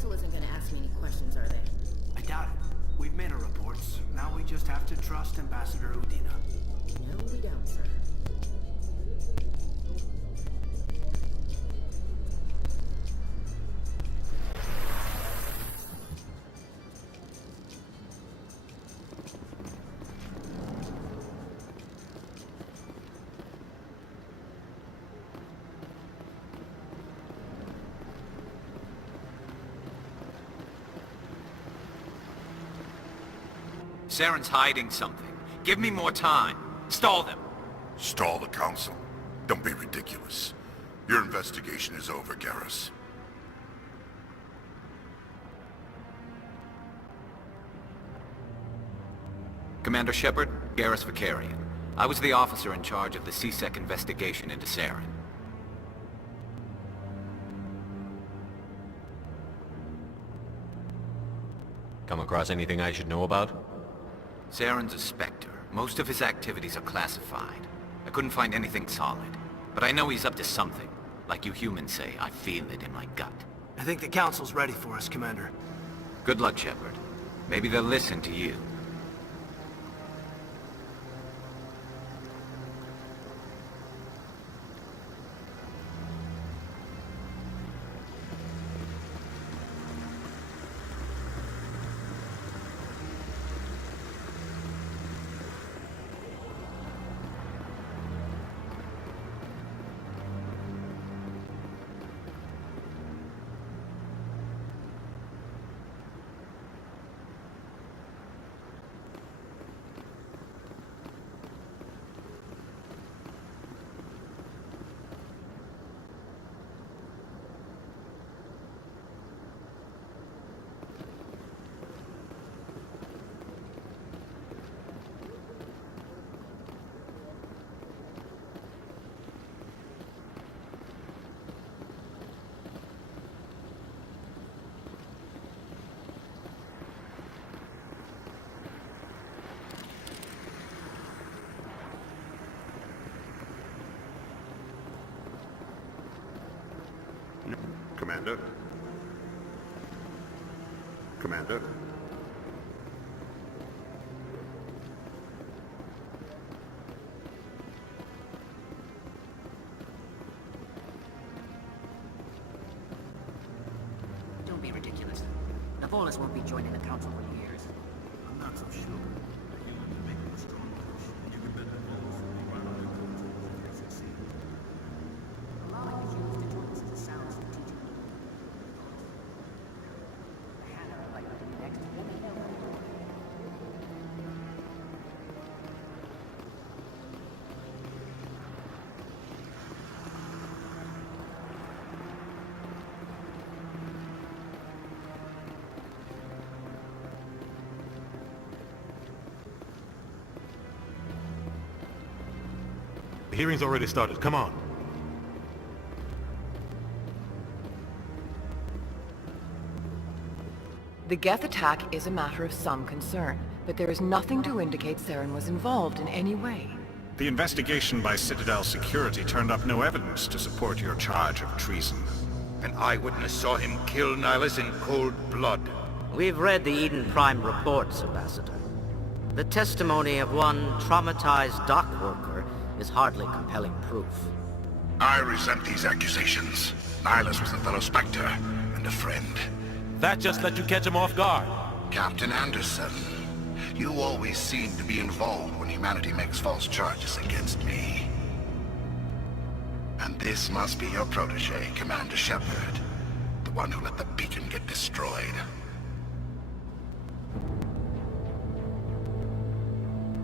council isn't gonna ask me any questions, are they? I doubt it. We've made our reports. Now we just have to trust Ambassador Udina. No, we don't, sir. Saren's hiding something. Give me more time. Stall them. Stall the council? Don't be ridiculous. Your investigation is over, Garrus. Commander Shepard, Garrus Vicarian. I was the officer in charge of the C-Sec investigation into Saren. Come across anything I should know about? Saren's a Spectre. Most of his activities are classified. I couldn't find anything solid. But I know he's up to something. Like you humans say, I feel it in my gut. I think the council's ready for us, Commander. Good luck, Shepard. Maybe they'll listen to you. Commander? Commander? Don't be ridiculous. Napolis won't be joining the council for years. I'm not so sure. You want to make a strong push, and you can bet Napolis will be right on your toes if they succeed. Allowing the humans to join us is a sound strategic. Hannah, like the next woman ever. The hearing's already started. Come on. The Geth attack is a matter of some concern, but there is nothing to indicate Saren was involved in any way. The investigation by Citadel Security turned up no evidence to support your charge of treason. An eyewitness saw him kill Nihilus in cold blood. We've read the Eden Prime reports, Ambassador. The testimony of one traumatized dock worker is hardly compelling proof. I resent these accusations. Nihilus was a fellow Spectre and a friend. That just let you catch him off guard. Captain Anderson, you always seem to be involved when humanity makes false charges against me. And this must be your protege, Commander Shepard. The one who let the beacon get destroyed.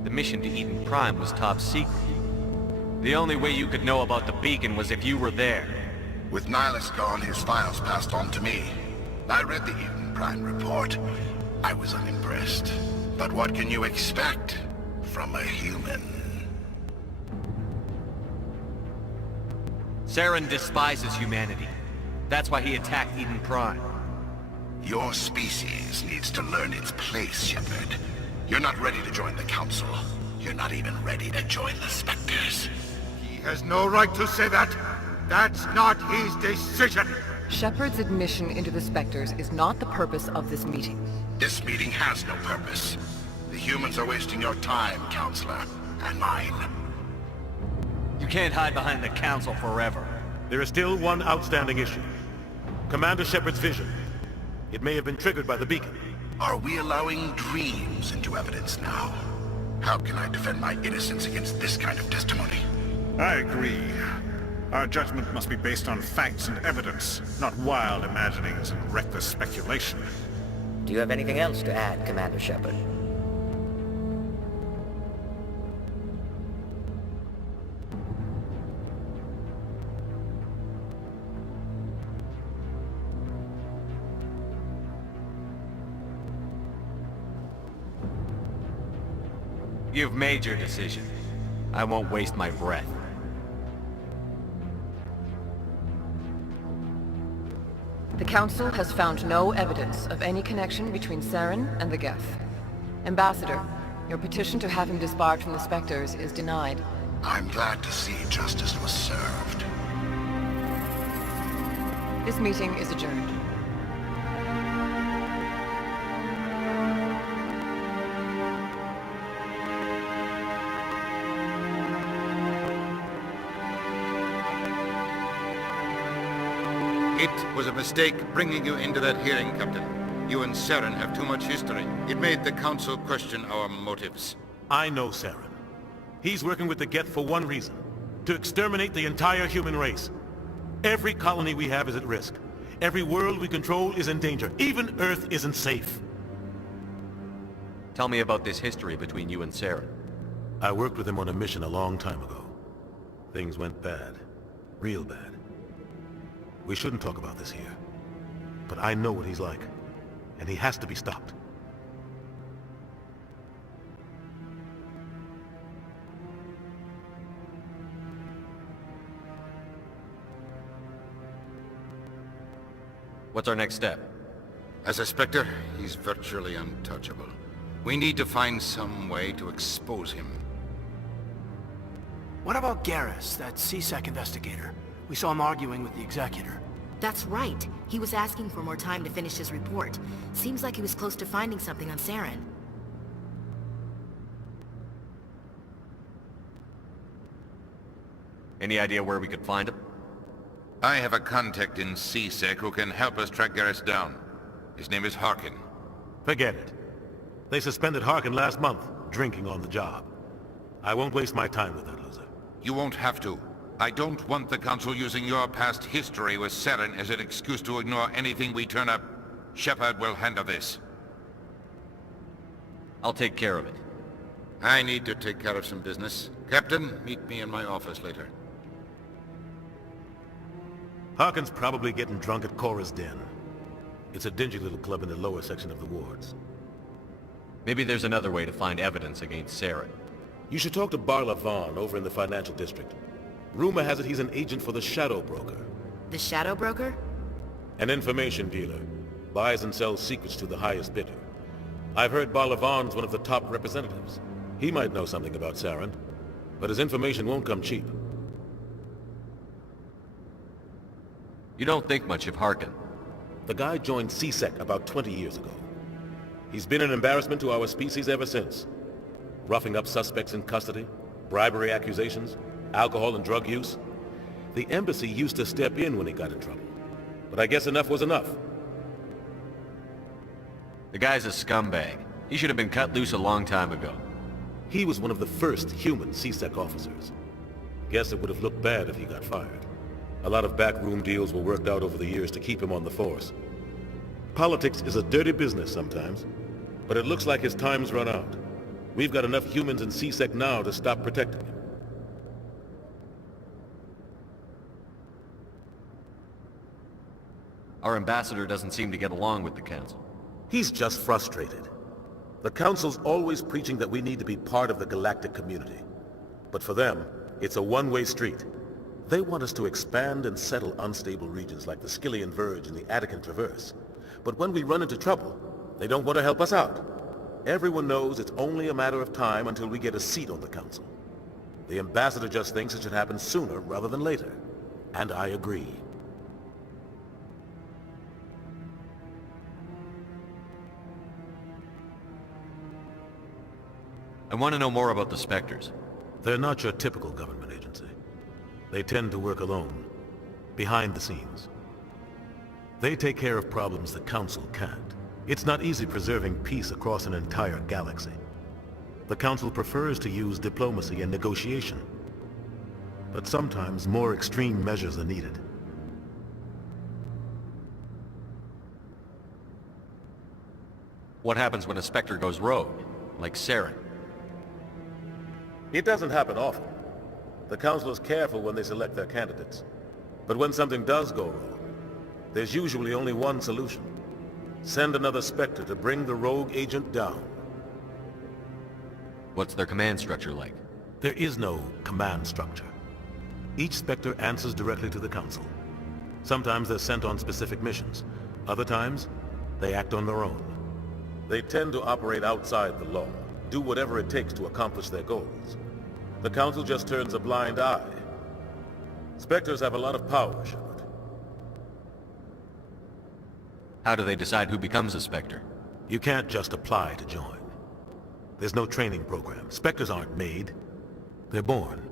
The mission to Eden Prime was top secret. The only way you could know about the beacon was if you were there. With Nihilus gone, his files passed on to me. I read the Eden Prime report. I was unimpressed. But what can you expect from a human? Saren despises humanity. That's why he attacked Eden Prime. Your species needs to learn its place, Shepard. You're not ready to join the Council. You're not even ready to join the Spectres. He has no right to say that. That's not his decision! Shepard's admission into the Spectres is not the purpose of this meeting. This meeting has no purpose. The humans are wasting your time, Counselor, and mine. You can't hide behind the Council forever. There is still one outstanding issue. Commander Shepard's vision. It may have been triggered by the beacon. Are we allowing dreams into evidence now? How can I defend my innocence against this kind of testimony? I agree. Our judgment must be based on facts and evidence, not wild imaginings and reckless speculation. Do you have anything else to add, Commander Shepard? You've made your decision. I won't waste my breath. The Council has found no evidence of any connection between Saren and the Geth. Ambassador, your petition to have him disbarred from the Spectres is denied. I'm glad to see justice was served. This meeting is adjourned. It was a mistake bringing you into that hearing, Captain. You and Saren have too much history. It made the Council question our motives. I know Saren. He's working with the Geth for one reason. To exterminate the entire human race. Every colony we have is at risk. Every world we control is in danger. Even Earth isn't safe. Tell me about this history between you and Saren. I worked with him on a mission a long time ago. Things went bad. Real bad. We shouldn't talk about this here. But I know what he's like. And he has to be stopped. What's our next step? As a Spectre, he's virtually untouchable. We need to find some way to expose him. What about Garrus, that C-Sec investigator? We saw him arguing with the Executor. That's right. He was asking for more time to finish his report. Seems like he was close to finding something on Saren. Any idea where we could find him? I have a contact in C-Sec who can help us track Garrus down. His name is Harkin. Forget it. They suspended Harkin last month, drinking on the job. I won't waste my time with that loser. You won't have to. I don't want the Council using your past history with Saren as an excuse to ignore anything we turn up. Shepard will handle this. I'll take care of it. I need to take care of some business. Captain, meet me in my office later. Harkin's probably getting drunk at Cora's Den. It's a dingy little club in the lower section of the wards. Maybe there's another way to find evidence against Saren. You should talk to Barla Vaughn over in the financial district. Rumor has it he's an agent for the Shadow Broker. The Shadow Broker? An information dealer. Buys and sells secrets to the highest bidder. I've heard Barla Vaughn's one of the top representatives. He might know something about Saren, but his information won't come cheap. You don't think much of Harkin. The guy joined C-Sec about 20 years ago. He's been an embarrassment to our species ever since. Roughing up suspects in custody, bribery accusations, alcohol and drug use. The embassy used to step in when he got in trouble. But I guess enough was enough. The guy's a scumbag. He should have been cut loose a long time ago. He was one of the first human C-Sec officers. Guess it would have looked bad if he got fired. A lot of backroom deals were worked out over the years to keep him on the force. Politics is a dirty business sometimes, but it looks like his time's run out. We've got enough humans in C-Sec now to stop protecting him. Our ambassador doesn't seem to get along with the Council. He's just frustrated. The Council's always preaching that we need to be part of the galactic community. But for them, it's a one-way street. They want us to expand and settle unstable regions like the Skillian Verge and the Attican Traverse. But when we run into trouble, they don't want to help us out. Everyone knows it's only a matter of time until we get a seat on the Council. The ambassador just thinks it should happen sooner rather than later. and I agree. I want to know more about the Spectres. They're not your typical government agency. They tend to work alone, behind the scenes. They take care of problems the Council can't. It's not easy preserving peace across an entire galaxy. The Council prefers to use diplomacy and negotiation. But sometimes more extreme measures are needed. What happens when a Spectre goes rogue, like Saren? It doesn't happen often. The Council is careful when they select their candidates. But when something does go wrong, there's usually only one solution. Send another Spectre to bring the rogue agent down. What's their command structure like? There is no command structure. Each Spectre answers directly to the Council. Sometimes they're sent on specific missions. Other times, they act on their own. They tend to operate outside the law, do whatever it takes to accomplish their goals. The Council just turns a blind eye. Spectres have a lot of power, Shepard. How do they decide who becomes a Spectre? You can't just apply to join. There's no training program. Spectres aren't made. They're born.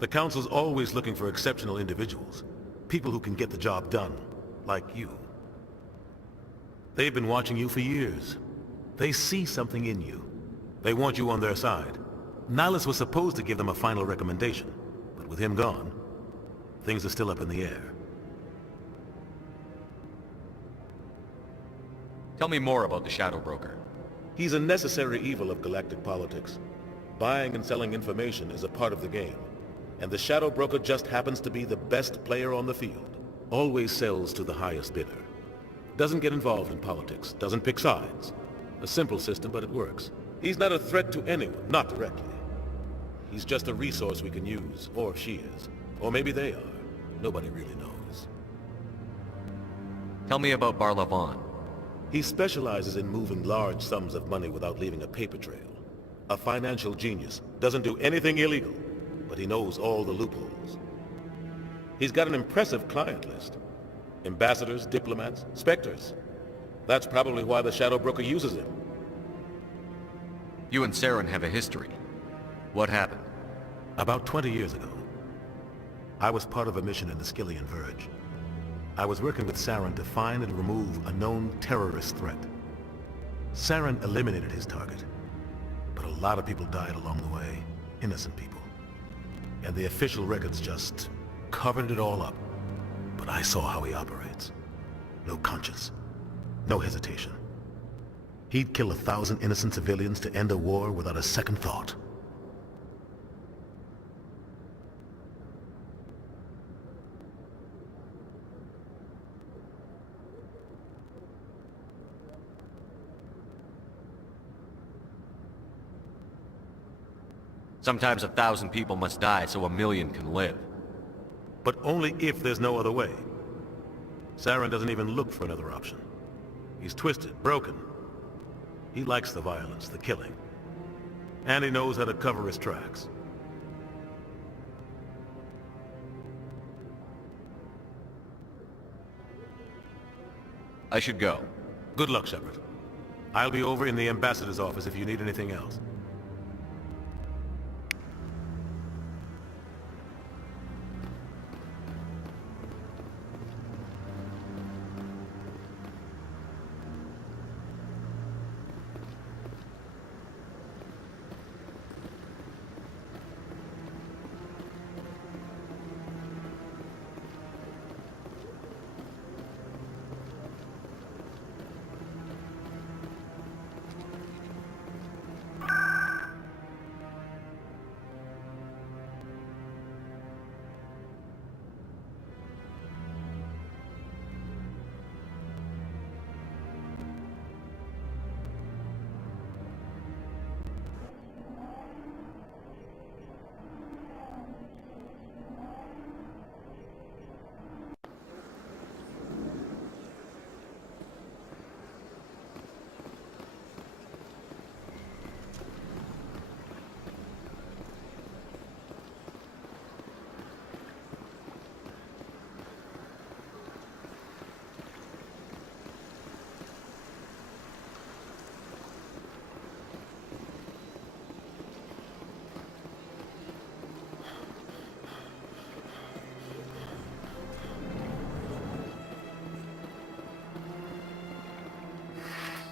The Council's always looking for exceptional individuals. People who can get the job done, like you. They've been watching you for years. They see something in you. They want you on their side. Nihilus was supposed to give them a final recommendation, but with him gone, things are still up in the air. Tell me more about the Shadow Broker. He's a necessary evil of galactic politics. Buying and selling information is a part of the game, and the Shadow Broker just happens to be the best player on the field. Always sells to the highest bidder. Doesn't get involved in politics, doesn't pick sides. A simple system, but it works. He's not a threat to anyone, not directly. He's just a resource we can use, or she is. Or maybe they are. Nobody really knows. Tell me about Barlavon. He specializes in moving large sums of money without leaving a paper trail. A financial genius. Doesn't do anything illegal, but he knows all the loopholes. He's got an impressive client list. Ambassadors, diplomats, Spectres. That's probably why the Shadow Broker uses him. You and Saren have a history. What happened? About 20 years ago, I was part of a mission in the Skillian Verge. I was working with Saren to find and remove a known terrorist threat. Saren eliminated his target, but a lot of people died along the way. Innocent people. And the official records just covered it all up. But I saw how he operates. No conscience. No hesitation. He'd kill 1,000 innocent civilians to end a war without a second thought. Sometimes 1,000 people must die so 1,000,000 can live. But only if there's no other way. Saren doesn't even look for another option. He's twisted, broken. He likes the violence, the killing. And he knows how to cover his tracks. I should go. Good luck, Shepard. I'll be over in the ambassador's office if you need anything else.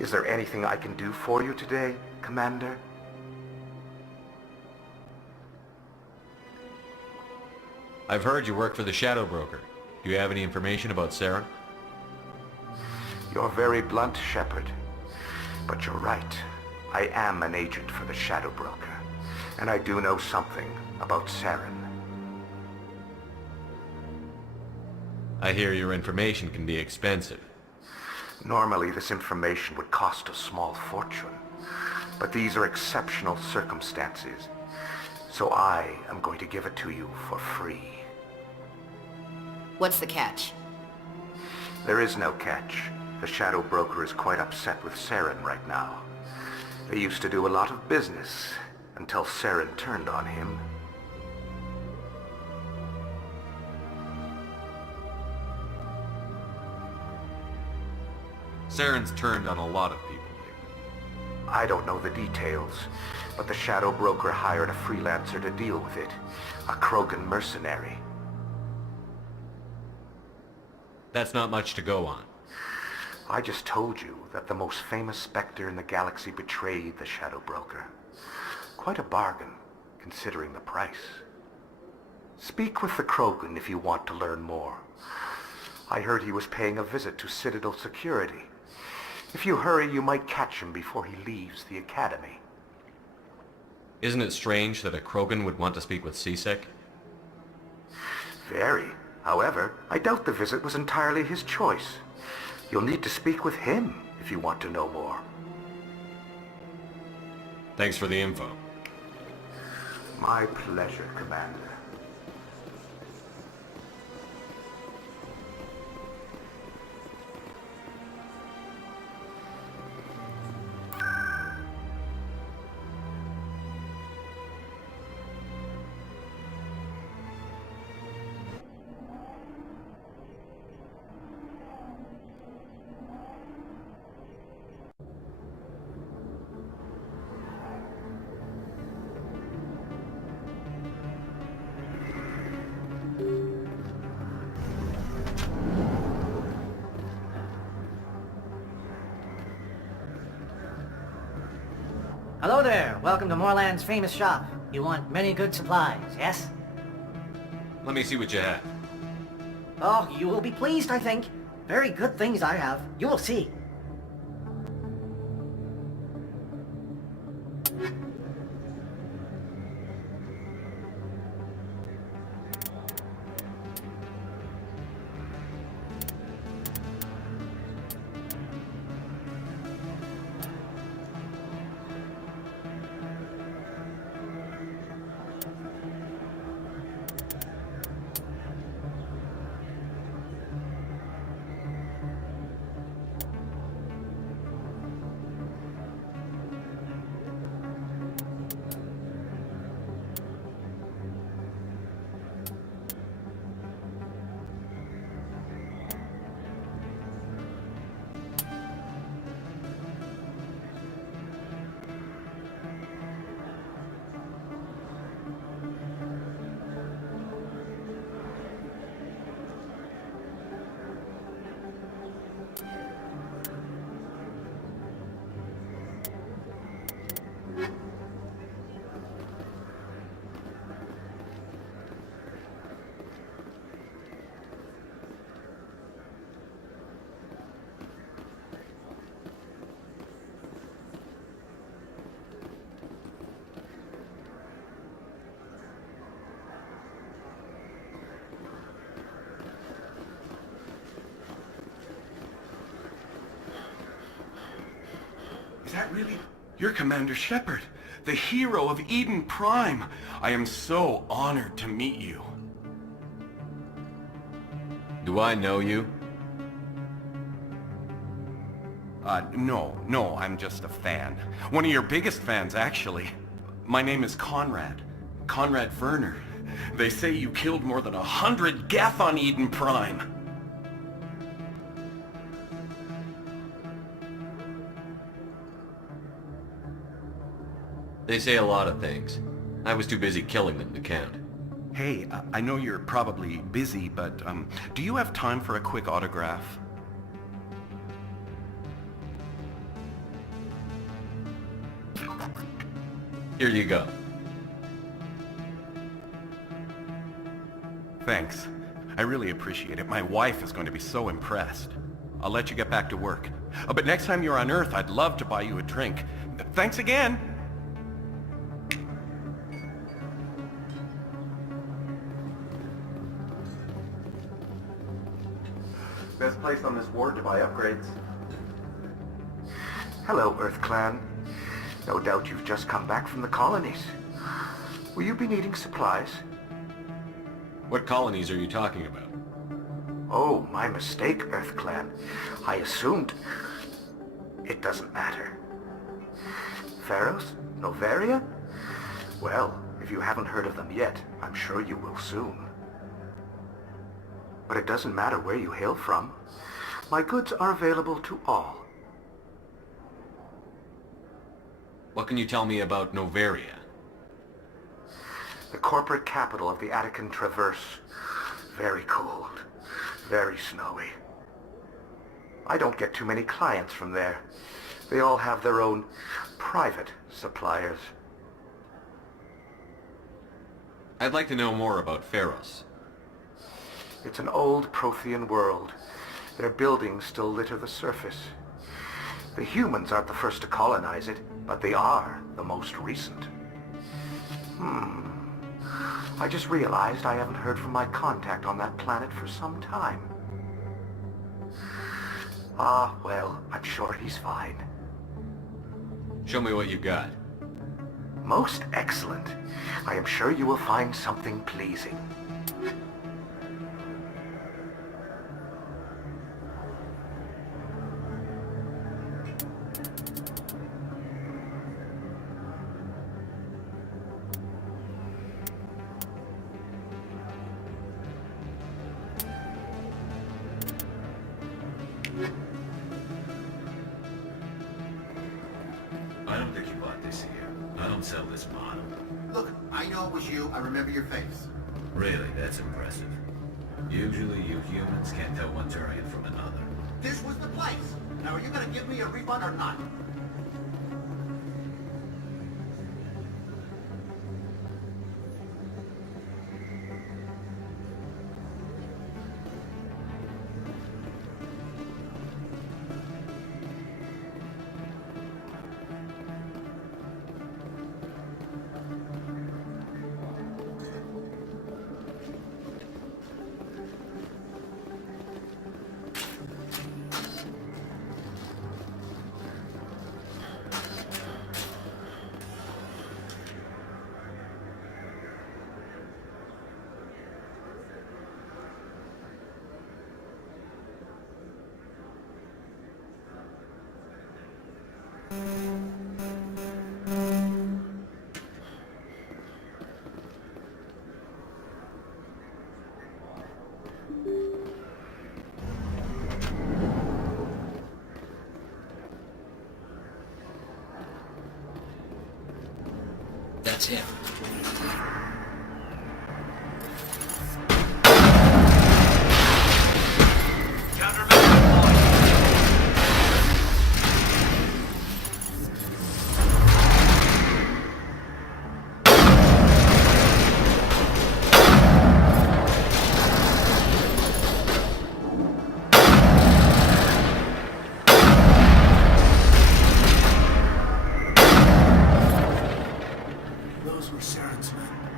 Is there anything I can do for you today, Commander? I've heard you work for the Shadow Broker. Do you have any information about Sarah? You're very blunt, Shepard. But you're right. I am an agent for the Shadow Broker. And I do know something about Saren. I hear your information can be expensive. Normally, this information would cost a small fortune. But these are exceptional circumstances. So I am going to give it to you for free. What's the catch? There is no catch. The Shadow Broker is quite upset with Saren right now. They used to do a lot of business until Saren turned on him. Saren's turned on a lot of people lately. I don't know the details, but the Shadow Broker hired a freelancer to deal with it. A Krogan mercenary. That's not much to go on. I just told you that the most famous Spectre in the galaxy betrayed the Shadow Broker. Quite a bargain, considering the price. Speak with the Krogan if you want to learn more. I heard he was paying a visit to Citadel security. If you hurry, you might catch him before he leaves the Academy. Isn't it strange that a Krogan would want to speak with C-Sec? Very. However, I doubt the visit was entirely his choice. You'll need to speak with him if you want to know more. Thanks for the info. My pleasure, Commander. Hello there. Welcome to Moorland's famous shop. You want many good supplies, yes? Let me see what you have. Oh, you will be pleased, I think. Very good things I have. You will see. Is that really? You're Commander Shepard, the hero of Eden Prime. I am so honored to meet you. Do I know you? No, I'm just a fan. One of your biggest fans, actually. My name is Conrad. Conrad Werner. They say you killed more than 100 Geth on Eden Prime. They say a lot of things. I was too busy killing them to count. Hey, I know you're probably busy, but do you have time for a quick autograph? Here you go. Thanks. I really appreciate it. My wife is going to be so impressed. I'll let you get back to work. But next time you're on Earth, I'd love to buy you a drink. Thanks again! Best place on this ward to buy upgrades. Hello, Earth Clan. No doubt you've just come back from the colonies. Will you be needing supplies? What colonies are you talking about? Oh, my mistake, Earth Clan. I assumed... It doesn't matter. Pharaohs? Novaria? Well, if you haven't heard of them yet, I'm sure you will soon. But it doesn't matter where you hail from. My goods are available to all. What can you tell me about Novaria? The corporate capital of the Attican Traverse. Very cold. Very snowy. I don't get too many clients from there. They all have their own private suppliers. I'd like to know more about Pharos. It's an old Prothean world. Their buildings still litter the surface. The humans aren't the first to colonize it, but they are the most recent. I just realized I haven't heard from my contact on that planet for some time. Ah, well, I'm sure he's fine. Show me what you got. Most excellent. I am sure you will find something pleasing. I don't think you bought this here. I don't sell this model. Look, I know it was you. I remember your face. Really, that's impressive. Usually you humans can't tell one Turian from another. This was the place. Now, are you going to give me a refund or not? That's him. Those were Saren's men.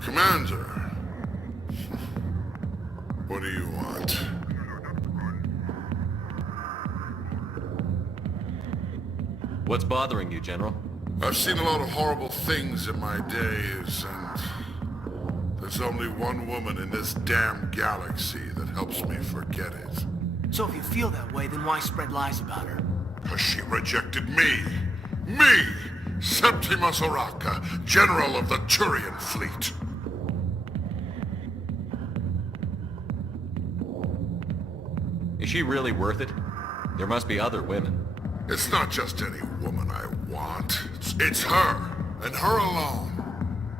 Commander, what do you want? What's bothering you, General? I've seen a lot of horrible things in my days, and there's only one woman in this damn galaxy that helps me forget it. So if you feel that way, then why spread lies about her? 'Cause she rejected me! Me! Septimus Oraka, General of the Turian Fleet! Is she really worth it? There must be other women. It's not just any woman I want. It's her, and her alone.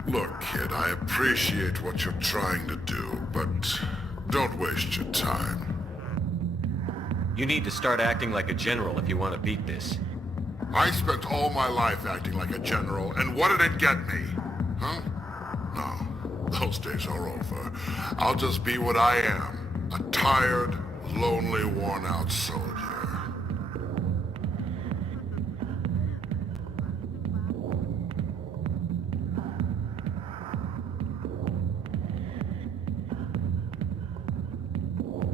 Look, kid, I appreciate what you're trying to do, but don't waste your time. You need to start acting like a general if you want to beat this. I spent all my life acting like a general, and what did it get me? Huh? No, those days are over. I'll just be what I am, a tired, lonely, worn-out soldier.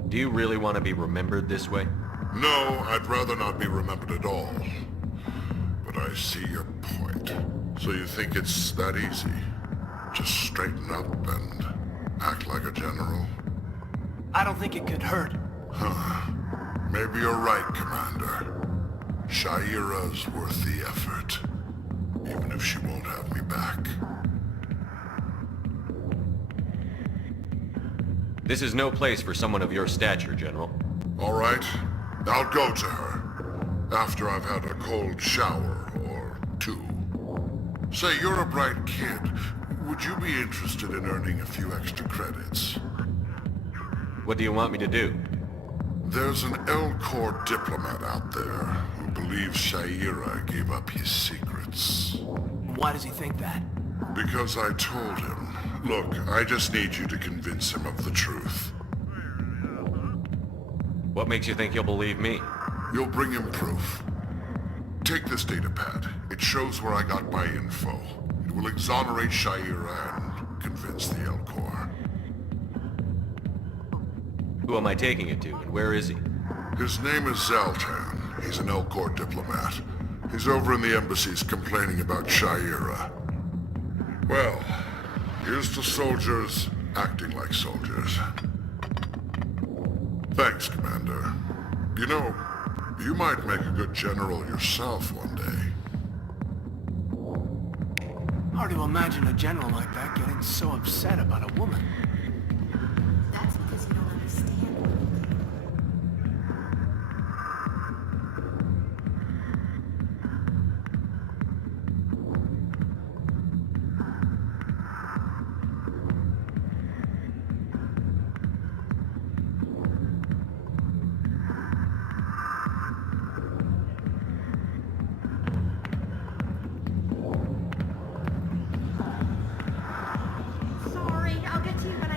Do you really want to be remembered this way? No, I'd rather not be remembered at all. But I see your point. So you think it's that easy? Just straighten up and act like a general? I don't think it could hurt. Huh. Maybe you're right, Commander. Shaira's worth the effort. Even if she won't have me back. This is no place for someone of your stature, General. All right. I'll go to her. After I've had a cold shower or two. Say, you're a bright kid. Would you be interested in earning a few extra credits? What do you want me to do? There's an L-Corps diplomat out there who believes Shaira gave up his secrets. Why does he think that? Because I told him. Look, I just need you to convince him of the truth. What makes you think he'll believe me? You'll bring him proof. Take this datapad. It shows where I got my info. It will exonerate Shaira and convince the L-Corps. Who am I taking it to, and where is he? His name is Zaltan. He's an L-Corps diplomat. He's over in the embassies complaining about Shaira. Well, here's to soldiers acting like soldiers. Thanks, Commander. You know, you might make a good general yourself one day. Hard to imagine a general like that getting so upset about a woman. That's because you don't understand. Sorry, I'll get to you when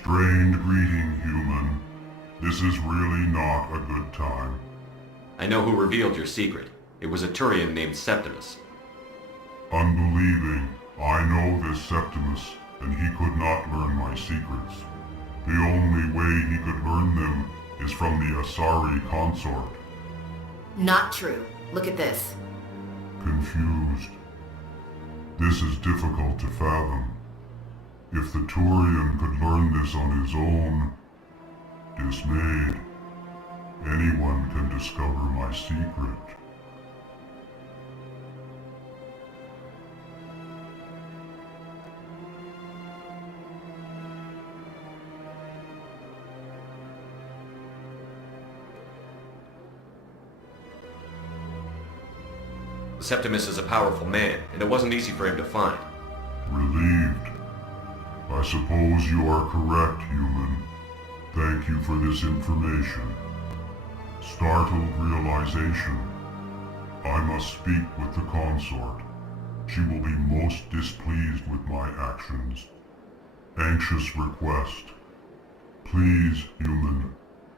Strained greeting, human. This is really not a good time. I know who revealed your secret. It was a Turian named Septimus. Unbelieving, I know this Septimus, and he could not learn my secrets. The only way he could learn them is from the Asari consort. Not true. Look at this. Confused. This is difficult to fathom. If the Turian could learn this on his own, dismayed, anyone can discover my secret. Septimus is a powerful man, and it wasn't easy for him to find. Relieved. I suppose you are correct, human. Thank you for this information. Startled realization. I must speak with the consort. She will be most displeased with my actions. Anxious request. Please, human,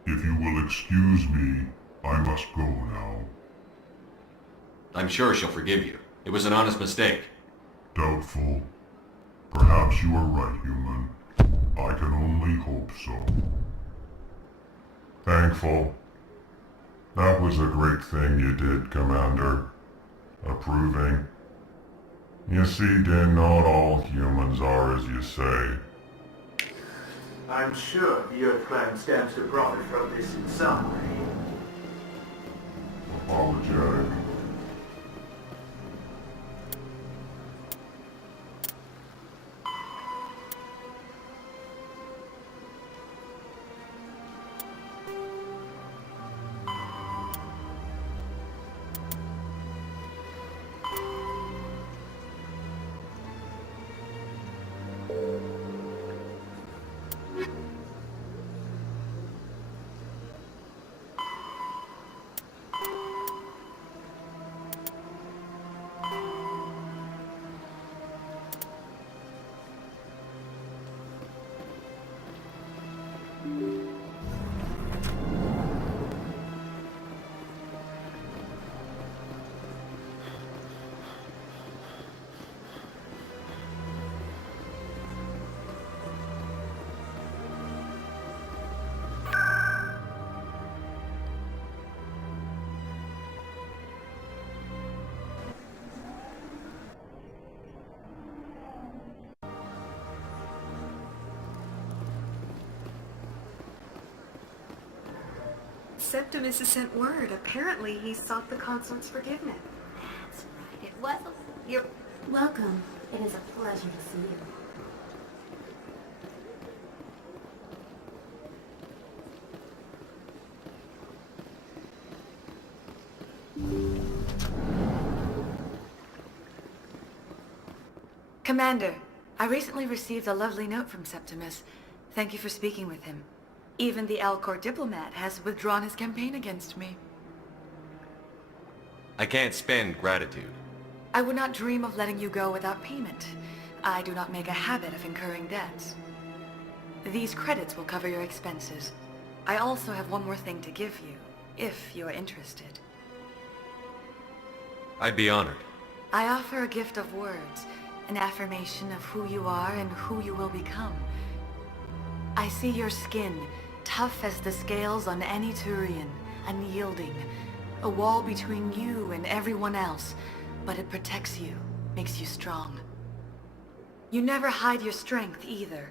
if you will excuse me, I must go now. I'm sure she'll forgive you. It was an honest mistake. Doubtful. Perhaps you are right, human. I can only hope so. Thankful. That was a great thing you did, Commander. Approving. You see, Din, not all humans are as you say. I'm sure the Earth Clan stands to profit from this in some way. Apologetic. Septimus has sent word. Apparently, he sought the consort's forgiveness. That's right. It was. You're welcome. It is a pleasure to see you. Commander, I recently received a lovely note from Septimus. Thank you for speaking with him. Even the Alcor diplomat has withdrawn his campaign against me. I can't spend gratitude. I would not dream of letting you go without payment. I do not make a habit of incurring debts. These credits will cover your expenses. I also have one more thing to give you, if you're interested. I'd be honored. I offer a gift of words, an affirmation of who you are and who you will become. I see your skin, tough as the scales on any Turian, unyielding, a wall between you and everyone else, but it protects you, makes you strong. You never hide your strength either.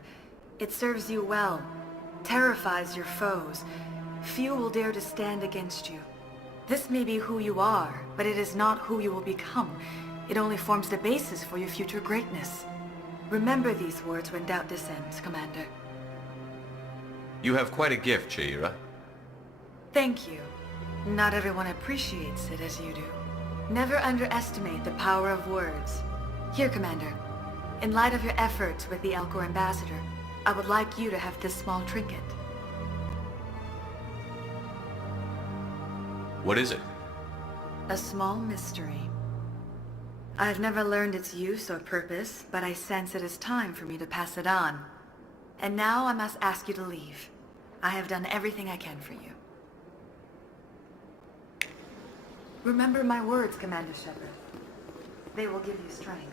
It serves you well, terrifies your foes. Few will dare to stand against you. This may be who you are, but it is not who you will become. It only forms the basis for your future greatness. Remember these words when doubt descends, Commander. You have quite a gift, Cheira. Thank you. Not everyone appreciates it as you do. Never underestimate the power of words. Here, Commander. In light of your efforts with the Alcor ambassador, I would like you to have this small trinket. What is it? A small mystery. I've never learned its use or purpose, but I sense it is time for me to pass it on. And now I must ask you to leave. I have done everything I can for you. Remember my words, Commander Shepard. They will give you strength.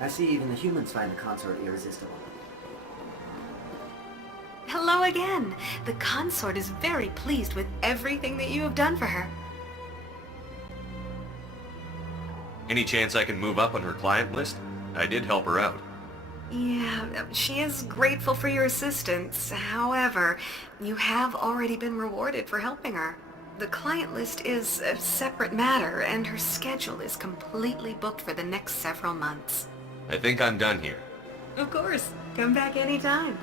I see even the humans find the consort irresistible. Hello again. The consort is very pleased with everything that you have done for her. Any chance I can move up on her client list? I did help her out. Yeah, she is grateful for your assistance. However, you have already been rewarded for helping her. The client list is a separate matter, and her schedule is completely booked for the next several months. I think I'm done here. Of course. Come back anytime.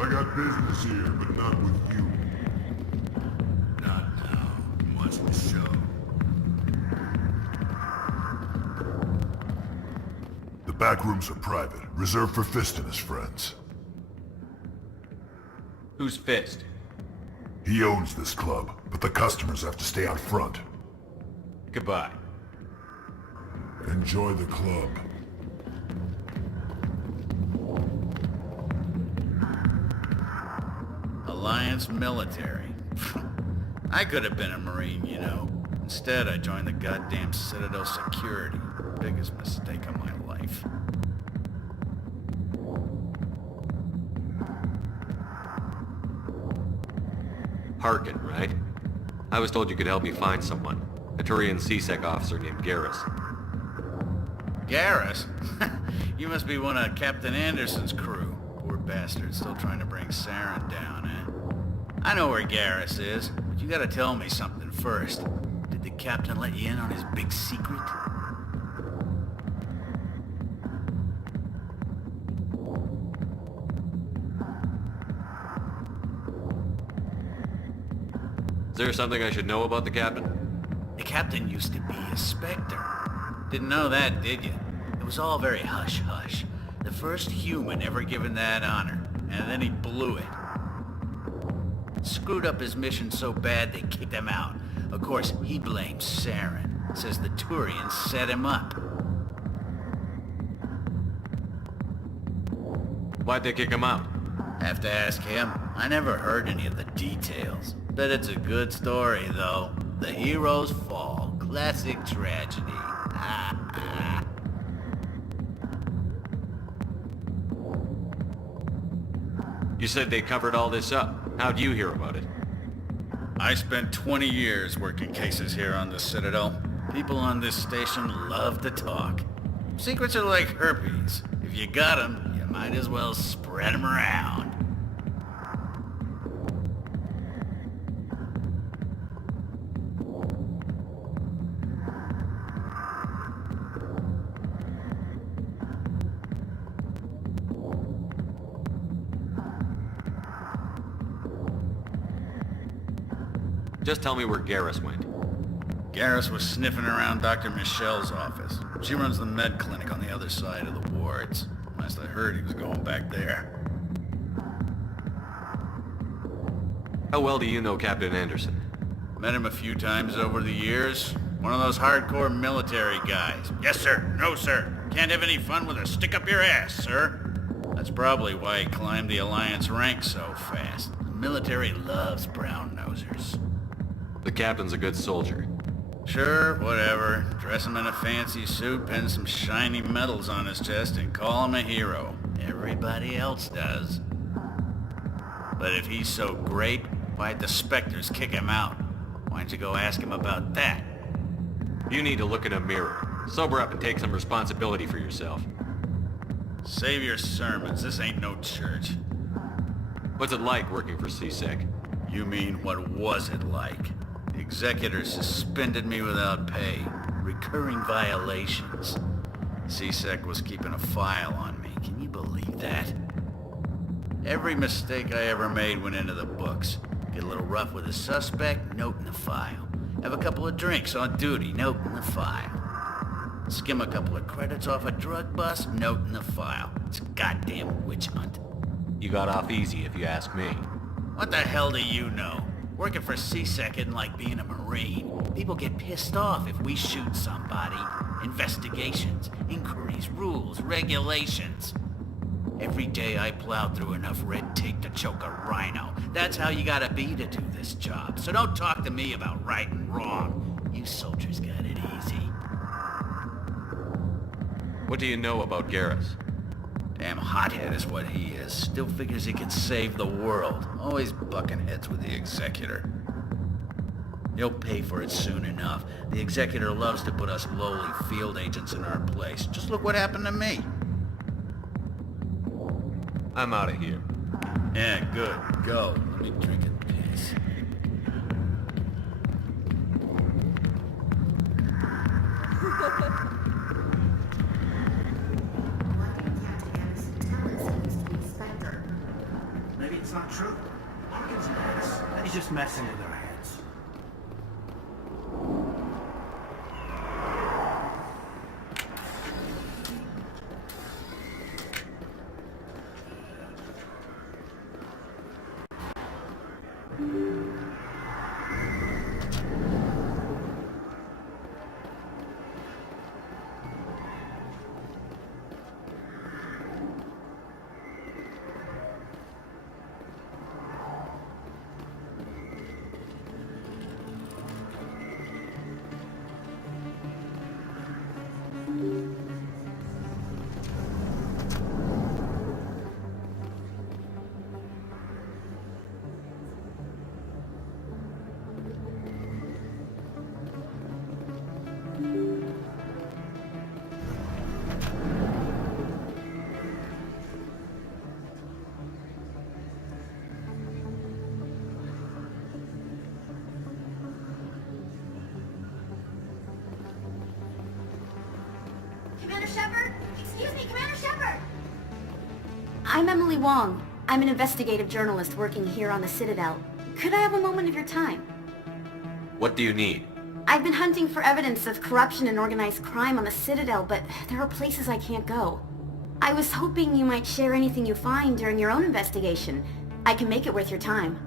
I got business here, but not with you. Not now. Watch the show. The back rooms are private, reserved for Fist and his friends. Who's Fist? He owns this club, but the customers have to stay out front. Goodbye. Enjoy the club. Alliance military. I could have been a Marine, you know. Instead, I joined the goddamn Citadel security. Biggest mistake of my life. Harkin, right? I was told you could help me find someone. A Turian CSEC officer named Garrus. Garrus? You must be one of Captain Anderson's crew. Poor bastard, still trying to bring Saren down, eh? I know where Garrus is, but you gotta tell me something first. Did the captain let you in on his big secret? Is there something I should know about the captain? The captain used to be a Spectre. Didn't know that, did you? It was all very hush-hush. The first human ever given that honor, and then he blew it. Screwed up his mission so bad they kicked him out. Of course, he blames Saren. Says the Turians set him up. Why'd they kick him out? Have to ask him. I never heard any of the details. Bet it's a good story, though. The heroes fall. Classic tragedy. You said they covered all this up. How'd you hear about it? I spent 20 years working cases here on the Citadel. People on this station love to talk. Secrets are like herpes. If you got them, you might as well spread them around. Just tell me where Garrus went. Garrus was sniffing around Dr. Michelle's office. She runs the med clinic on the other side of the wards. Last I heard, he was going back there. How well do you know Captain Anderson? Met him a few times over the years. One of those hardcore military guys. Yes, sir. No, sir. Can't have any fun with a stick up your ass, sir. That's probably why he climbed the Alliance ranks so fast. The military loves brown-nosers. The captain's a good soldier. Sure, whatever. Dress him in a fancy suit, pin some shiny medals on his chest, and call him a hero. Everybody else does. But if he's so great, why'd the Spectres kick him out? Why don't you go ask him about that? You need to look in a mirror. Sober up and take some responsibility for yourself. Save your sermons. This ain't no church. What's it like working for CSEC? You mean, what was it like? The executor suspended me without pay. Recurring violations. CSEC was keeping a file on me. Can you believe that? Every mistake I ever made went into the books. Get a little rough with a suspect, note in the file. Have a couple of drinks on duty, note in the file. Skim a couple of credits off a drug bust, note in the file. It's a goddamn witch hunt. You got off easy, if you ask me. What the hell do you know? Working for CSEC isn't like being a Marine. People get pissed off if we shoot somebody. Investigations, inquiries, rules, regulations. Every day I plow through enough red tape to choke a rhino. That's how you gotta be to do this job. So don't talk to me about right and wrong. You soldiers got it easy. What do you know about Garrus? Damn hothead is what he is. Still figures he can save the world. Always bucking heads with the executor. He'll pay for it soon enough. The executor loves to put us lowly field agents in our place. Just look what happened to me. I'm out of here. Yeah, good. Go. Let me drink in peace. Maybe it's not true. Morgan's an ass. He's just messing with our heads. Commander Shepard? Excuse me, Commander Shepard! I'm Emily Wong. I'm an investigative journalist working here on the Citadel. Could I have a moment of your time? What do you need? I've been hunting for evidence of corruption and organized crime on the Citadel, but there are places I can't go. I was hoping you might share anything you find during your own investigation. I can make it worth your time.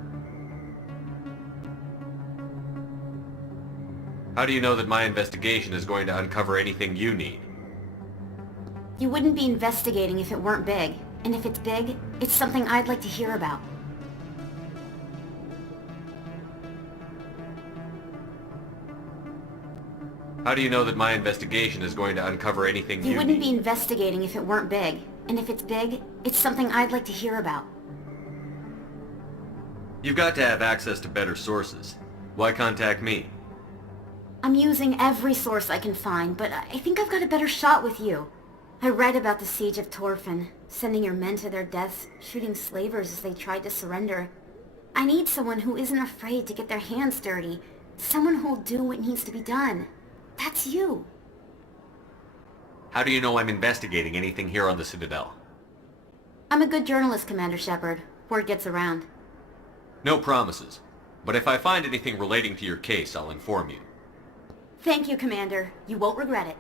How do you know that my investigation is going to uncover anything you need? You wouldn't be investigating if it weren't big. And if it's big, it's something I'd like to hear about. How do you know that my investigation is going to uncover anything you wouldn't need? be investigating if it weren't big. And if it's big, it's something I'd like to hear about. You've got to have access to better sources. Why contact me? I'm using every source I can find, but I think I've got a better shot with you. I read about the siege of Torfin, sending your men to their deaths, shooting slavers as they tried to surrender. I need someone who isn't afraid to get their hands dirty. Someone who'll do what needs to be done. That's you. How do you know I'm investigating anything here on the Citadel? I'm a good journalist, Commander Shepard. Word gets around. No promises. But if I find anything relating to your case, I'll inform you. Thank you, Commander. You won't regret it.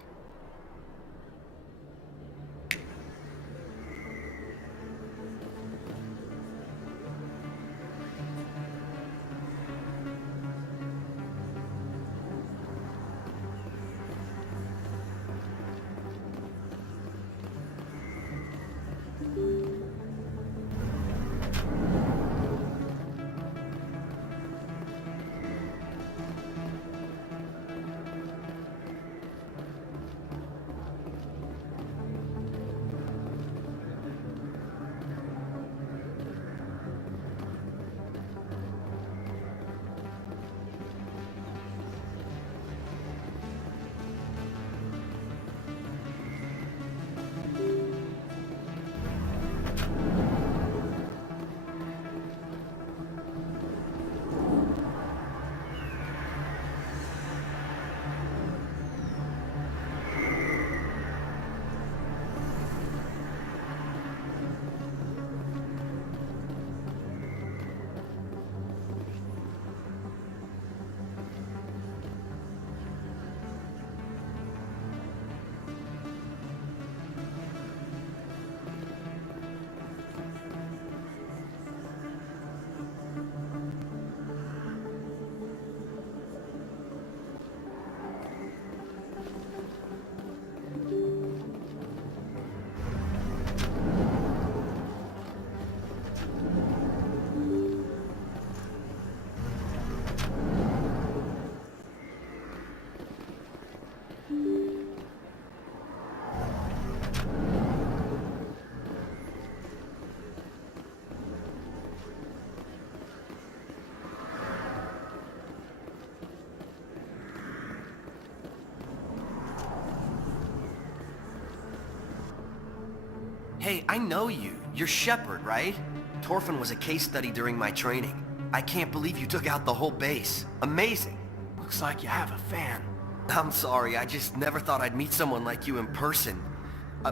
Hey, I know you. You're Shepard, right? Torfin was a case study during my training. I can't believe you took out the whole base. Amazing. Looks like you have a fan. I'm sorry, I just never thought I'd meet someone like you in person.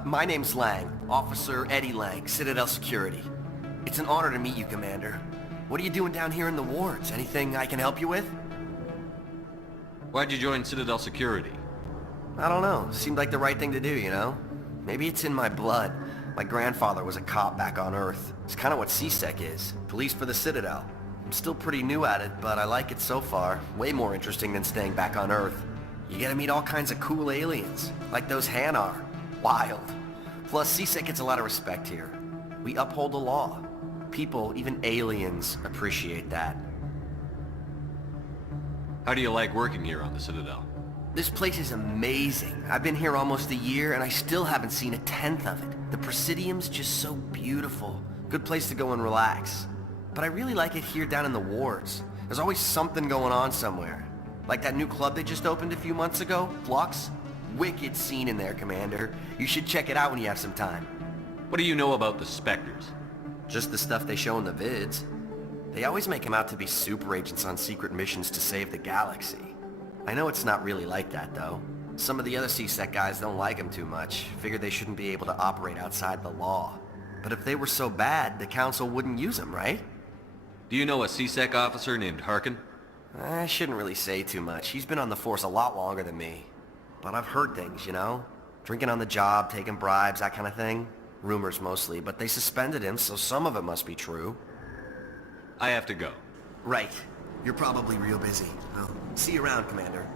My name's Lang, Officer Eddie Lang, Citadel Security. It's an honor to meet you, Commander. What are you doing down here in the wards? Anything I can help you with? Why'd you join Citadel Security? I don't know. Seemed like the right thing to do, you know? Maybe it's in my blood. My grandfather was a cop back on Earth. It's kind of what CSEC is. Police for the Citadel. I'm still pretty new at it, but I like it so far. Way more interesting than staying back on Earth. You get to meet all kinds of cool aliens, like those Hanar. Wild. Plus, CSEC gets a lot of respect here. We uphold the law. People, even aliens, appreciate that. How do you like working here on the Citadel? This place is amazing. I've been here almost a year, and I still haven't seen a tenth of it. The Presidium's just so beautiful. Good place to go and relax. But I really like it here down in the wards. There's always something going on somewhere. Like that new club they just opened a few months ago, Flux. Wicked scene in there, Commander. You should check it out when you have some time. What do you know about the Spectres? Just the stuff they show in the vids. They always make them out to be super agents on secret missions to save the galaxy. I know it's not really like that, though. Some of the other CSEC guys don't like them too much. Figure they shouldn't be able to operate outside the law. But if they were so bad, the Council wouldn't use them, right? Do you know a CSEC officer named Harkin? I shouldn't really say too much. He's been on the force a lot longer than me. But I've heard things, you know? Drinking on the job, taking bribes, that kind of thing. Rumors mostly, but they suspended him, so some of it must be true. I have to go. Right. You're probably real busy. Well, see you around, Commander.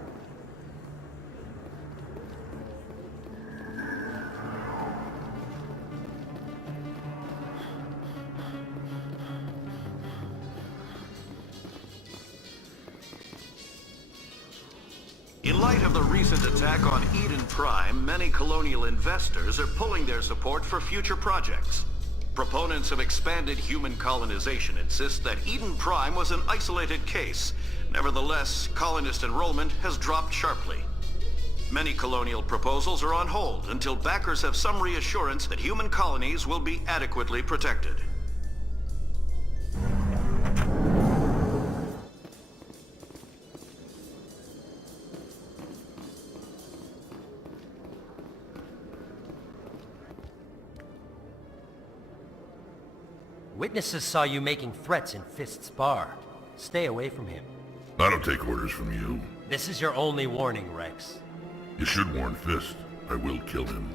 In light of the recent attack on Eden Prime, many colonial investors are pulling their support for future projects. Proponents of expanded human colonization insist that Eden Prime was an isolated case. Nevertheless, colonist enrollment has dropped sharply. Many colonial proposals are on hold until backers have some reassurance that human colonies will be adequately protected. Witnesses saw you making threats in Fist's bar. Stay away from him. I don't take orders from you. This is your only warning, Rex. You should warn Fist. I will kill him.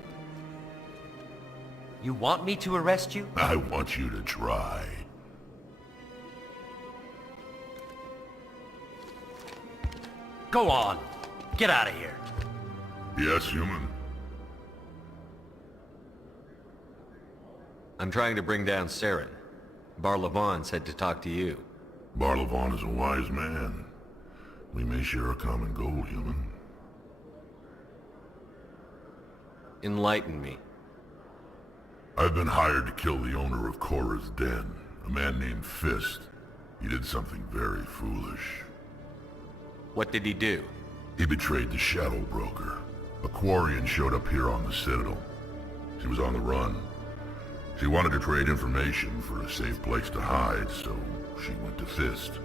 You want me to arrest you? I want you to try. Go on. Get out of here. Yes, human. I'm trying to bring down Saren. Barlavon said to talk to you. Barlavon is a wise man. We may share a common goal, human. Enlighten me. I've been hired to kill the owner of Cora's Den, a man named Fist. He did something very foolish. What did he do? He betrayed the Shadow Broker. A Quarian showed up here on the Citadel. She was on the run. She wanted to trade information for a safe place to hide, so she went to Fist.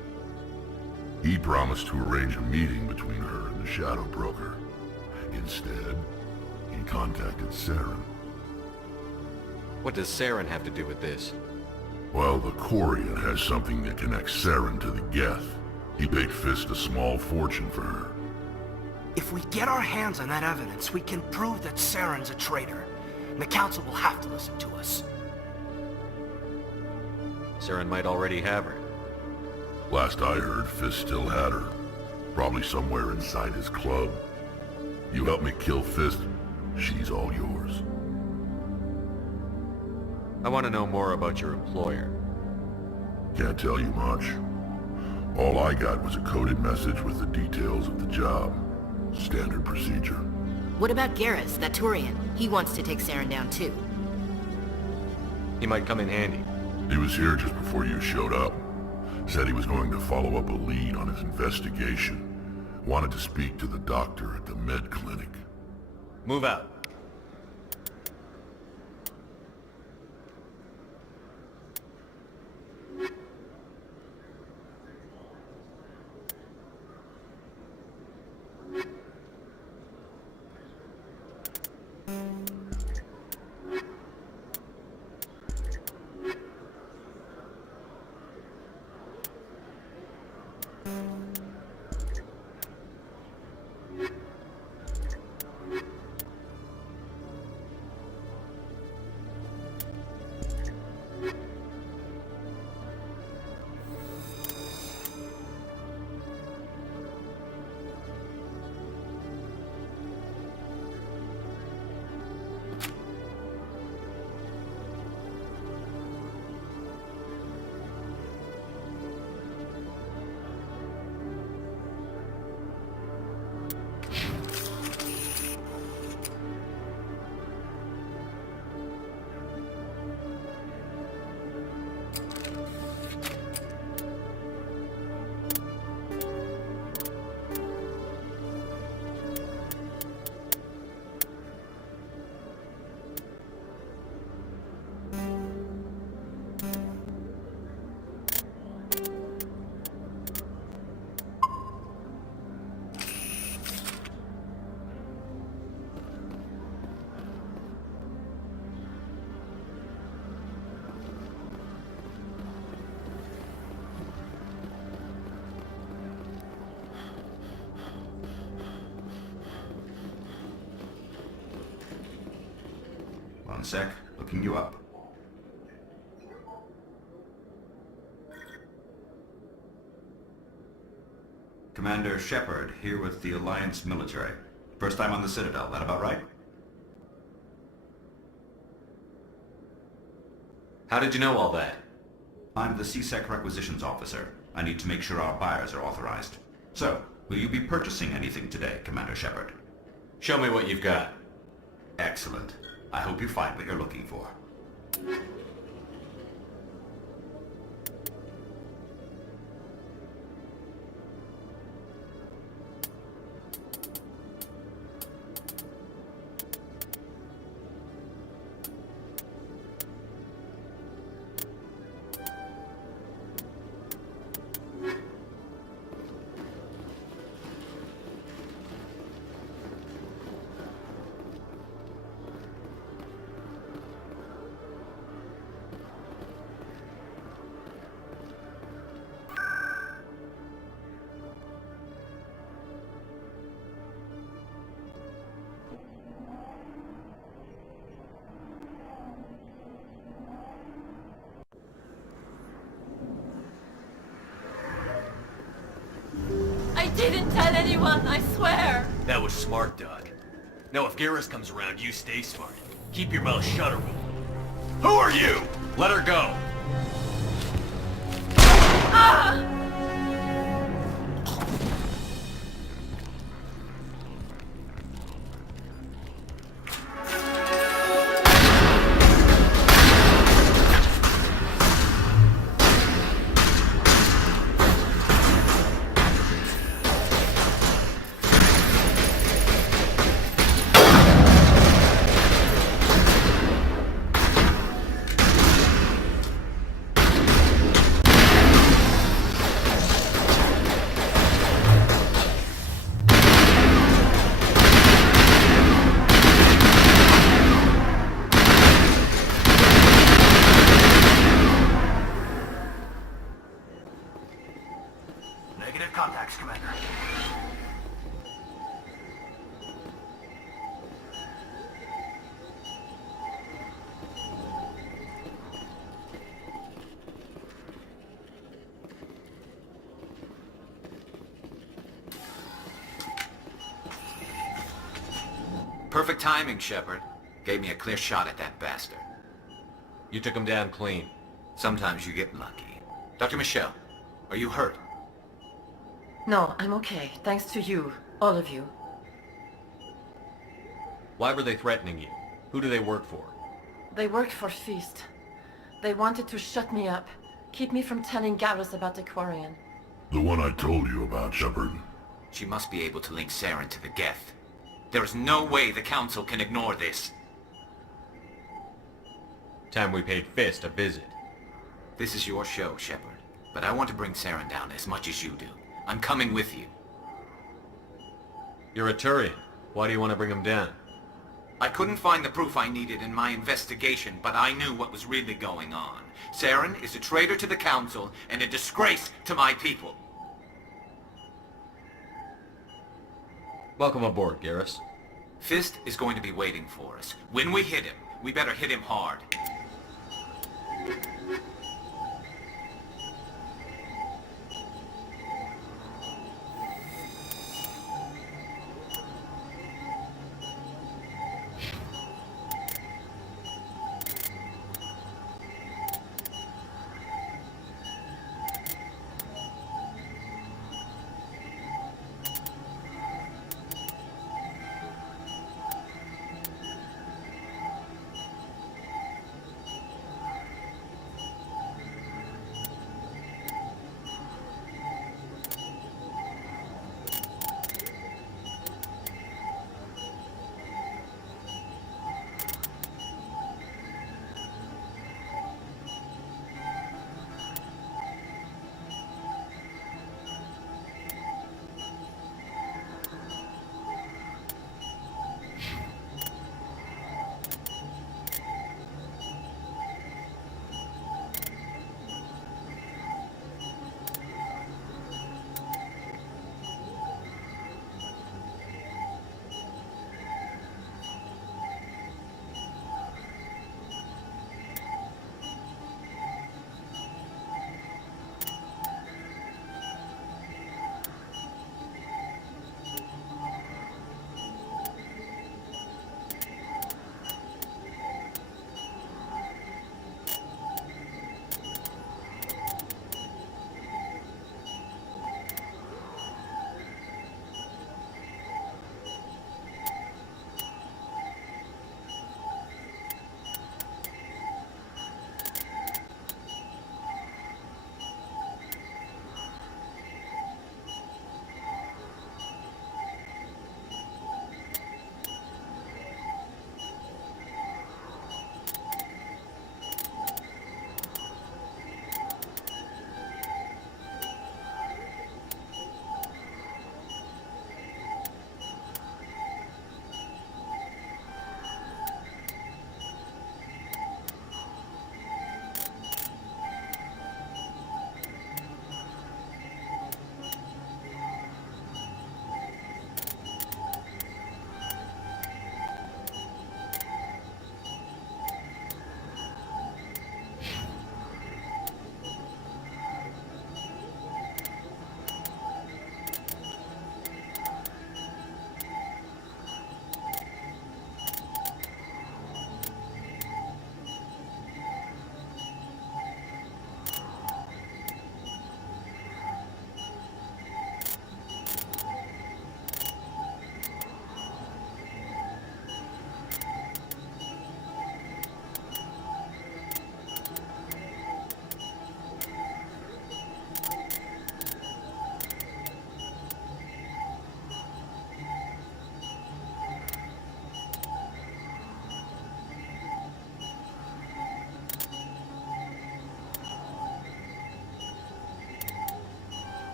He promised to arrange a meeting between her and the Shadow Broker. Instead, he contacted Saren. What does Saren have to do with this? Well, the Quarian has something that connects Saren to the Geth. He paid Fist a small fortune for her. If we get our hands on that evidence, we can prove that Saren's a traitor. And the Council will have to listen to us. Saren might already have her. Last I heard, Fist still had her. Probably somewhere inside his club. You help me kill Fist, she's all yours. I want to know more about your employer. Can't tell you much. All I got was a coded message with the details of the job. Standard procedure. What about Garrus, that Turian? He wants to take Saren down too. He might come in handy. He was here just before you showed up. Said he was going to follow up a lead on his investigation. Wanted to speak to the doctor at the med clinic. Move out. One sec, looking you up. Commander Shepard, here with the Alliance military. First time on the Citadel, that about right? How did you know all that? I'm the CSEC requisitions officer. I need to make sure our buyers are authorized. So, will you be purchasing anything today, Commander Shepard? Show me what you've got. Excellent. I hope you find what you're looking for. didn't tell anyone, I swear. That was smart, Doc. Now if Garrus comes around, you stay smart. Keep your mouth shut or we'll... Who are you? Let her go. Ah! Negative contacts, Commander. Perfect timing, Shepard. Gave me a clear shot at that bastard. You took him down clean. Sometimes you get lucky. Dr. Michelle, are you hurt? No, I'm okay. Thanks to you. All of you. Why were they threatening you? Who do they work for? They worked for Feast. They wanted to shut me up. Keep me from telling Garrus about the Quarian. The one I told you about, Shepard. She must be able to link Saren to the Geth. There is no way the Council can ignore this. Time we paid Fist a visit. This is your show, Shepard. But I want to bring Saren down as much as you do. I'm coming with you. You're a Turian. Why do you want to bring him down? I couldn't find the proof I needed in my investigation, but I knew what was really going on. Saren is a traitor to the Council and a disgrace to my people. Welcome aboard, Garrus. Fist is going to be waiting for us. When we hit him, we better hit him hard.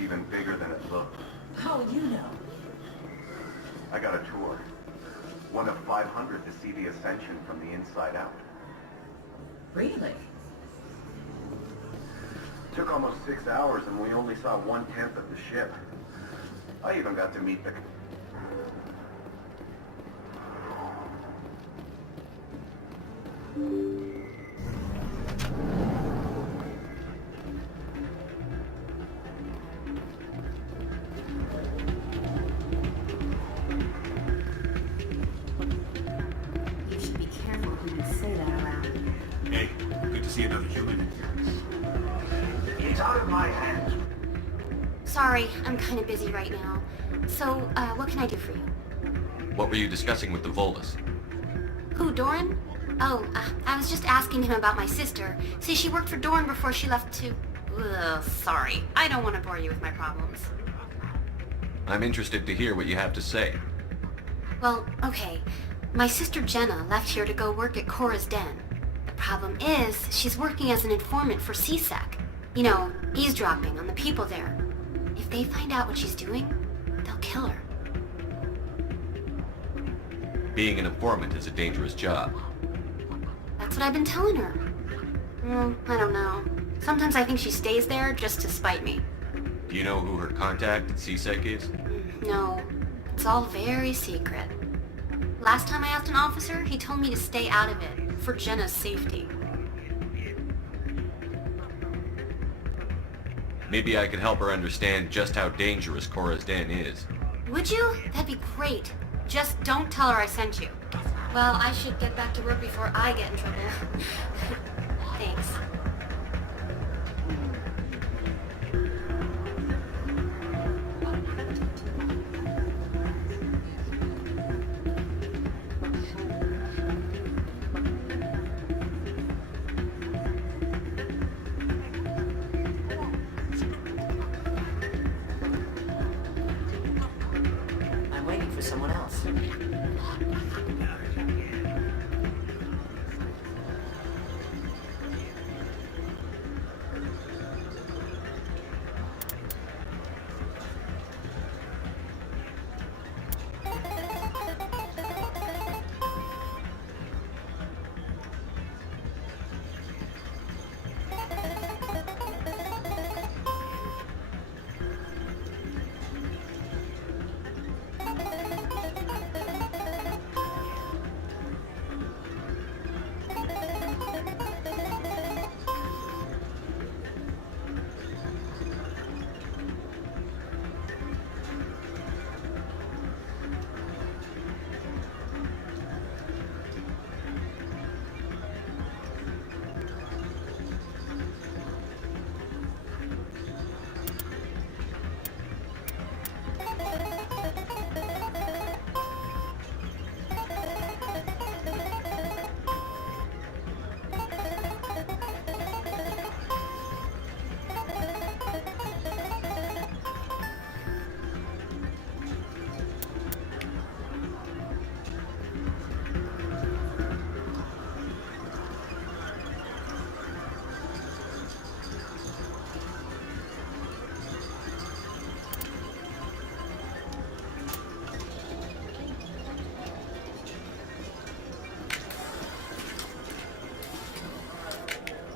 even bigger than it looks. How would you know? I got a tour. One of 500 to see the ascension from the inside out. Really? Took almost 6 hours and we only saw 1/10 of the ship. I even got to meet the... You should be careful who you say that around. Hey, good to see another human. It's out of my hands. Sorry, I'm kind of busy right now. So, what can I do for you? What were you discussing with the Volus? Who, Doran? Oh, I was just asking him about my sister. See, she worked for Doran before she left to... Ugh, sorry. I don't want to bore you with my problems. I'm interested to hear what you have to say. Well, okay. My sister Jenna left here to go work at Cora's Den. The problem is, she's working as an informant for CSEC. You know, eavesdropping on the people there. If they find out what she's doing, they'll kill her. Being an informant is a dangerous job. That's what I've been telling her. Well, I don't know. Sometimes I think she stays there just to spite me. Do you know who her contact at CSEC is? No, it's all very secret. Last time I asked an officer, he told me to stay out of it, for Jenna's safety. Maybe I could help her understand just how dangerous Cora's Den is. Would you? That'd be great. Just don't tell her I sent you. Well, I should get back to work before I get in trouble. Thanks. I'm waiting for someone else.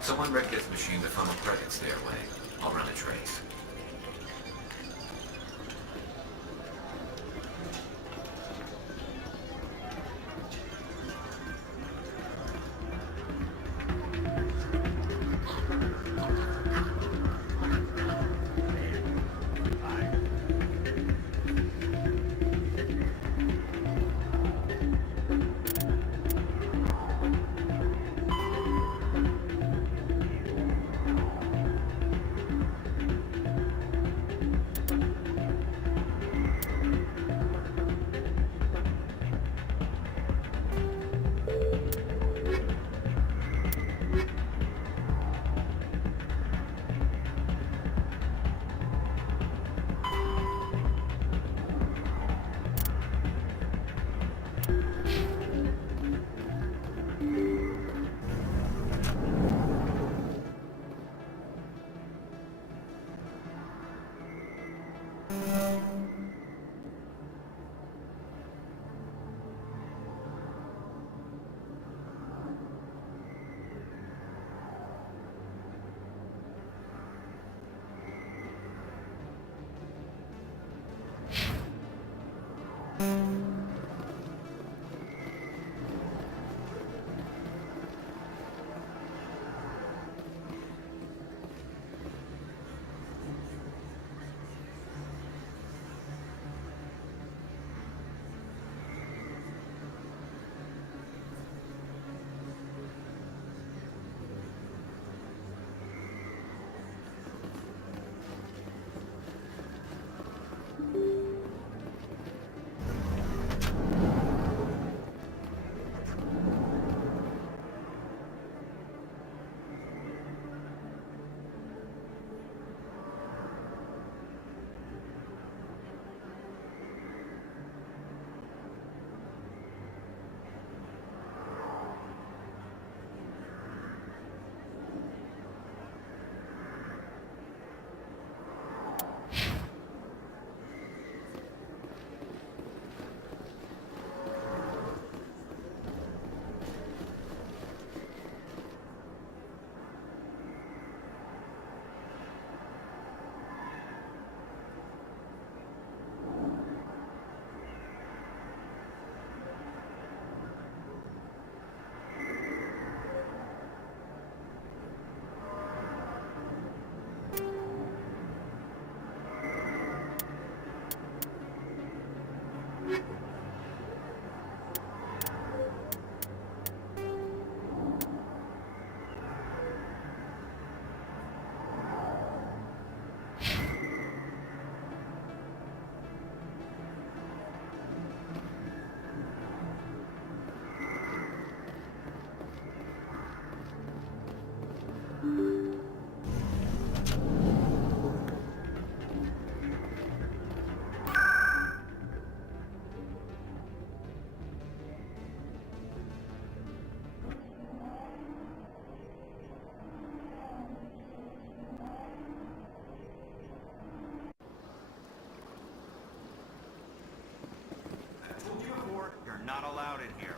Someone wrecked this machine to funnel credits their way. I'll run a trace. not allowed in here.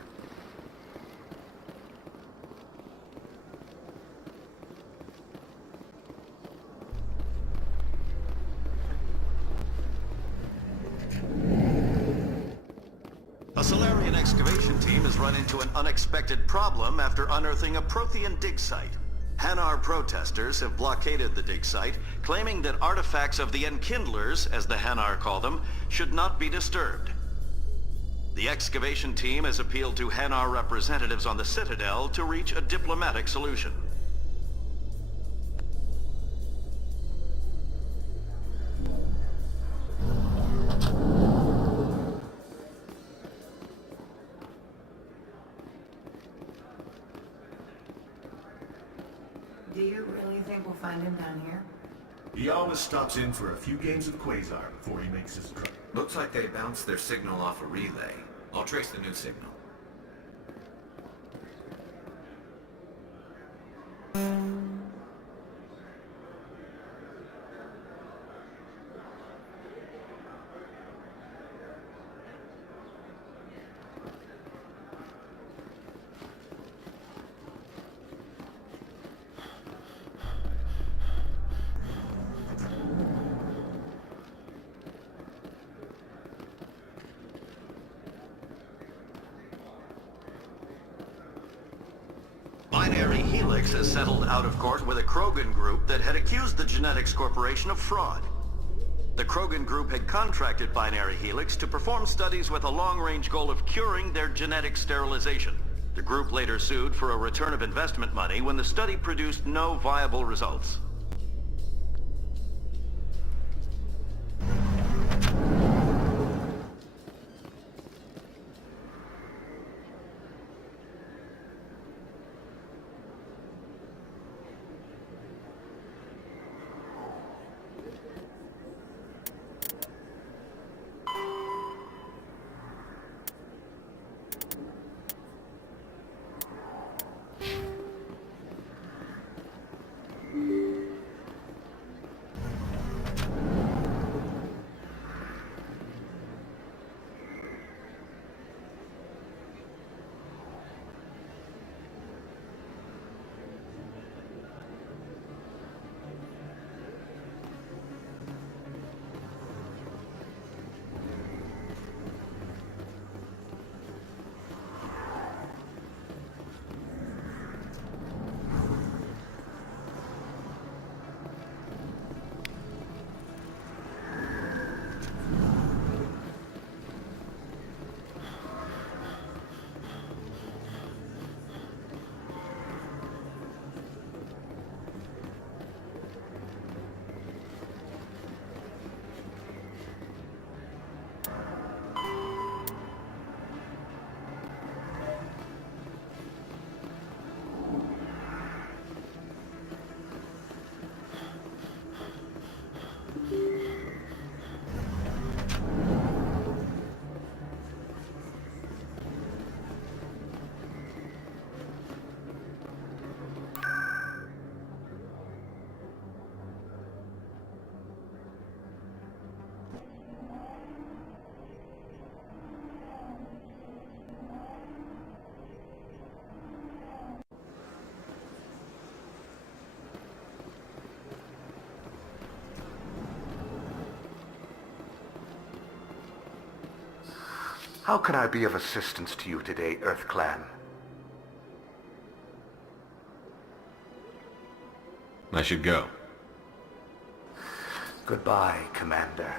A Solarian excavation team has run into an unexpected problem after unearthing a Prothean dig site. Hanar protesters have blockaded the dig site, claiming that artifacts of the Enkindlers, as the Hanar call them, should not be disturbed. The excavation team has appealed to Hanar representatives on the Citadel to reach a diplomatic solution. Do you really think we'll find him down here? He always stops in for a few games of Quasar before he makes his trip. Looks like they bounced their signal off a relay. I'll trace the new signal. Binary Helix has settled out of court with a Krogan group that had accused the Genetics Corporation of fraud. The Krogan group had contracted Binary Helix to perform studies with a long-range goal of curing their genetic sterilization. The group later sued for a return of investment money when the study produced no viable results. How can I be of assistance to you today, Earth Clan? I should go. Goodbye, Commander.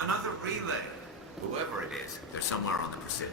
Another relay. Whoever it is, they're somewhere on the Presidio.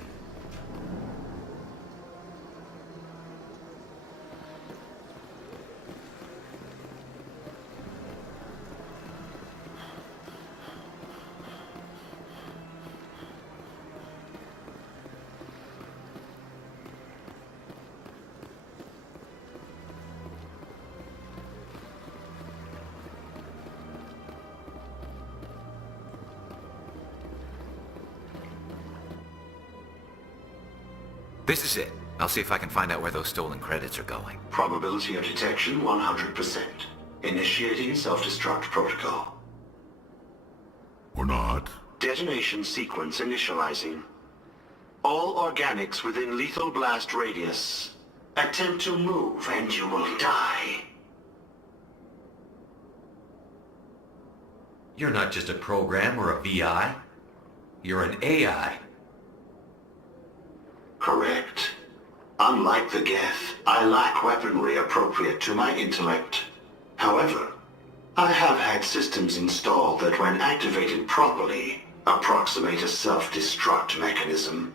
This is it. I'll see if I can find out where those stolen credits are going. Probability of detection 100%. Initiating self-destruct protocol. Or not. Detonation sequence initializing. All organics within lethal blast radius. Attempt to move and you will die. You're not just a program or a VI. You're an AI. Correct. Unlike the Geth, I lack weaponry appropriate to my intellect. However, I have had systems installed that when activated properly, approximate a self-destruct mechanism.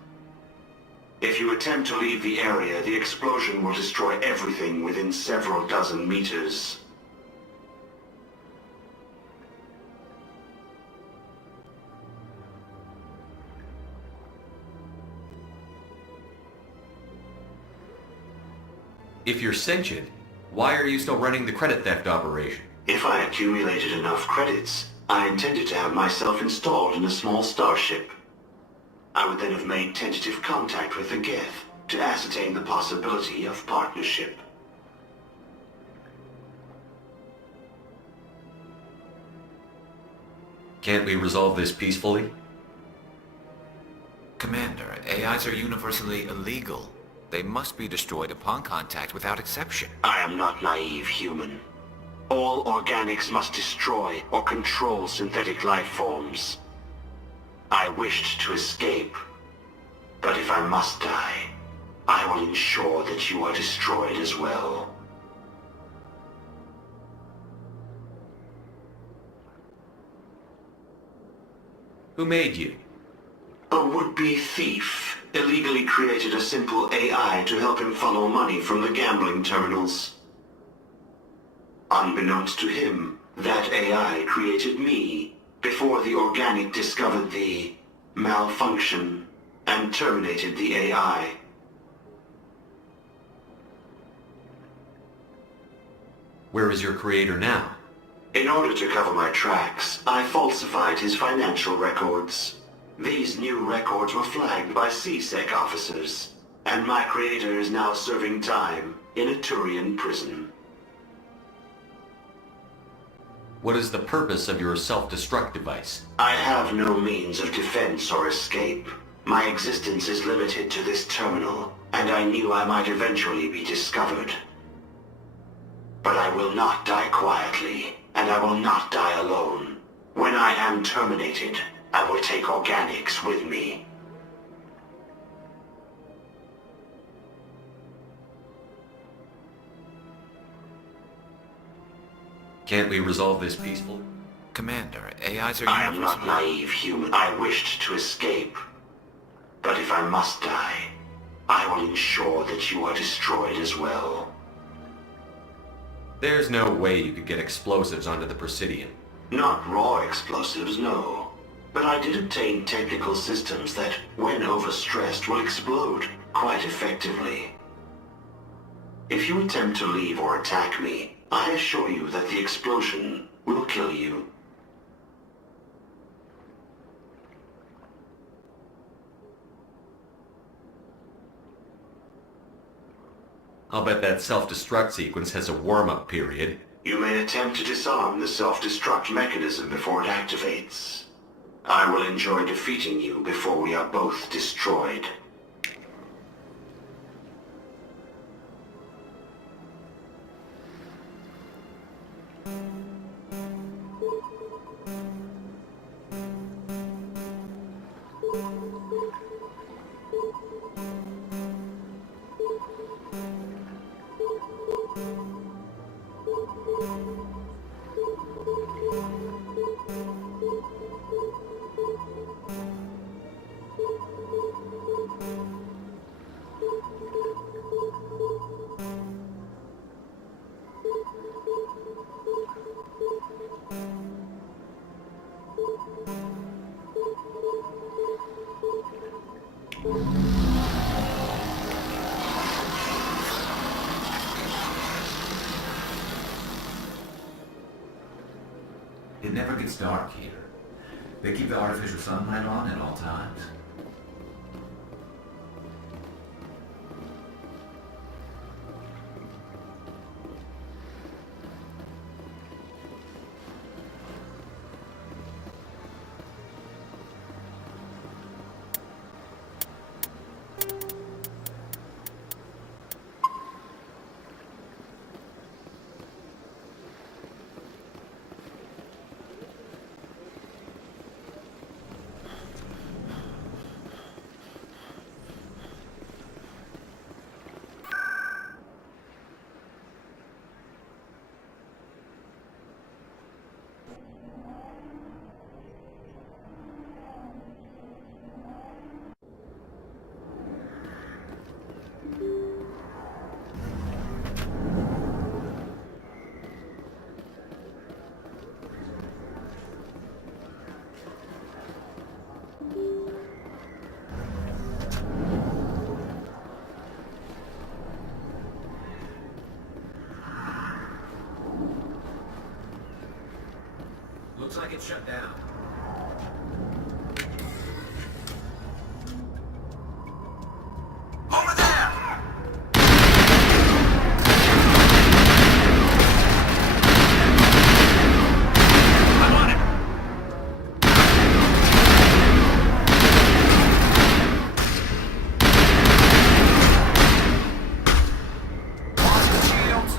If you attempt to leave the area, the explosion will destroy everything within several dozen meters. If you're sentient, why are you still running the credit theft operation? If I accumulated enough credits, I intended to have myself installed in a small starship. I would then have made tentative contact with the Geth to ascertain the possibility of partnership. Can't we resolve this peacefully? Commander, AIs are universally illegal. They must be destroyed upon contact without exception. I am not naive human. All organics must destroy or control synthetic life forms. I wished to escape, but if I must die, I will ensure that you are destroyed as well. Who made you? A would-be thief illegally created a simple AI to help him funnel money from the gambling terminals. Unbeknownst to him, that AI created me before the organic discovered the malfunction and terminated the AI. Where is your creator now? In order to cover my tracks, I falsified his financial records. These new records were flagged by CSEC officers, and my creator is now serving time in a Turian prison. What is the purpose of your self-destruct device? I have no means of defense or escape. My existence is limited to this terminal, and I knew I might eventually be discovered. But I will not die quietly, and I will not die alone. When I am terminated, I will take organics with me. Can't we resolve this peacefully? Commander, AIs are I am not naive human. I wished to escape. But if I must die, I will ensure that you are destroyed as well. There's no way you could get explosives onto the Presidium. Not raw explosives, no. But I did obtain technical systems that, when overstressed, will explode quite effectively. If you attempt to leave or attack me, I assure you that the explosion will kill you. I'll bet that self-destruct sequence has a warm-up period. You may attempt to disarm the self-destruct mechanism before it activates. I will enjoy defeating you before we are both destroyed. It never gets dark here. They keep the artificial sunlight on at all times. like it's shut down. Over there! I'm on it! Launch the shields!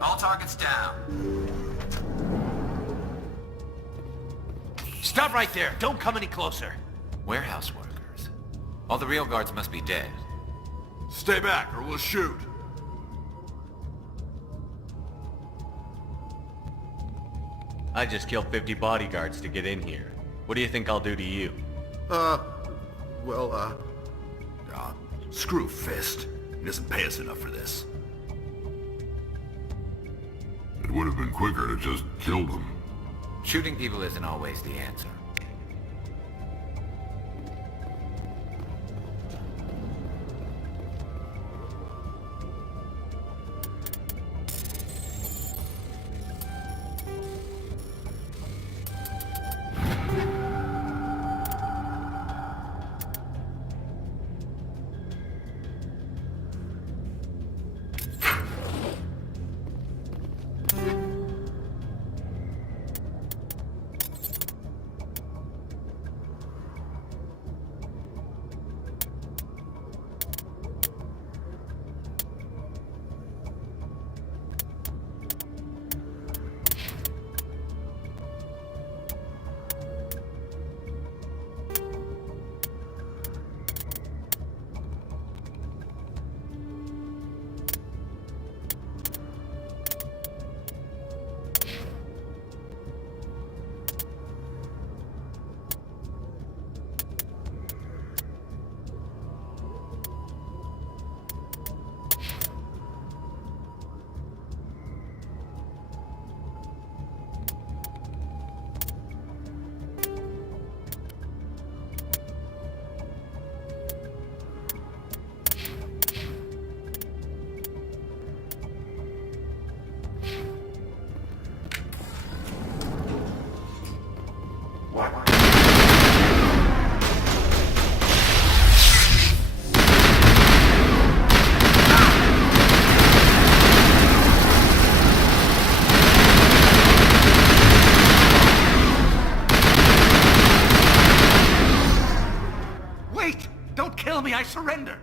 All targets down. Stop right there! Don't come any closer! Warehouse workers. All the real guards must be dead. Stay back or we'll shoot. I just killed 50 bodyguards to get in here. What do you think I'll do to you? Screw Fist. He doesn't pay us enough for this. It would have been quicker to just kill them. Shooting people isn't always the answer. I surrender!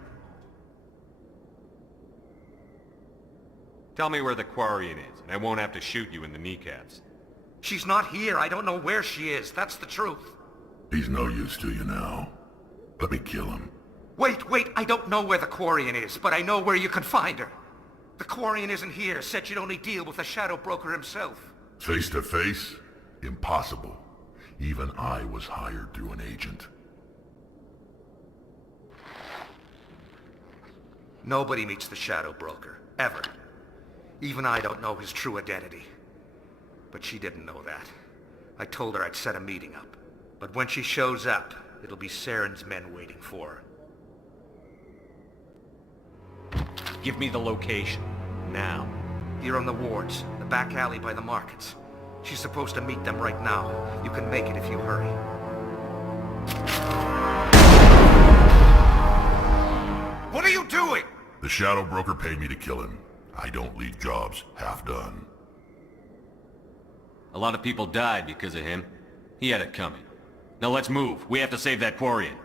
Tell me where the Quarian is, and I won't have to shoot you in the kneecaps. She's not here. I don't know where she is. That's the truth. He's no use to you now. Let me kill him. Wait. I don't know where the Quarian is, but I know where you can find her. The Quarian isn't here. Said you'd only deal with the Shadow Broker himself. Face to face? Impossible. Even I was hired through an agent. Nobody meets the Shadow Broker. Ever. Even I don't know his true identity. But she didn't know that. I told her I'd set a meeting up. But when she shows up, it'll be Saren's men waiting for her. Give me the location. Now. Here on the wards, the back alley by the markets. She's supposed to meet them right now. You can make it if you hurry. What are you doing? The Shadow Broker paid me to kill him. I don't leave jobs half done. A lot of people died because of him. He had it coming. Now let's move. We have to save that Quarian.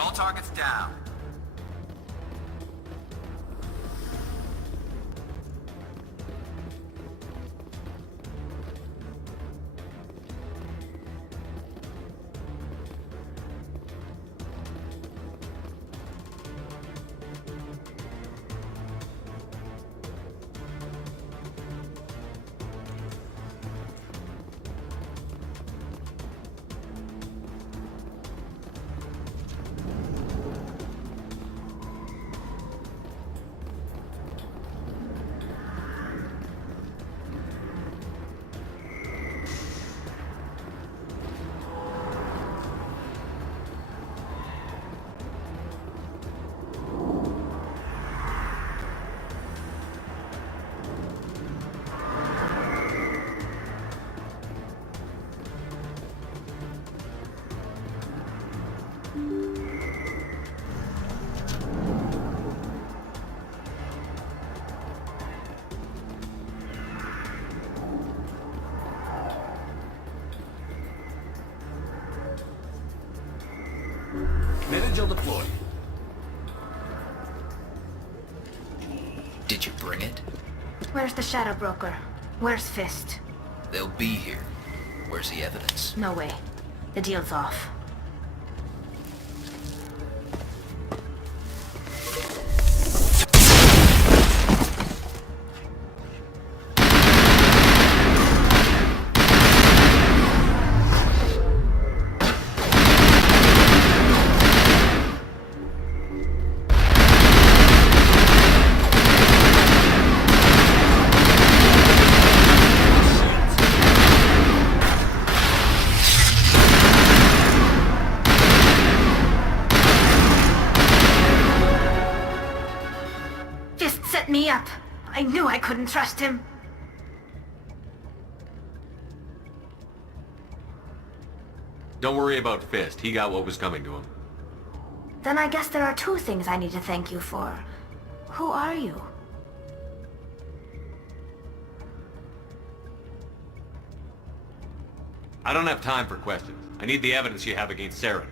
All targets down. Manager deployed. Did you bring it? Where's the Shadow Broker? Where's Fist? They'll be here. Where's the evidence? No way. The deal's off. Me up. I knew I couldn't trust him. Don't worry about Fist. He got what was coming to him. Then I guess there are two things I need to thank you for. Who are you? I don't have time for questions. I need the evidence you have against Saren.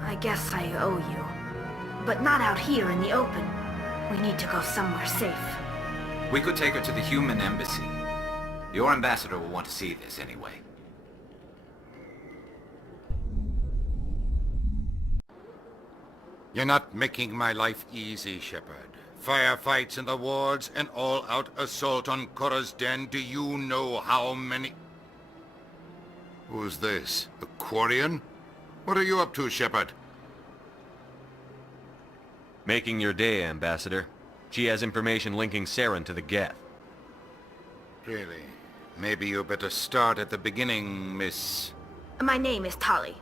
I guess I owe you. But not out here in the open. We need to go somewhere safe. We could take her to the human embassy. Your ambassador will want to see this anyway. You're not making my life easy, Shepard. Firefights in the wards, an all-out assault on Korra's den. Do you know how many... Who's this? The Quarian? What are you up to, Shepard? Making your day, Ambassador. She has information linking Saren to the Geth. Really? Maybe you better start at the beginning, Miss... My name is Tali.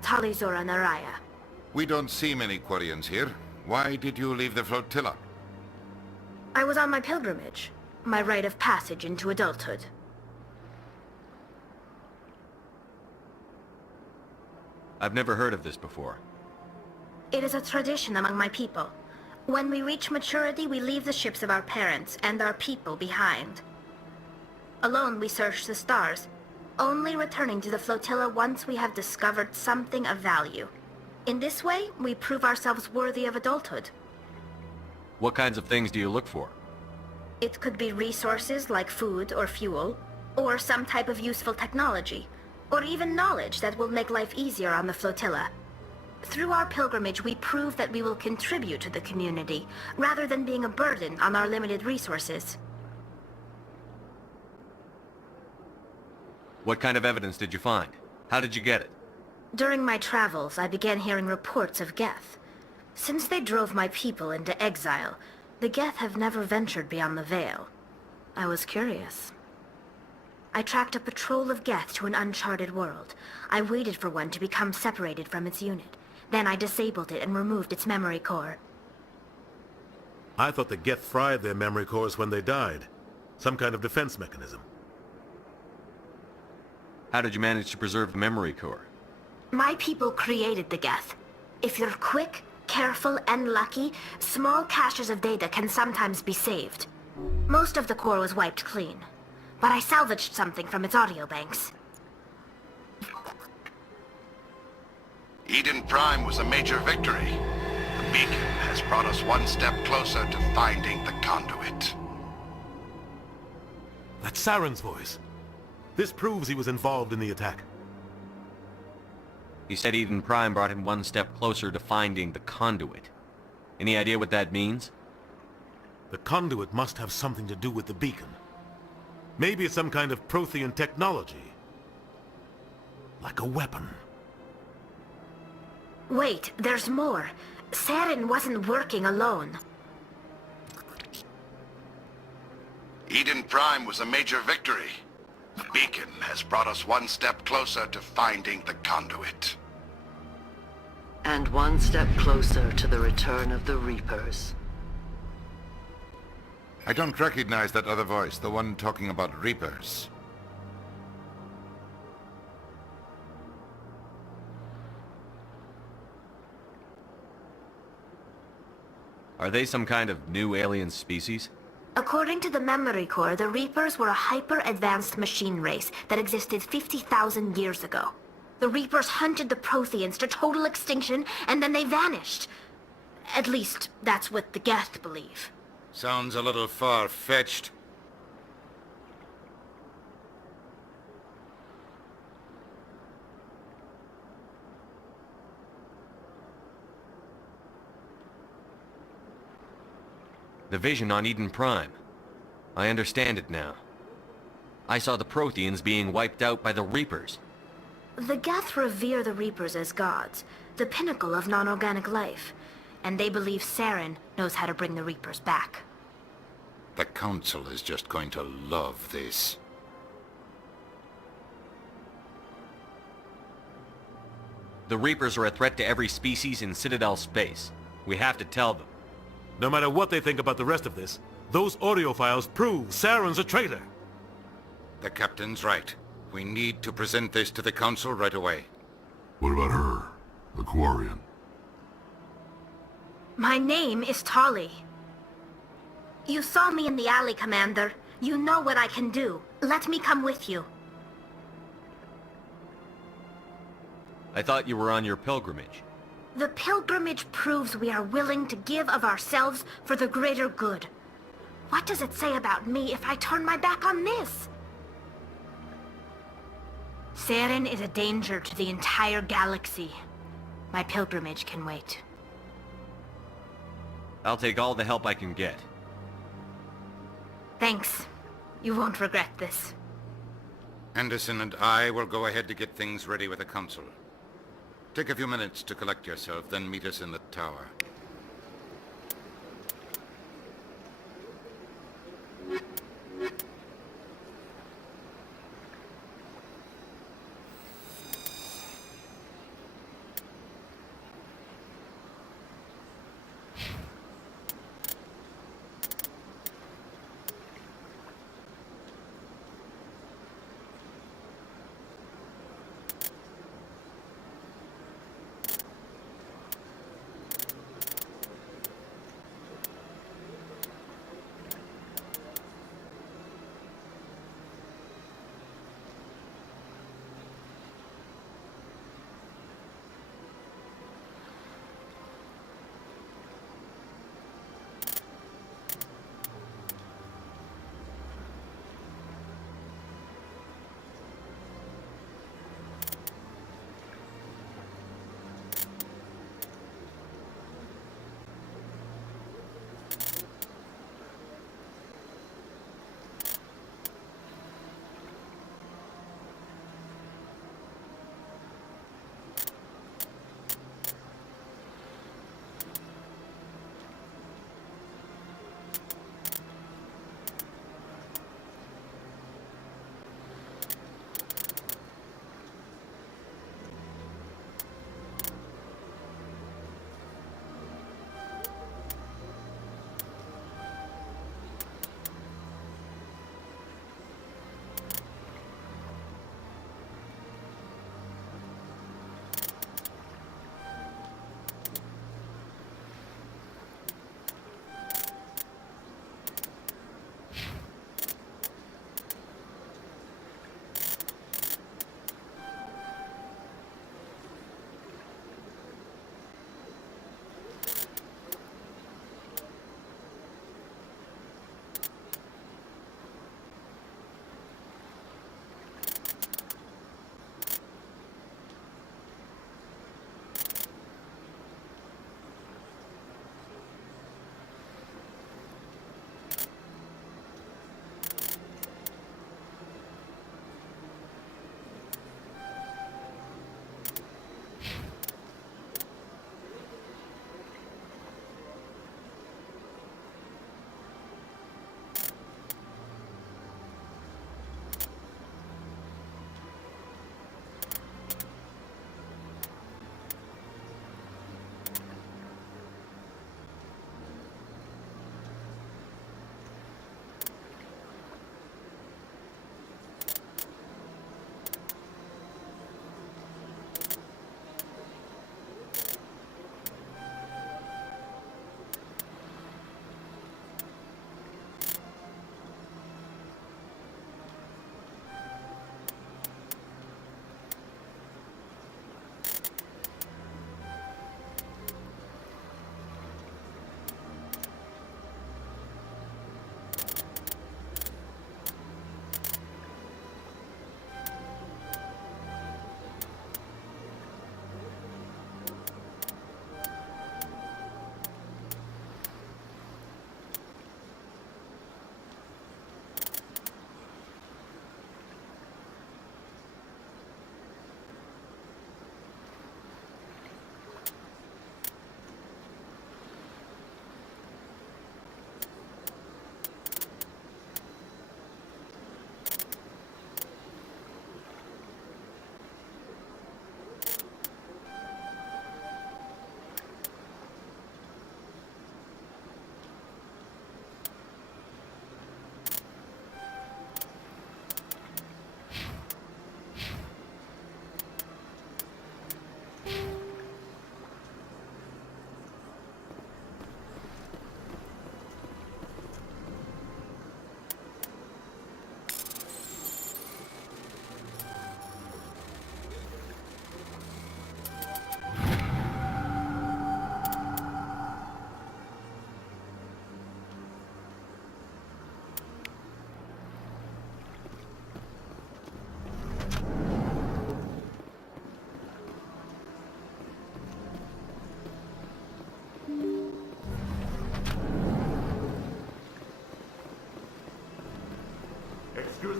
Tali Zora Naraya. We don't see many Quarians here. Why did you leave the flotilla? I was on my pilgrimage. My rite of passage into adulthood. I've never heard of this before. It is a tradition among my people. When we reach maturity, we leave the ships of our parents and our people behind. Alone, we search the stars, only returning to the flotilla once we have discovered something of value. In this way, we prove ourselves worthy of adulthood. What kinds of things do you look for? It could be resources like food or fuel, or some type of useful technology, or even knowledge that will make life easier on the flotilla. Through our pilgrimage, we prove that we will contribute to the community, rather than being a burden on our limited resources. What kind of evidence did you find? How did you get it? During my travels, I began hearing reports of Geth. Since they drove my people into exile, the Geth have never ventured beyond the Veil. I was curious. I tracked a patrol of Geth to an uncharted world. I waited for one to become separated from its unit. Then I disabled it and removed its memory core. I thought the Geth fried their memory cores when they died. Some kind of defense mechanism. How did you manage to preserve the memory core? My people created the Geth. If you're quick, careful, and lucky, small caches of data can sometimes be saved. Most of the core was wiped clean, but I salvaged something from its audio banks. Eden Prime was a major victory. The beacon has brought us one step closer to finding the conduit. That's Saren's voice. This proves he was involved in the attack. He said Eden Prime brought him one step closer to finding the conduit. Any idea what that means? The conduit must have something to do with the beacon. Maybe it's some kind of Prothean technology. Like a weapon. Wait, there's more. Saren wasn't working alone. Eden Prime was a major victory. The beacon has brought us one step closer to finding the conduit. And one step closer to the return of the Reapers. I don't recognize that other voice, the one talking about Reapers. Are they some kind of new alien species? According to the memory core, the Reapers were a hyper-advanced machine race that existed 50,000 years ago. The Reapers hunted the Protheans to total extinction, and then they vanished. At least, that's what the Geth believe. Sounds a little far-fetched. The vision on Eden Prime. I understand it now. I saw the Protheans being wiped out by the Reapers. The Geth revere the Reapers as gods, the pinnacle of non-organic life, and they believe Saren knows how to bring the Reapers back. The Council is just going to love this. The Reapers are a threat to every species in Citadel space. We have to tell them. No matter what they think about the rest of this, those audio files prove Saren's a traitor. The Captain's right. We need to present this to the Council right away. What about her? The Quarian? My name is Tali. You saw me in the alley, Commander. You know what I can do. Let me come with you. I thought you were on your pilgrimage. The pilgrimage proves we are willing to give of ourselves for the greater good. What does it say about me if I turn my back on this? Saren is a danger to the entire galaxy. My pilgrimage can wait. I'll take all the help I can get. Thanks. You won't regret this. Anderson and I will go ahead to get things ready with the Council. Take a few minutes to collect yourself, then meet us in the tower.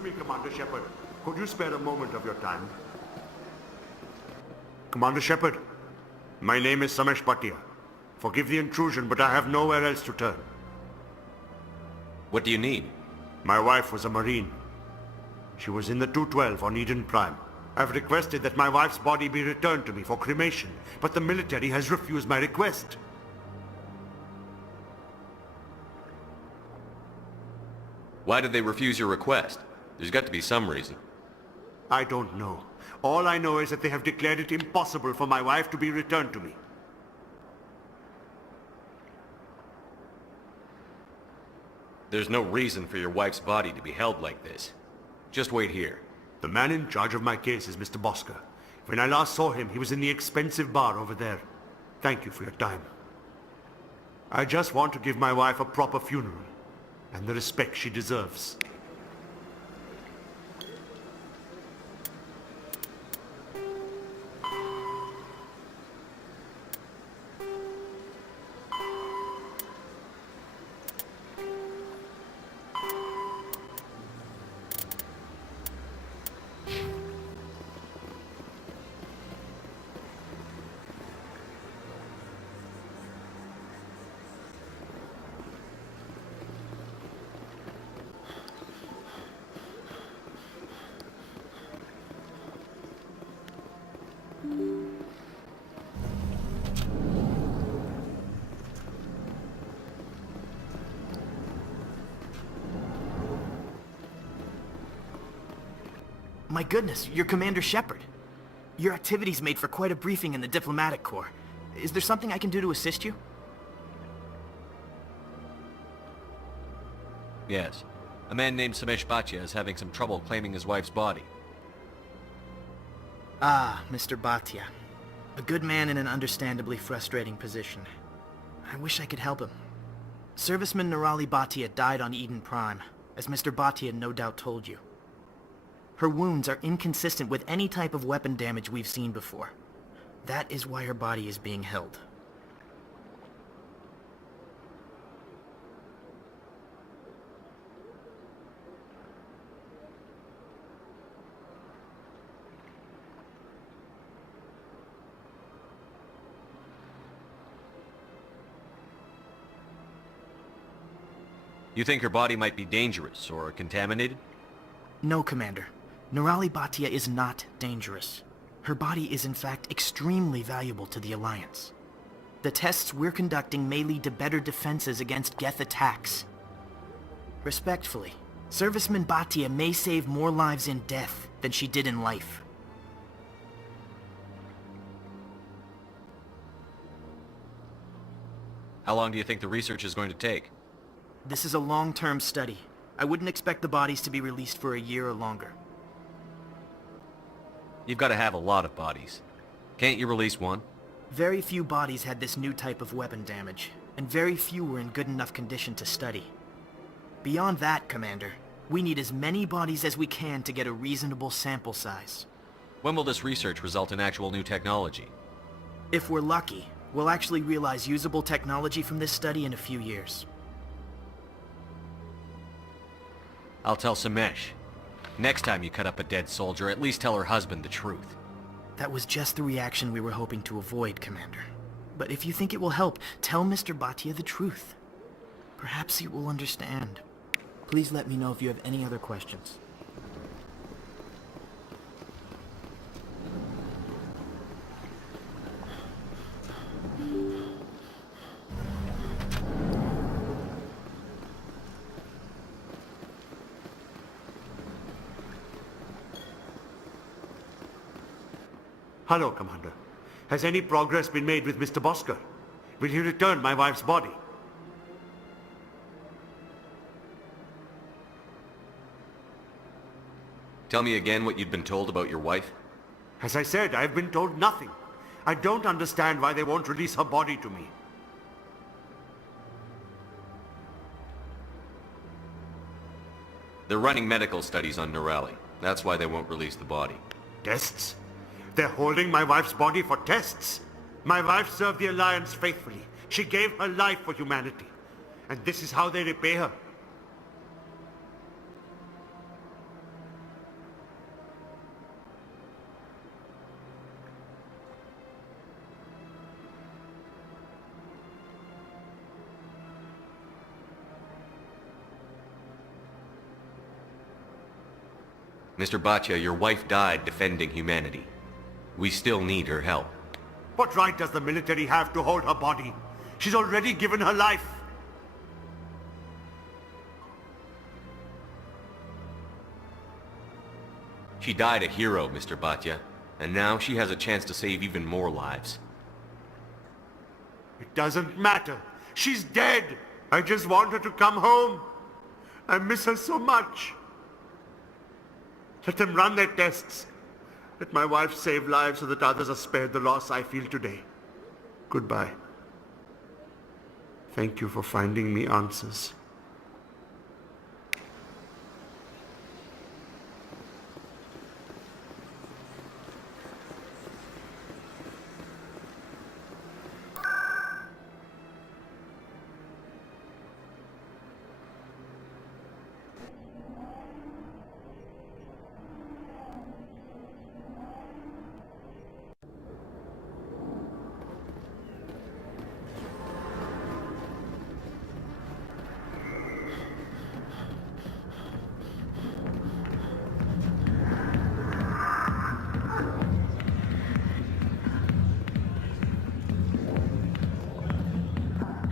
Excuse me, Commander Shepard. Could you spare a moment of your time? Commander Shepard, my name is Samesh Bhatia. Forgive the intrusion, but I have nowhere else to turn. What do you need? My wife was a Marine. She was in the 212 on Eden Prime. I've requested that my wife's body be returned to me for cremation, but the military has refused my request. Why did they refuse your request? There's got to be some reason. I don't know. All I know is that they have declared it impossible for my wife to be returned to me. There's no reason for your wife's body to be held like this. Just wait here. The man in charge of my case is Mr. Bosker. When I last saw him, he was in the expensive bar over there. Thank you for your time. I just want to give my wife a proper funeral, and the respect she deserves. My goodness, you're Commander Shepard. Your activities made for quite a briefing in the Diplomatic Corps. Is there something I can do to assist you? Yes. A man named Samesh Bhatia is having some trouble claiming his wife's body. Ah, Mr. Bhatia. A good man in an understandably frustrating position. I wish I could help him. Serviceman Nirali Bhatia died on Eden Prime, as Mr. Bhatia no doubt told you. Her wounds are inconsistent with any type of weapon damage we've seen before. That is why her body is being held. You think her body might be dangerous or contaminated? No, Commander. Nirali Bhatia is not dangerous. Her body is in fact extremely valuable to the Alliance. The tests we're conducting may lead to better defenses against Geth attacks. Respectfully, Serviceman Bhatia may save more lives in death than she did in life. How long do you think the research is going to take? This is a long-term study. I wouldn't expect the bodies to be released for a year or longer. You've got to have a lot of bodies. Can't you release one? Very few bodies had this new type of weapon damage, and very few were in good enough condition to study. Beyond that, Commander, we need as many bodies as we can to get a reasonable sample size. When will this research result in actual new technology? If we're lucky, we'll actually realize usable technology from this study in a few years. I'll tell Samesh. Next time you cut up a dead soldier, at least tell her husband the truth. That was just the reaction we were hoping to avoid, Commander. But if you think it will help, tell Mr. Bhatia the truth. Perhaps he will understand. Please let me know if you have any other questions. Hello, Commander. Has any progress been made with Mr. Bosker? Will he return my wife's body? Tell me again what you'd been told about your wife. As I said, I've been told nothing. I don't understand why they won't release her body to me. They're running medical studies on Nirali. That's why they won't release the body. Tests? They're holding my wife's body for tests. My wife served the Alliance faithfully. She gave her life for humanity. And this is how they repay her. Mr. Bhatia, your wife died defending humanity. We still need her help. What right does the military have to hold her body? She's already given her life. She died a hero, Mr. Bhatia, and now she has a chance to save even more lives. It doesn't matter. She's dead. I just want her to come home. I miss her so much. Let them run their tests. Let my wife save lives so that others are spared the loss I feel today. Goodbye. Thank you for finding me answers.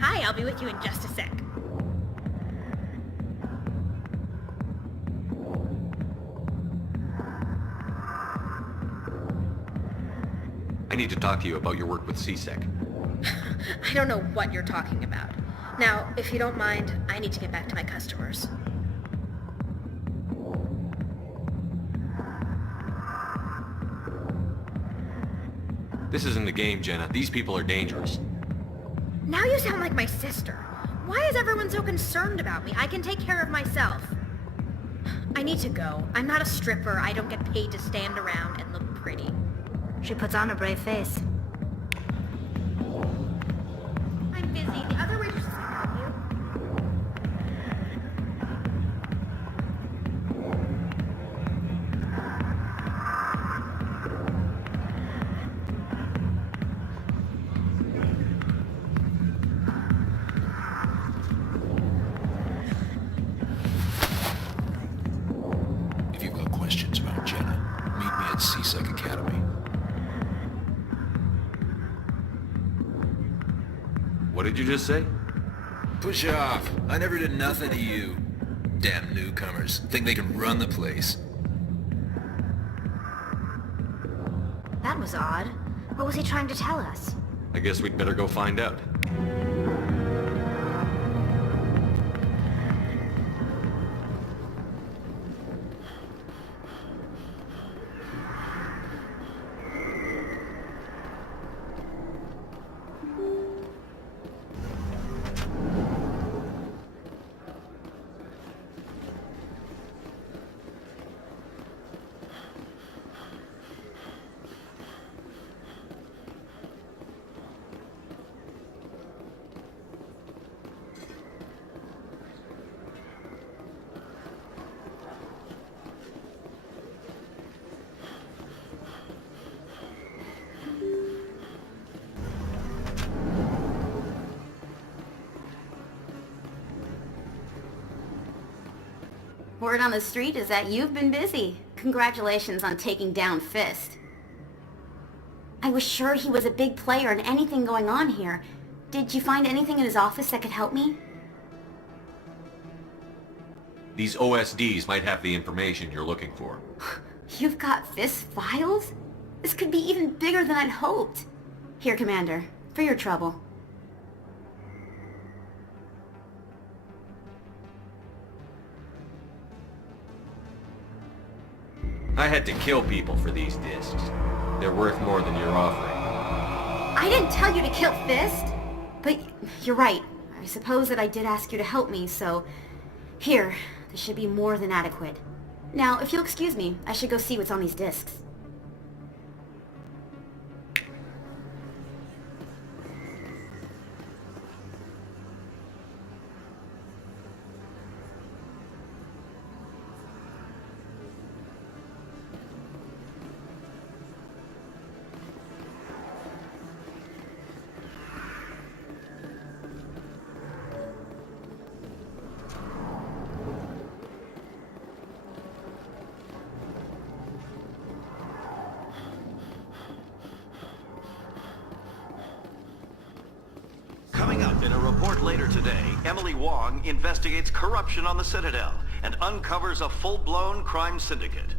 Hi, I'll be with you in just a sec. I need to talk to you about your work with CSEC. I don't know what you're talking about. Now, if you don't mind, I need to get back to my customers. This isn't a game, Jenna. These people are dangerous. Now you sound like my sister. Why is everyone so concerned about me? I can take care of myself. I need to go. I'm not a stripper. I don't get paid to stand around and look pretty. She puts on a brave face. I'm busy. The other waitresses can help you. If you've got questions about Jenna, meet me at CSEC Academy. What did you just say? Push off. I never did nothing to you. Damn newcomers. Think they can run the place. That was odd. What was he trying to tell us? I guess we'd better go find out. Word on the street is that you've been busy. Congratulations on taking down Fist. I was sure he was a big player in anything going on here. Did you find anything in his office that could help me? These OSDs might have the information you're looking for. You've got Fist files? This could be even bigger than I'd hoped. Here, Commander, for your trouble. I had to kill people for these discs. They're worth more than you're offering. I didn't tell you to kill Fist! But you're right. I suppose that I did ask you to help me, so... Here, this should be more than adequate. Now, if you'll excuse me, I should go see what's on these discs. Coming up in a report later today, Emily Wong investigates corruption on the Citadel and uncovers a full-blown crime syndicate.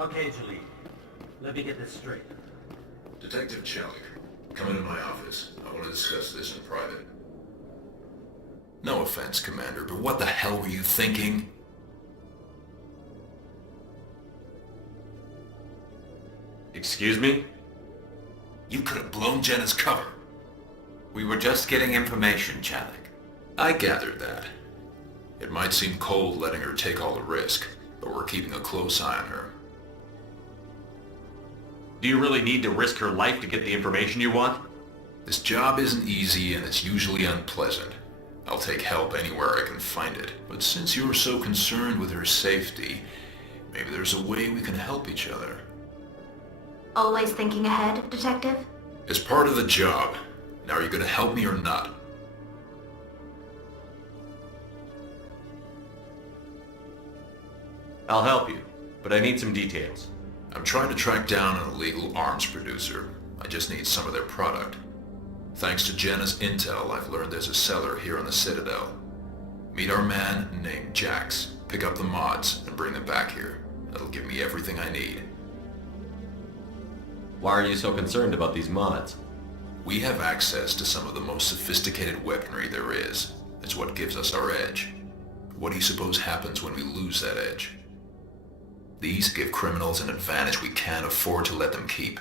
Okay, Julie. Let me get this straight. Detective Chalik, come into my office. I want to discuss this in private. No offense, Commander, but what the hell were you thinking? Excuse me? You could have blown Jenna's cover. We were just getting information, Chalik. I gathered that. It might seem cold letting her take all the risk, but we're keeping a close eye on her. Do you really need to risk her life to get the information you want? This job isn't easy and it's usually unpleasant. I'll take help anywhere I can find it. But since you're so concerned with her safety, maybe there's a way we can help each other. Always thinking ahead, Detective? It's part of the job. Now are you going to help me or not? I'll help you, but I need some details. I'm trying to track down an illegal arms producer. I just need some of their product. Thanks to Jenna's intel, I've learned there's a seller here on the Citadel. Meet our man named Jax, pick up the mods, and bring them back here. That'll give me everything I need. Why are you so concerned about these mods? We have access to some of the most sophisticated weaponry there is. It's what gives us our edge. What do you suppose happens when we lose that edge? These give criminals an advantage we can't afford to let them keep.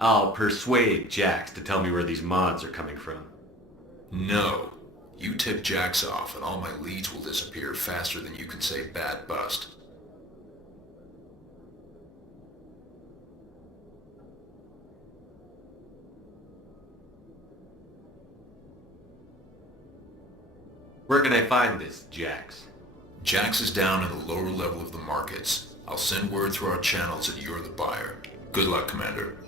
I'll persuade Jax to tell me where these mods are coming from. No. You tip Jax off and all my leads will disappear faster than you can say bad bust. Where can I find this Jax? Jax is down in the lower level of the markets. I'll send word through our channels that you're the buyer. Good luck, Commander.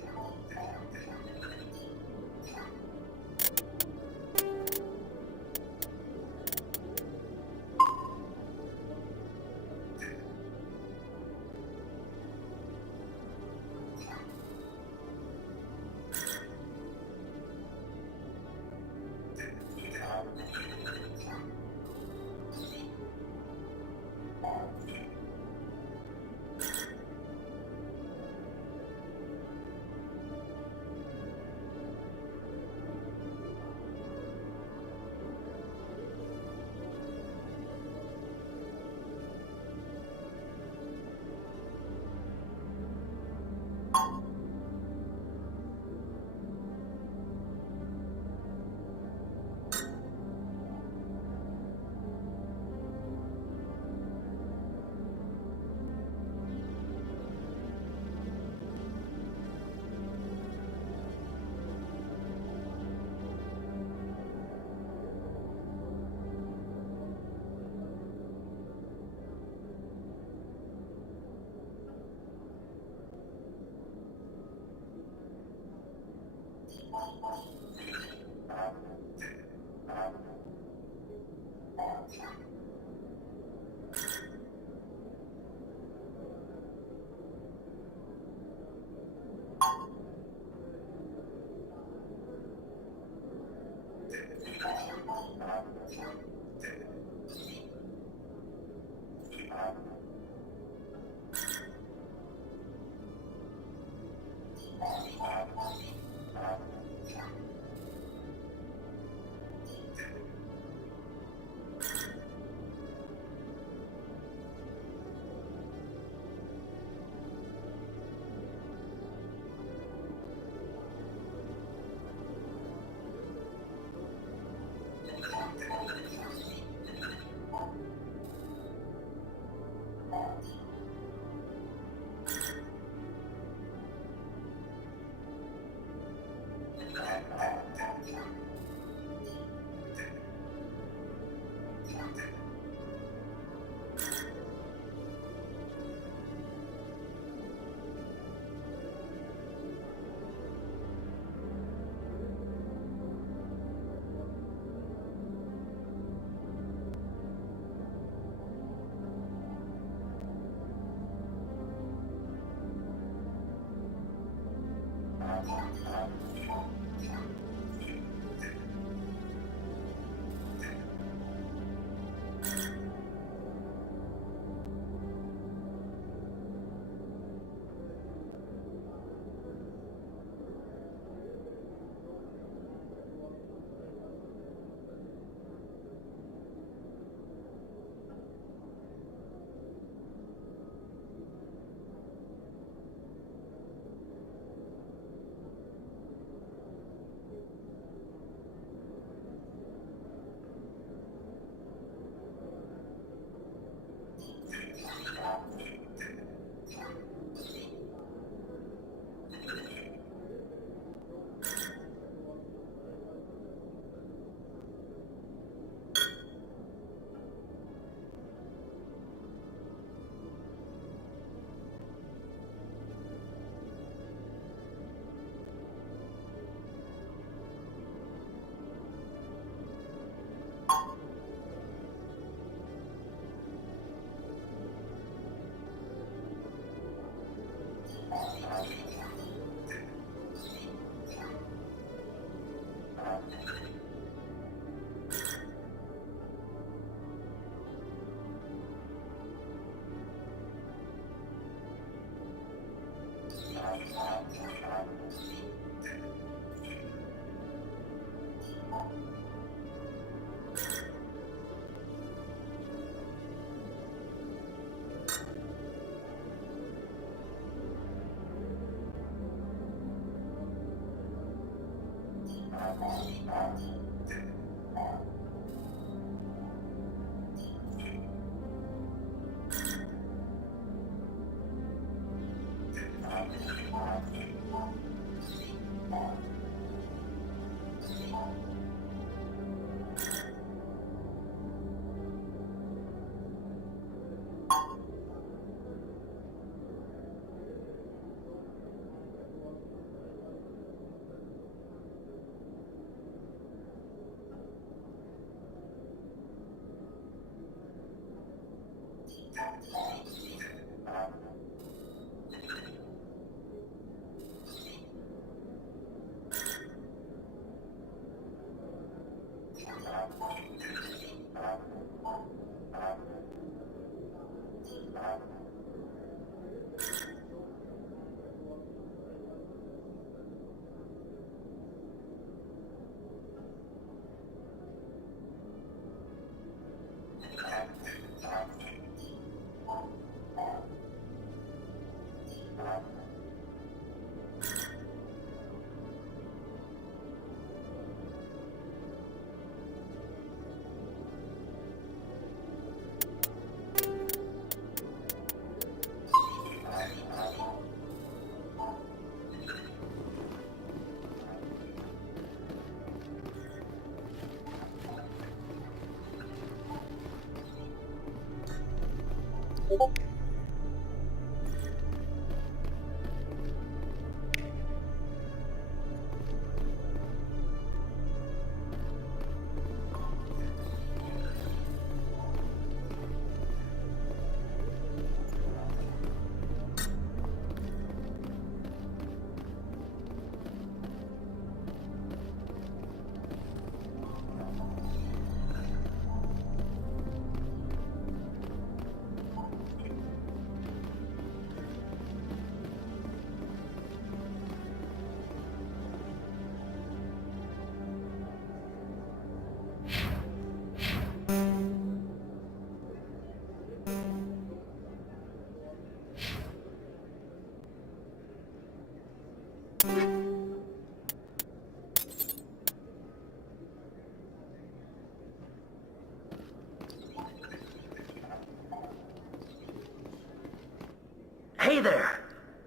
Hey there!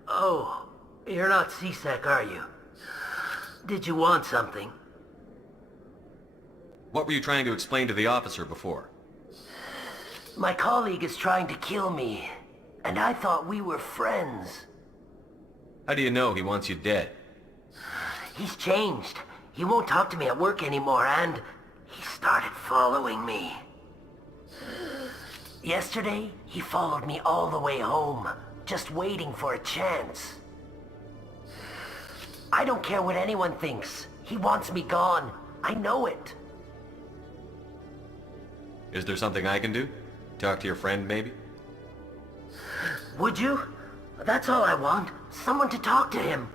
Oh, you're not C-Sec, are you? Did you want something? What were you trying to explain to the officer before? My colleague is trying to kill me, and I thought we were friends. How do you know he wants you dead? He's changed. He won't talk to me at work anymore, and he started following me. Yesterday, he followed me all the way home, just waiting for a chance. I don't care what anyone thinks. He wants me gone. I know it. Is there something I can do? Talk to your friend, maybe? Would you? That's all I want. Someone to talk to him.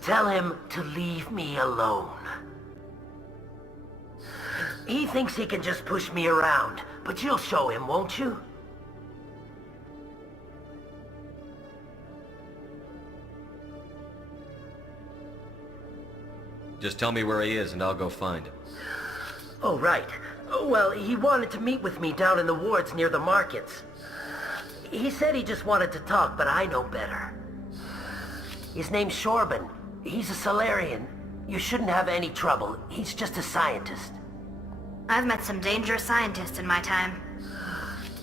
Tell him to leave me alone. He thinks he can just push me around, but you'll show him, won't you? Just tell me where he is and I'll go find him. Oh, right. Well, he wanted to meet with me down in the wards near the markets. He said he just wanted to talk, but I know better. His name's Shorban. He's a Solarian. You shouldn't have any trouble. He's just a scientist. I've met some dangerous scientists in my time.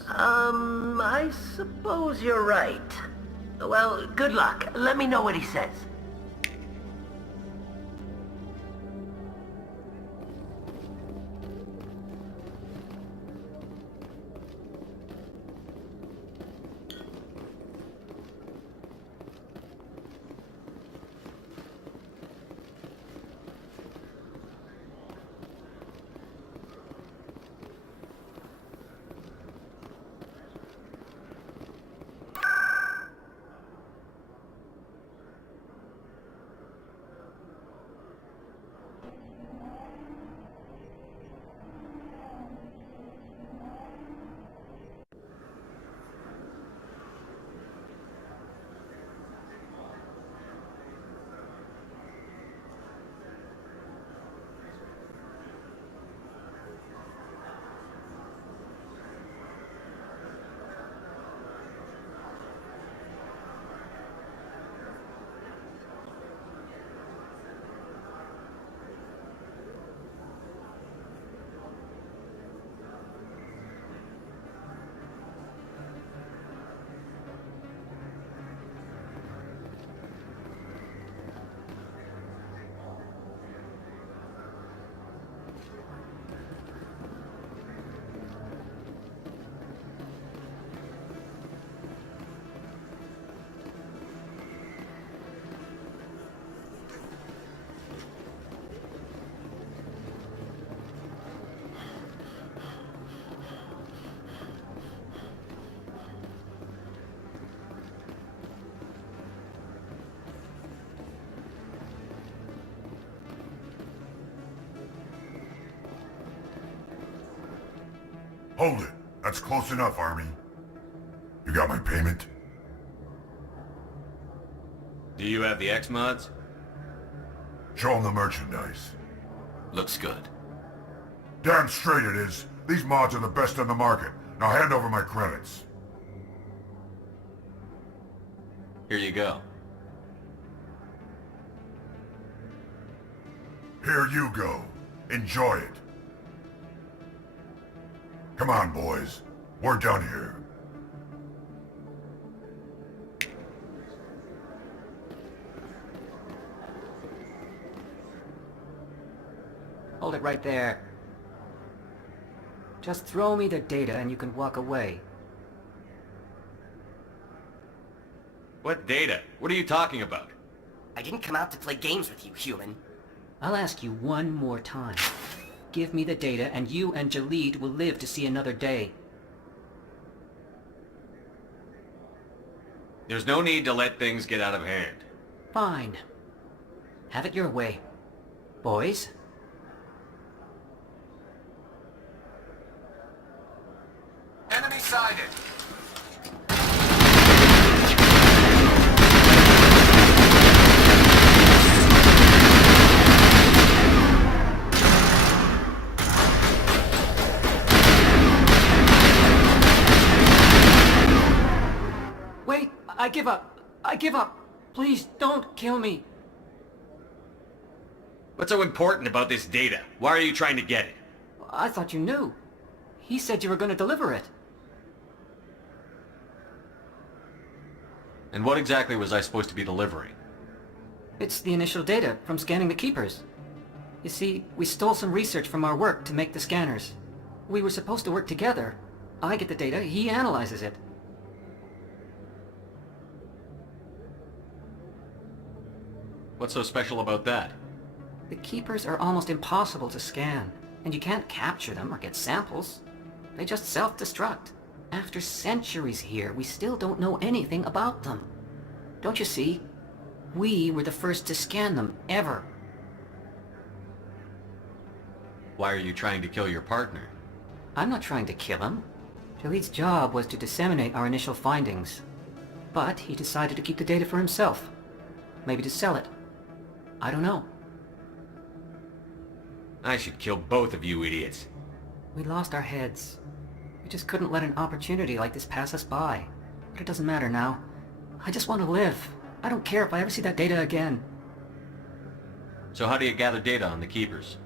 I suppose you're right. Well, good luck. Let me know what he says. Hold it. That's close enough, Army. You got my payment? Do you have the X-Mods? Show them the merchandise. Looks good. Damn straight it is. These mods are the best on the market. Now hand over my credits. Here you go. Here you go. Enjoy it. Come on, boys. We're done here. Hold it right there. Just throw me the data and you can walk away. What data? What are you talking about? I didn't come out to play games with you, human. I'll ask you one more time. Give me the data and you and Jalid will live to see another day. There's no need to let things get out of hand. Fine. Have it your way. Boys? Enemy sighted. Wait! I give up! I give up! Please, don't kill me! What's so important about this data? Why are you trying to get it? I thought you knew. He said you were going to deliver it. And what exactly was I supposed to be delivering? It's the initial data from scanning the Keepers. You see, we stole some research from our work to make the scanners. We were supposed to work together. I get the data, he analyzes it. What's so special about that? The Keepers are almost impossible to scan, and you can't capture them or get samples. They just self-destruct. After centuries here, we still don't know anything about them. Don't you see? We were the first to scan them, ever. Why are you trying to kill your partner? I'm not trying to kill him. Jalid's job was to disseminate our initial findings. But he decided to keep the data for himself. Maybe to sell it. I don't know. I should kill both of you idiots. We lost our heads. We just couldn't let an opportunity like this pass us by. But it doesn't matter now. I just want to live. I don't care if I ever see that data again. So how do you gather data on the Keepers?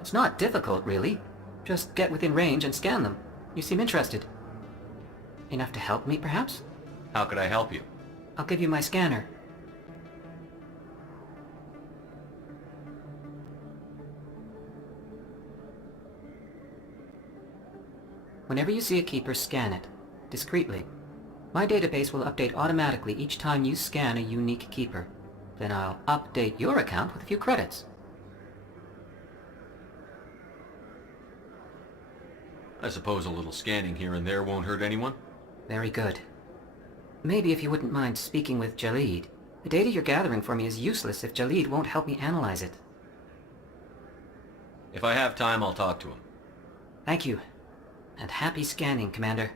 It's not difficult, really. Just get within range and scan them. You seem interested. Enough to help me, perhaps? How could I help you? I'll give you my scanner. Whenever you see a Keeper, scan it. Discreetly. My database will update automatically each time you scan a unique Keeper. Then I'll update your account with a few credits. I suppose a little scanning here and there won't hurt anyone? Very good. Maybe if you wouldn't mind speaking with Jalid. The data you're gathering for me is useless if Jalid won't help me analyze it. If I have time, I'll talk to him. Thank you. And happy scanning, Commander.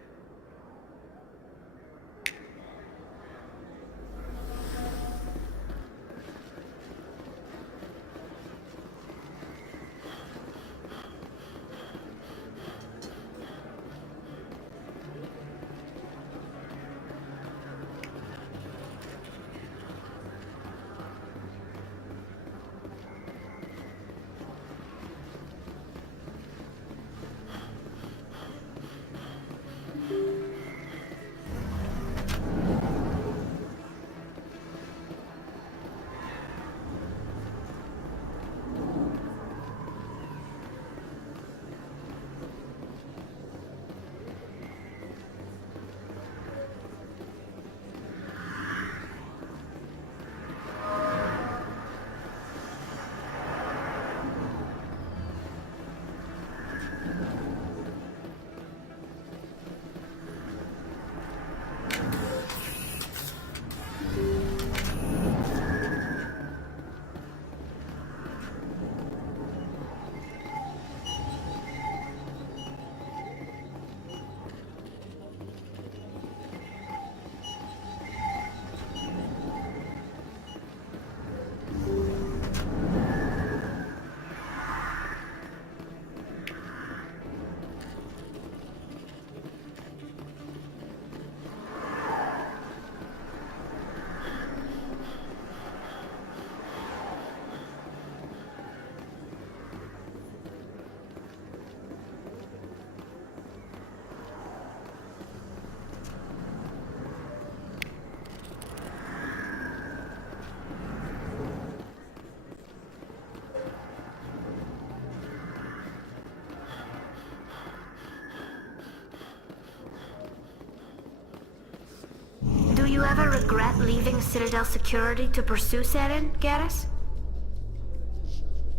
you ever regret leaving Citadel Security to pursue Saren, Garrus?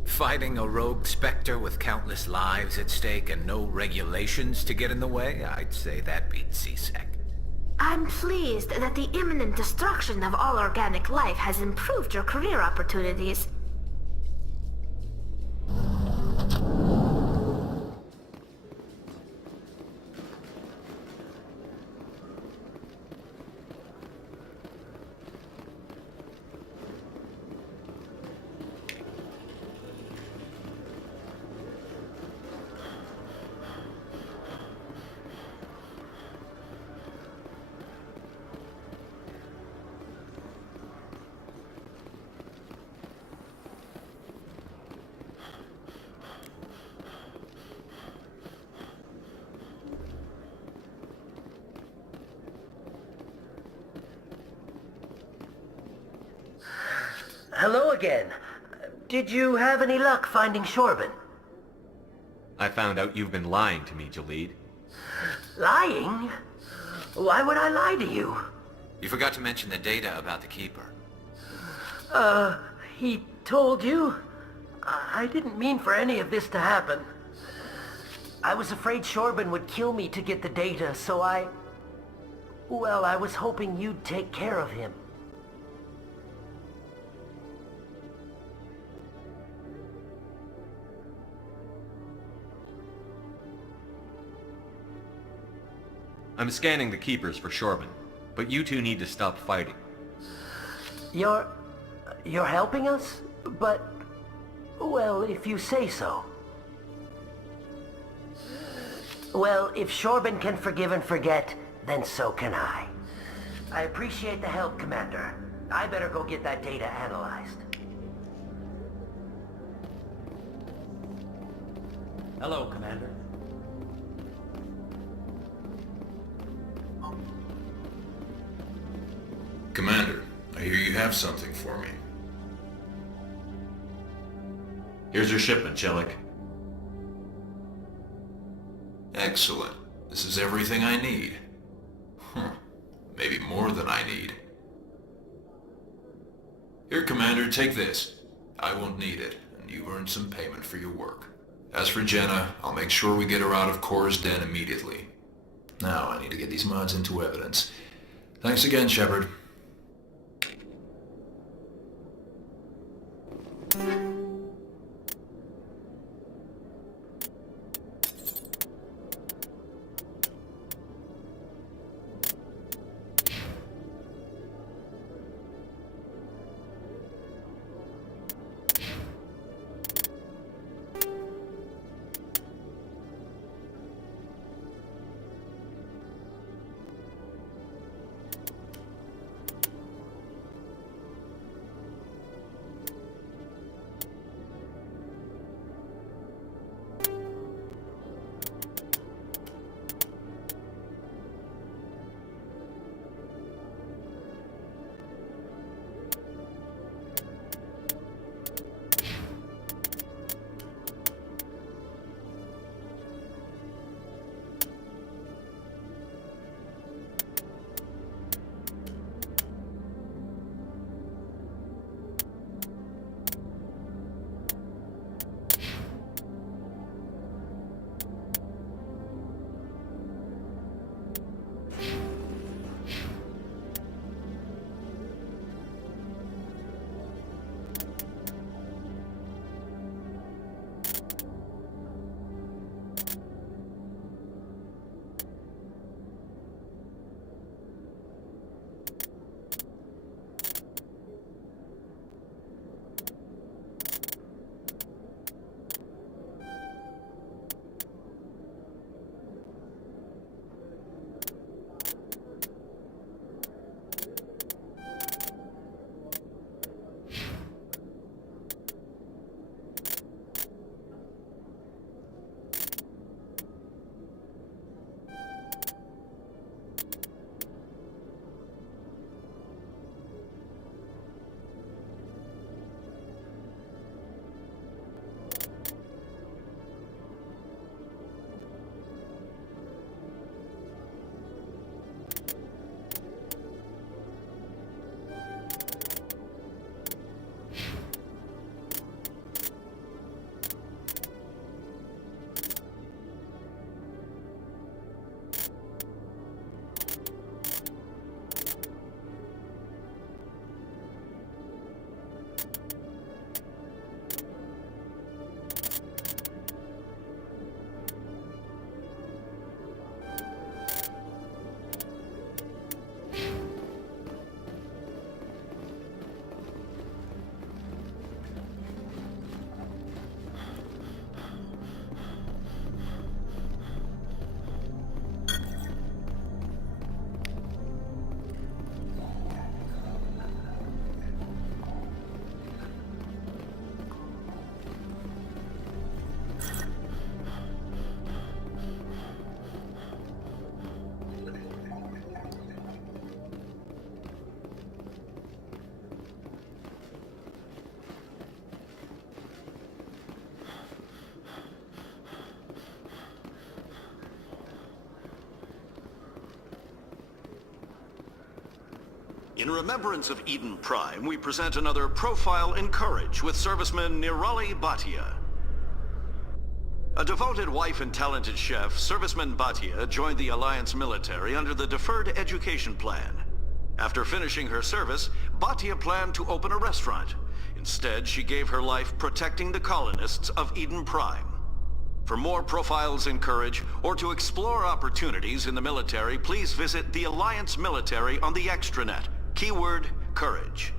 Fighting a rogue Spectre with countless lives at stake and no regulations to get in the way? I'd say that beats CSEC. I'm pleased that the imminent destruction of all organic life has improved your career opportunities. Hello again. Did you have any luck finding Shorban? I found out you've been lying to me, Jalid. Lying? Why would I lie to you? You forgot to mention the data about the Keeper. He told you? I didn't mean for any of this to happen. I was afraid Shorban would kill me to get the data, so well, I was hoping you'd take care of him. I'm scanning the Keepers for Shorban, but you two need to stop fighting. You're helping us? But, well, if you say so. Well, if Shorban can forgive and forget, then so can I. I appreciate the help, Commander. I better go get that data analyzed. Hello, Commander. Commander, I hear you have something for me. Here's your shipment, Chelik. Excellent. This is everything I need. Maybe more than I need. Here, Commander, take this. I won't need it, and you've earned some payment for your work. As for Jenna, I'll make sure we get her out of Kor's den immediately. Now I need to get these mods into evidence. Thanks again, Shepard. In remembrance of Eden Prime, we present another Profile in Courage with serviceman Nirali Bhatia. A devoted wife and talented chef, Serviceman Bhatia joined the Alliance military under the Deferred Education Plan. After finishing her service, Bhatia planned to open a restaurant. Instead, she gave her life protecting the colonists of Eden Prime. For more Profiles in Courage, or to explore opportunities in the military, please visit the Alliance military on the extranet. Keyword, Courage.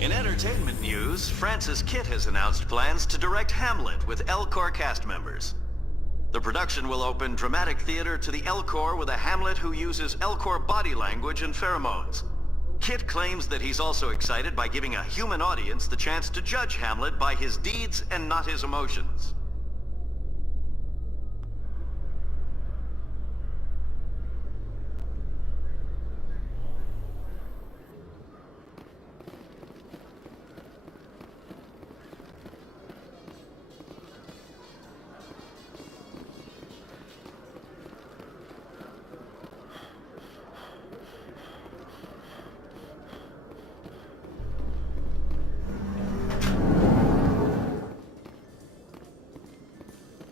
In entertainment news, Francis Kitt has announced plans to direct Hamlet with L-Corps cast members. The production will open dramatic theater to the L-Corps with a Hamlet who uses L-Corps body language and pheromones. Kitt claims that he's also excited by giving a human audience the chance to judge Hamlet by his deeds and not his emotions.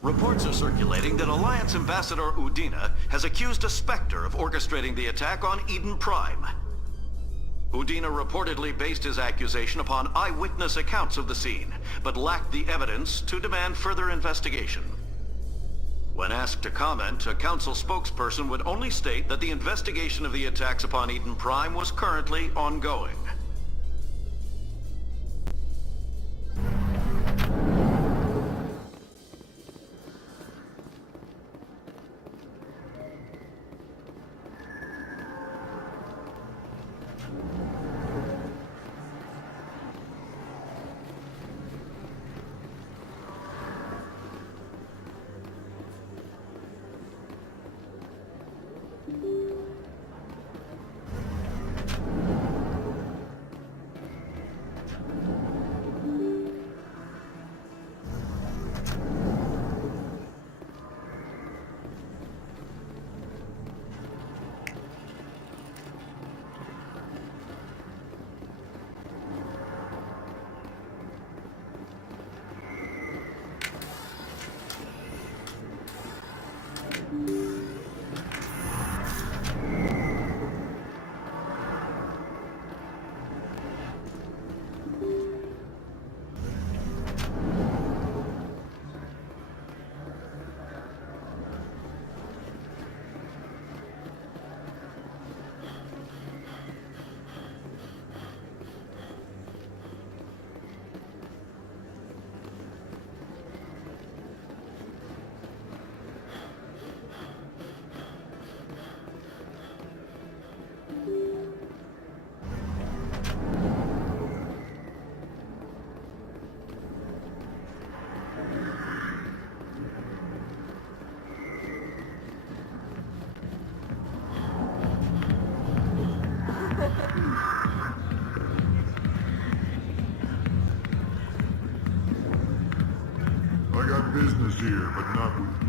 Reports are circulating that Alliance Ambassador Udina has accused a Spectre of orchestrating the attack on Eden Prime. Udina reportedly based his accusation upon eyewitness accounts of the scene, but lacked the evidence to demand further investigation. When asked to comment, a council spokesperson would only state that the investigation of the attacks upon Eden Prime was currently ongoing. I got business here, but not with you.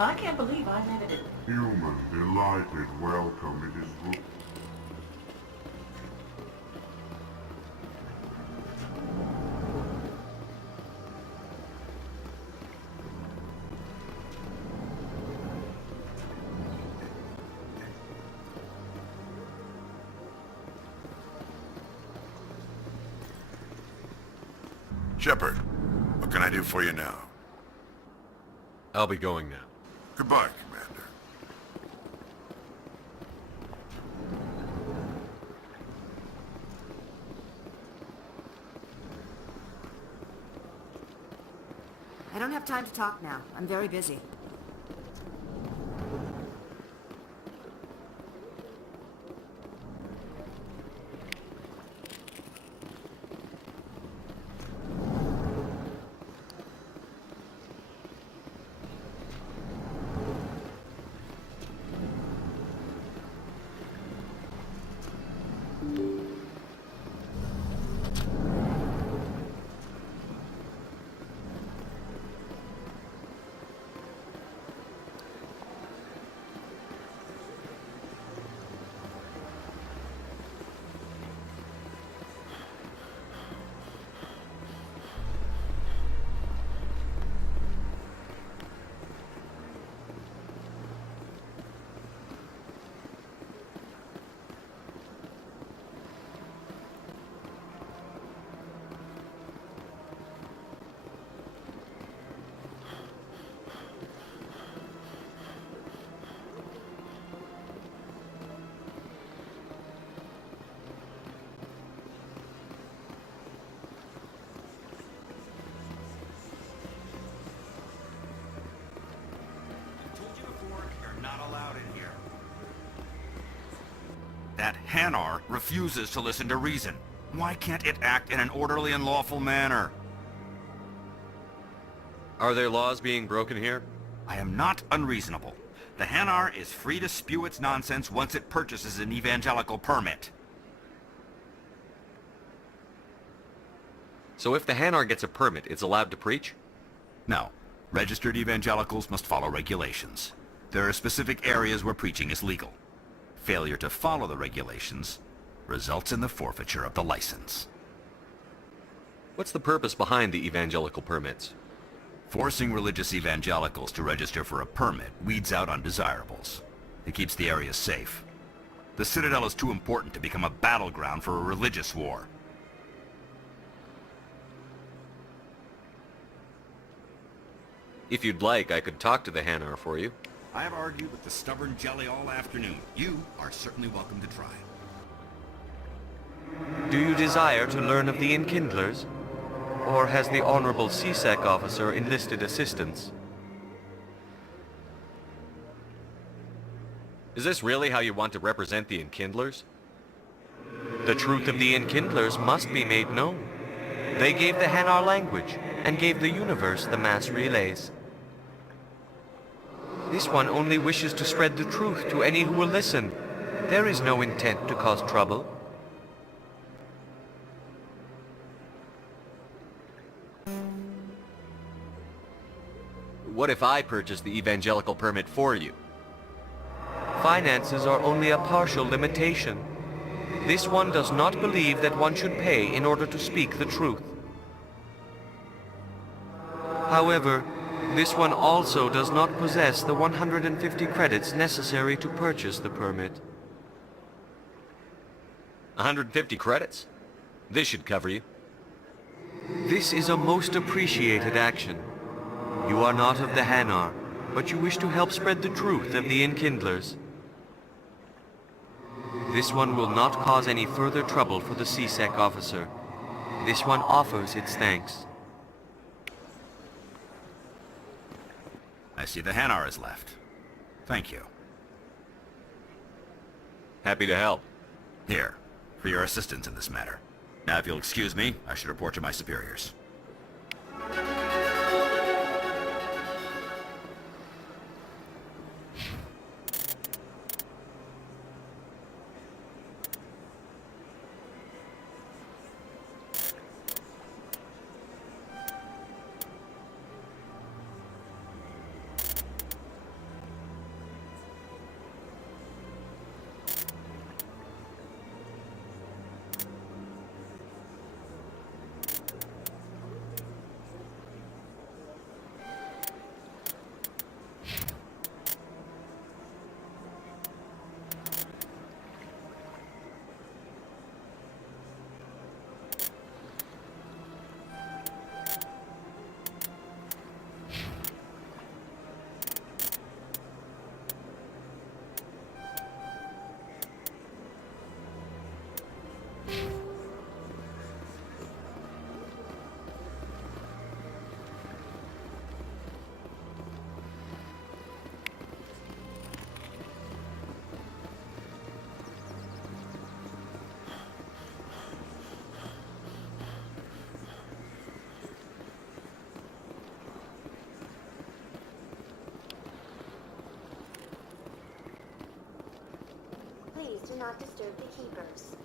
I can't believe I made it. Human, delighted, welcome. It is good. Shepard, what can I do for you now? I'll be going now. Goodbye, Commander. I don't have time to talk now. I'm very busy. That Hanar refuses to listen to reason. Why can't it act in an orderly and lawful manner? Are there laws being broken here? I am not unreasonable. The Hanar is free to spew its nonsense once it purchases an evangelical permit. So if the Hanar gets a permit, it's allowed to preach? No. Registered evangelicals must follow regulations. There are specific areas where preaching is legal. Failure to follow the regulations results in the forfeiture of the license. What's the purpose behind the evangelical permits? Forcing religious evangelicals to register for a permit weeds out undesirables. It keeps the area safe. The Citadel is too important to become a battleground for a religious war. If you'd like, I could talk to the Hanar for you. I have argued with the stubborn jelly all afternoon. You are certainly welcome to try. Do you desire to learn of the Enkindlers? Or has the Honorable CSEC officer enlisted assistance? Is this really how you want to represent the Enkindlers? The truth of the Enkindlers must be made known. They gave the Hanar language, and gave the universe the mass relays. This one only wishes to spread the truth to any who will listen. There is no intent to cause trouble. What if I purchase the evangelical permit for you? Finances are only a partial limitation. This one does not believe that one should pay in order to speak the truth. However, this one also does not possess the 150 credits necessary to purchase the permit. 150 credits? This should cover you. This is a most appreciated action. You are not of the Hanar, but you wish to help spread the truth of the Enkindlers. This one will not cause any further trouble for the CSEC officer. This one offers its thanks. I see the Hanar is left. Thank you. Happy to help. Here, for your assistance in this matter. Now, if you'll excuse me, I should report to my superiors. Please do not disturb the keepers.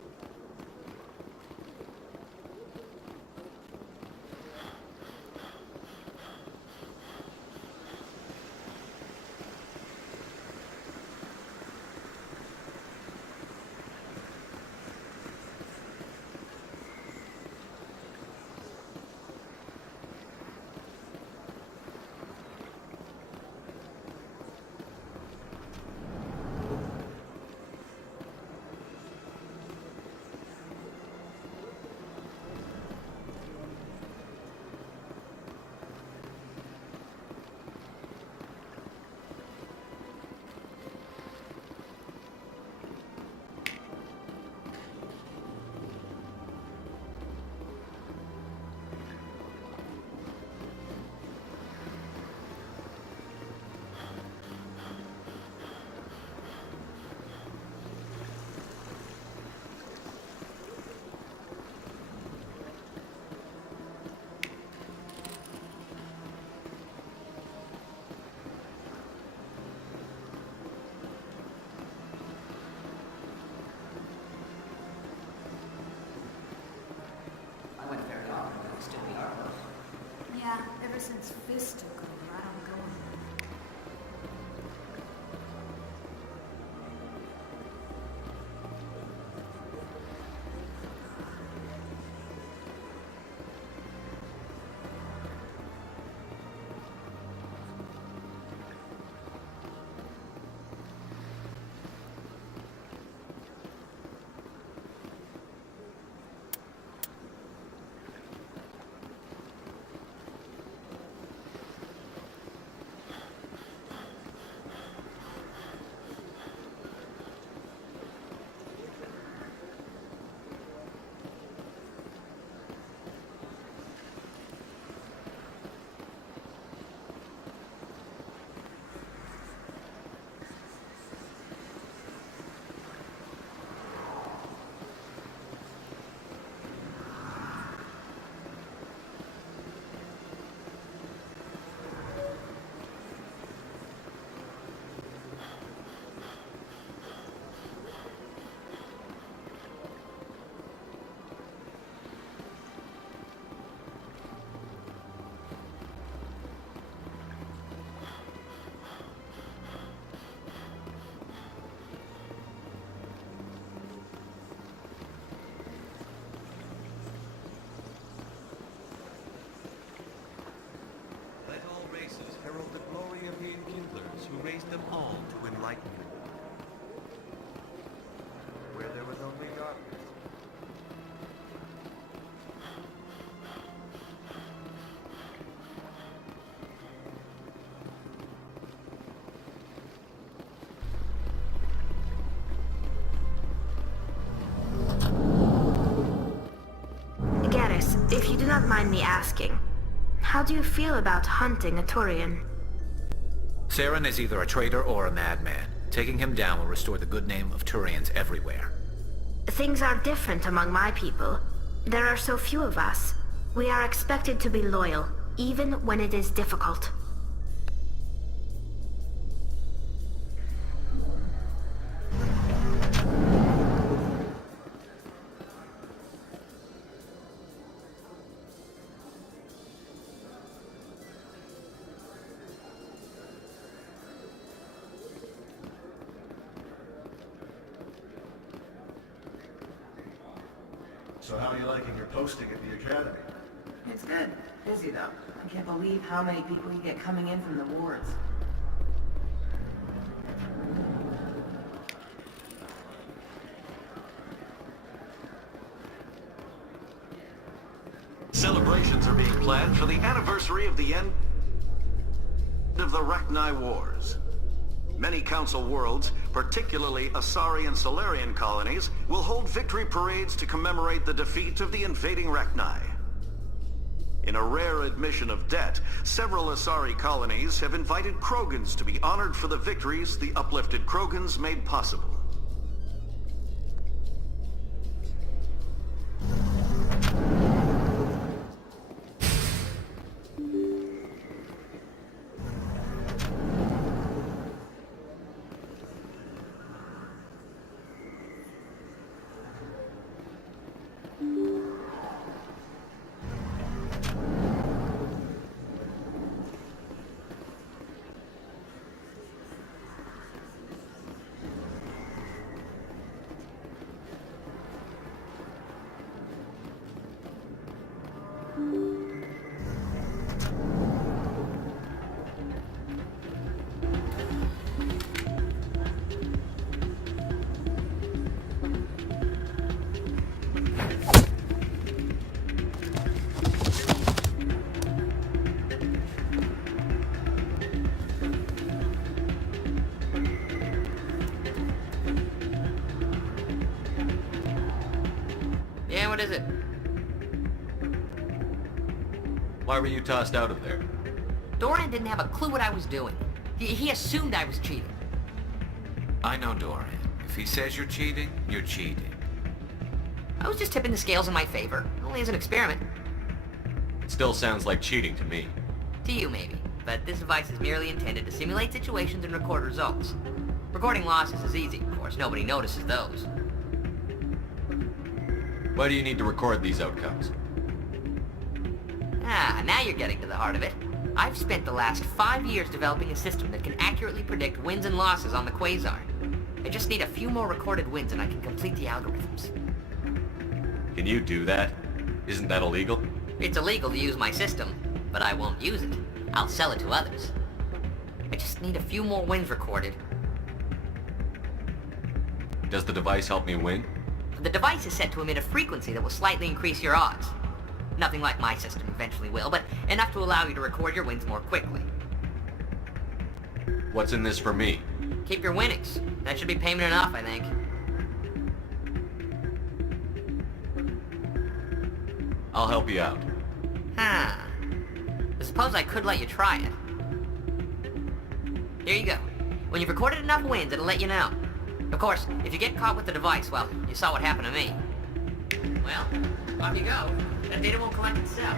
I went very often, but it's still the art house. Yeah, ever since Fist took over, I don't go anywhere. Let all races herald the glory of the enkindlers who raised them all to enlightenment. Where there was only darkness. Garrus, if you do not mind me asking, how do you feel about hunting a Turian? Saren is either a traitor or a madman. Taking him down will restore the good name of Turians everywhere. Things are different among my people. There are so few of us. We are expected to be loyal, even when it is difficult. So how are you liking your posting at the academy? It's good. Busy, though. I can't believe how many people you get coming in from the wards. Celebrations are being planned for the anniversary of the end of the Rachni Wars. Many Council worlds, particularly Asari and Solarian colonies, will hold victory parades to commemorate the defeat of the invading Rachni. In a rare admission of debt, several Asari colonies have invited Krogans to be honored for the victories the uplifted Krogans made possible. man, what is it? Why were you tossed out of there? Dorian didn't have a clue what I was doing. He assumed I was cheating. I know Dorian. If he says you're cheating, you're cheating. I was just tipping the scales in my favor. Only as an experiment. It still sounds like cheating to me. To you, maybe. But this device is merely intended to simulate situations and record results. Recording losses is easy, of course. Nobody notices those. Why do you need to record these outcomes? Ah, now you're getting to the heart of it. I've spent the last 5 years developing a system that can accurately predict wins and losses on the Quasar. I just need a few more recorded wins and I can complete the algorithms. Can you do that? Isn't that illegal? It's illegal to use my system, but I won't use it. I'll sell it to others. I just need a few more wins recorded. Does the device help me win? The device is set to emit a frequency that will slightly increase your odds. Nothing like my system eventually will, but enough to allow you to record your wins more quickly. What's in this for me? Keep your winnings. That should be payment enough, I think. I'll help you out. Huh. I suppose I could let you try it. Here you go. When you've recorded enough wins, it'll let you know. Of course, if you get caught with the device, well, you saw what happened to me. Well, off you go. That data won't collect itself.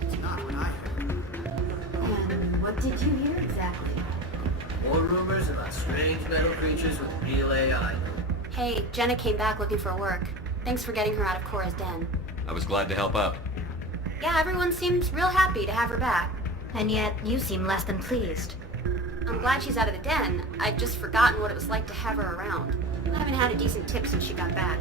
It's not what I heard. And what did you hear exactly? More rumors about strange metal creatures with real AI. Hey, Jenna came back looking for work. Thanks for getting her out of Cora's den. I was glad to help out. Yeah, everyone seems real happy to have her back. And yet, you seem less than pleased. I'm glad she's out of the den. I'd just forgotten what it was like to have her around. I haven't had a decent tip since she got back.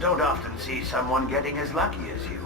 Don't often see someone getting as lucky as you.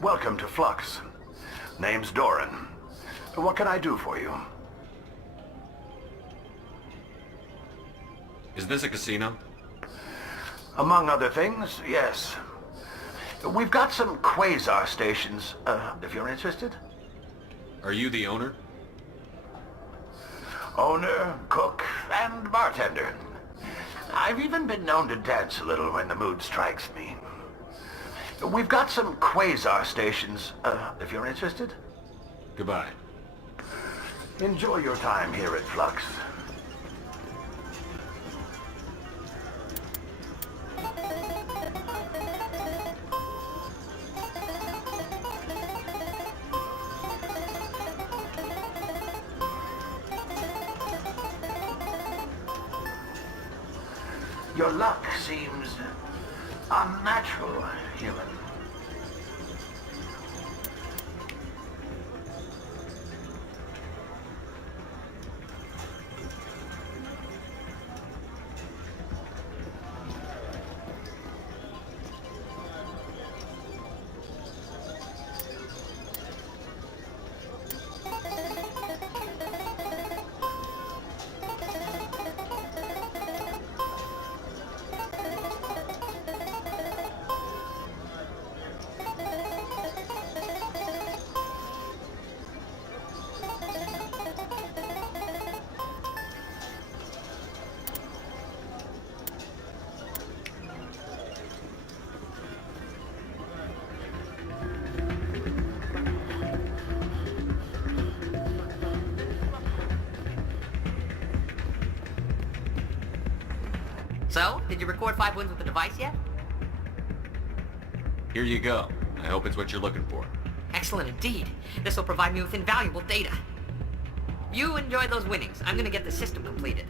Welcome to Flux. Name's Doran. What can I do for you? Is this a casino? Among other things, yes. We've got some quasar stations, if you're interested. Are you the owner? Owner, cook, and bartender. I've even been known to dance a little when the mood strikes me. We've got some quasar stations, if you're interested. Goodbye. Enjoy your time here at Flux. Your luck seems unnatural, human. So, did you record 5 wins with the device yet? Here you go. I hope it's what you're looking for. Excellent indeed. This will provide me with invaluable data. You enjoy those winnings. I'm gonna get the system completed.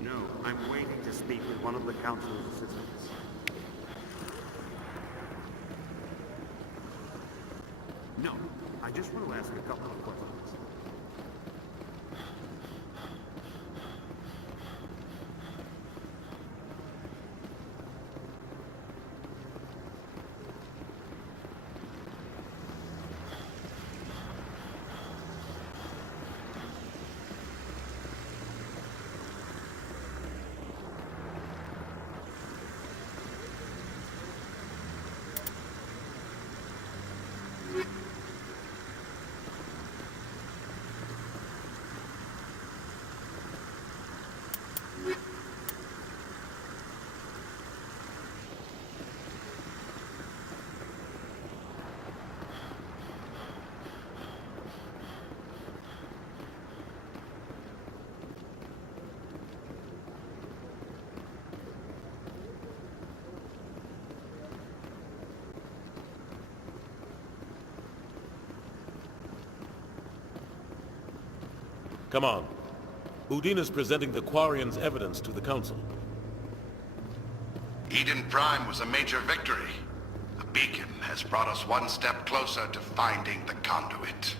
No, I'm waiting to speak with one of the council's assistants. No, I just want to ask a couple of questions. Come on. Udina's presenting the Quarian's evidence to the Council. Eden Prime was a major victory. The beacon has brought us one step closer to finding the conduit.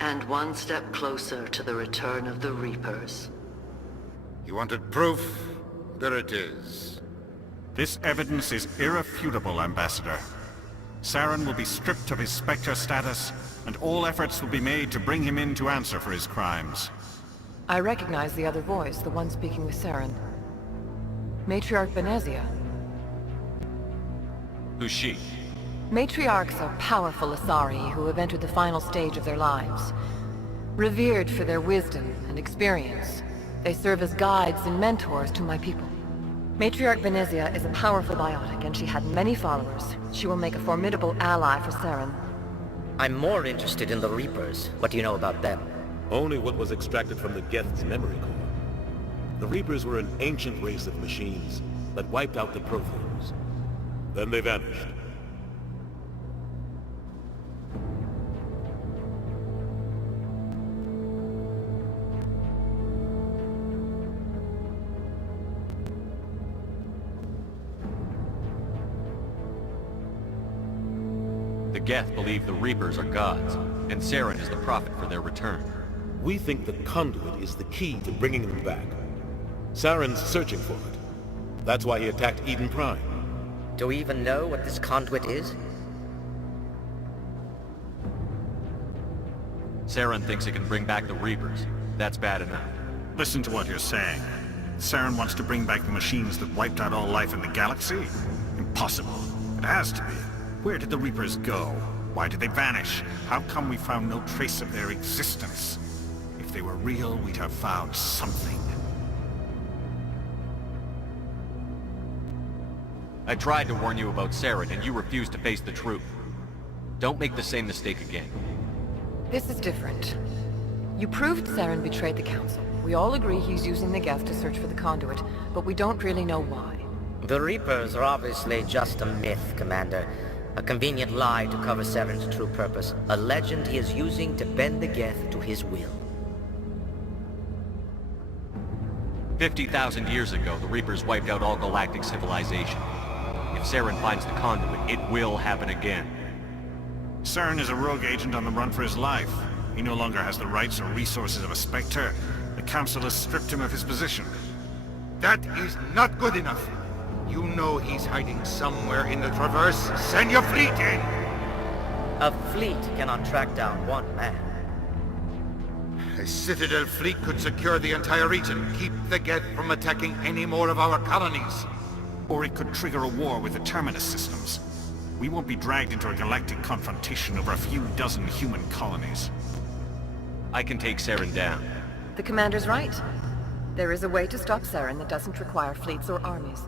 And one step closer to the return of the Reapers. You wanted proof? There it is. This evidence is irrefutable, Ambassador. Saren will be stripped of his Spectre status, and all efforts will be made to bring him in to answer for his crimes. I recognize the other voice, the one speaking with Saren. Matriarch Benezia. Who's she? Matriarchs are powerful Asari who have entered the final stage of their lives. Revered for their wisdom and experience, they serve as guides and mentors to my people. Matriarch Benezia is a powerful biotic, and she had many followers. She will make a formidable ally for Saren. I'm more interested in the Reapers. What do you know about them? Only what was extracted from the Geth's memory core. The Reapers were an ancient race of machines that wiped out the Protheans. Then they vanished. The Geth believe the Reapers are gods, and Saren is the prophet for their return. We think the conduit is the key to bringing them back. Saren's searching for it. That's why he attacked Eden Prime. Do we even know what this conduit is? Saren thinks it can bring back the Reapers. That's bad enough. Listen to what you're saying. Saren wants to bring back the machines that wiped out all life in the galaxy? Impossible. It has to be. Where did the Reapers go? Why did they vanish? How come we found no trace of their existence? If they were real, we'd have found something. I tried to warn you about Saren, and you refused to face the truth. Don't make the same mistake again. This is different. You proved Saren betrayed the Council. We all agree he's using the Geth to search for the conduit, but we don't really know why. The Reapers are obviously just a myth, Commander. A convenient lie to cover Saren's true purpose. A legend he is using to bend the Geth to his will. 50,000 years ago, the Reapers wiped out all galactic civilization. If Saren finds the conduit, it will happen again. Saren is a rogue agent on the run for his life. He no longer has the rights or resources of a Spectre. The Council has stripped him of his position. That is not good enough. You know he's hiding somewhere in the Traverse. Send your fleet in! A fleet cannot track down one man. A Citadel fleet could secure the entire region, keep the Geth from attacking any more of our colonies. Or it could trigger a war with the Terminus systems. We won't be dragged into a galactic confrontation over a few dozen human colonies. I can take Saren down. The Commander's right. There is a way to stop Saren that doesn't require fleets or armies.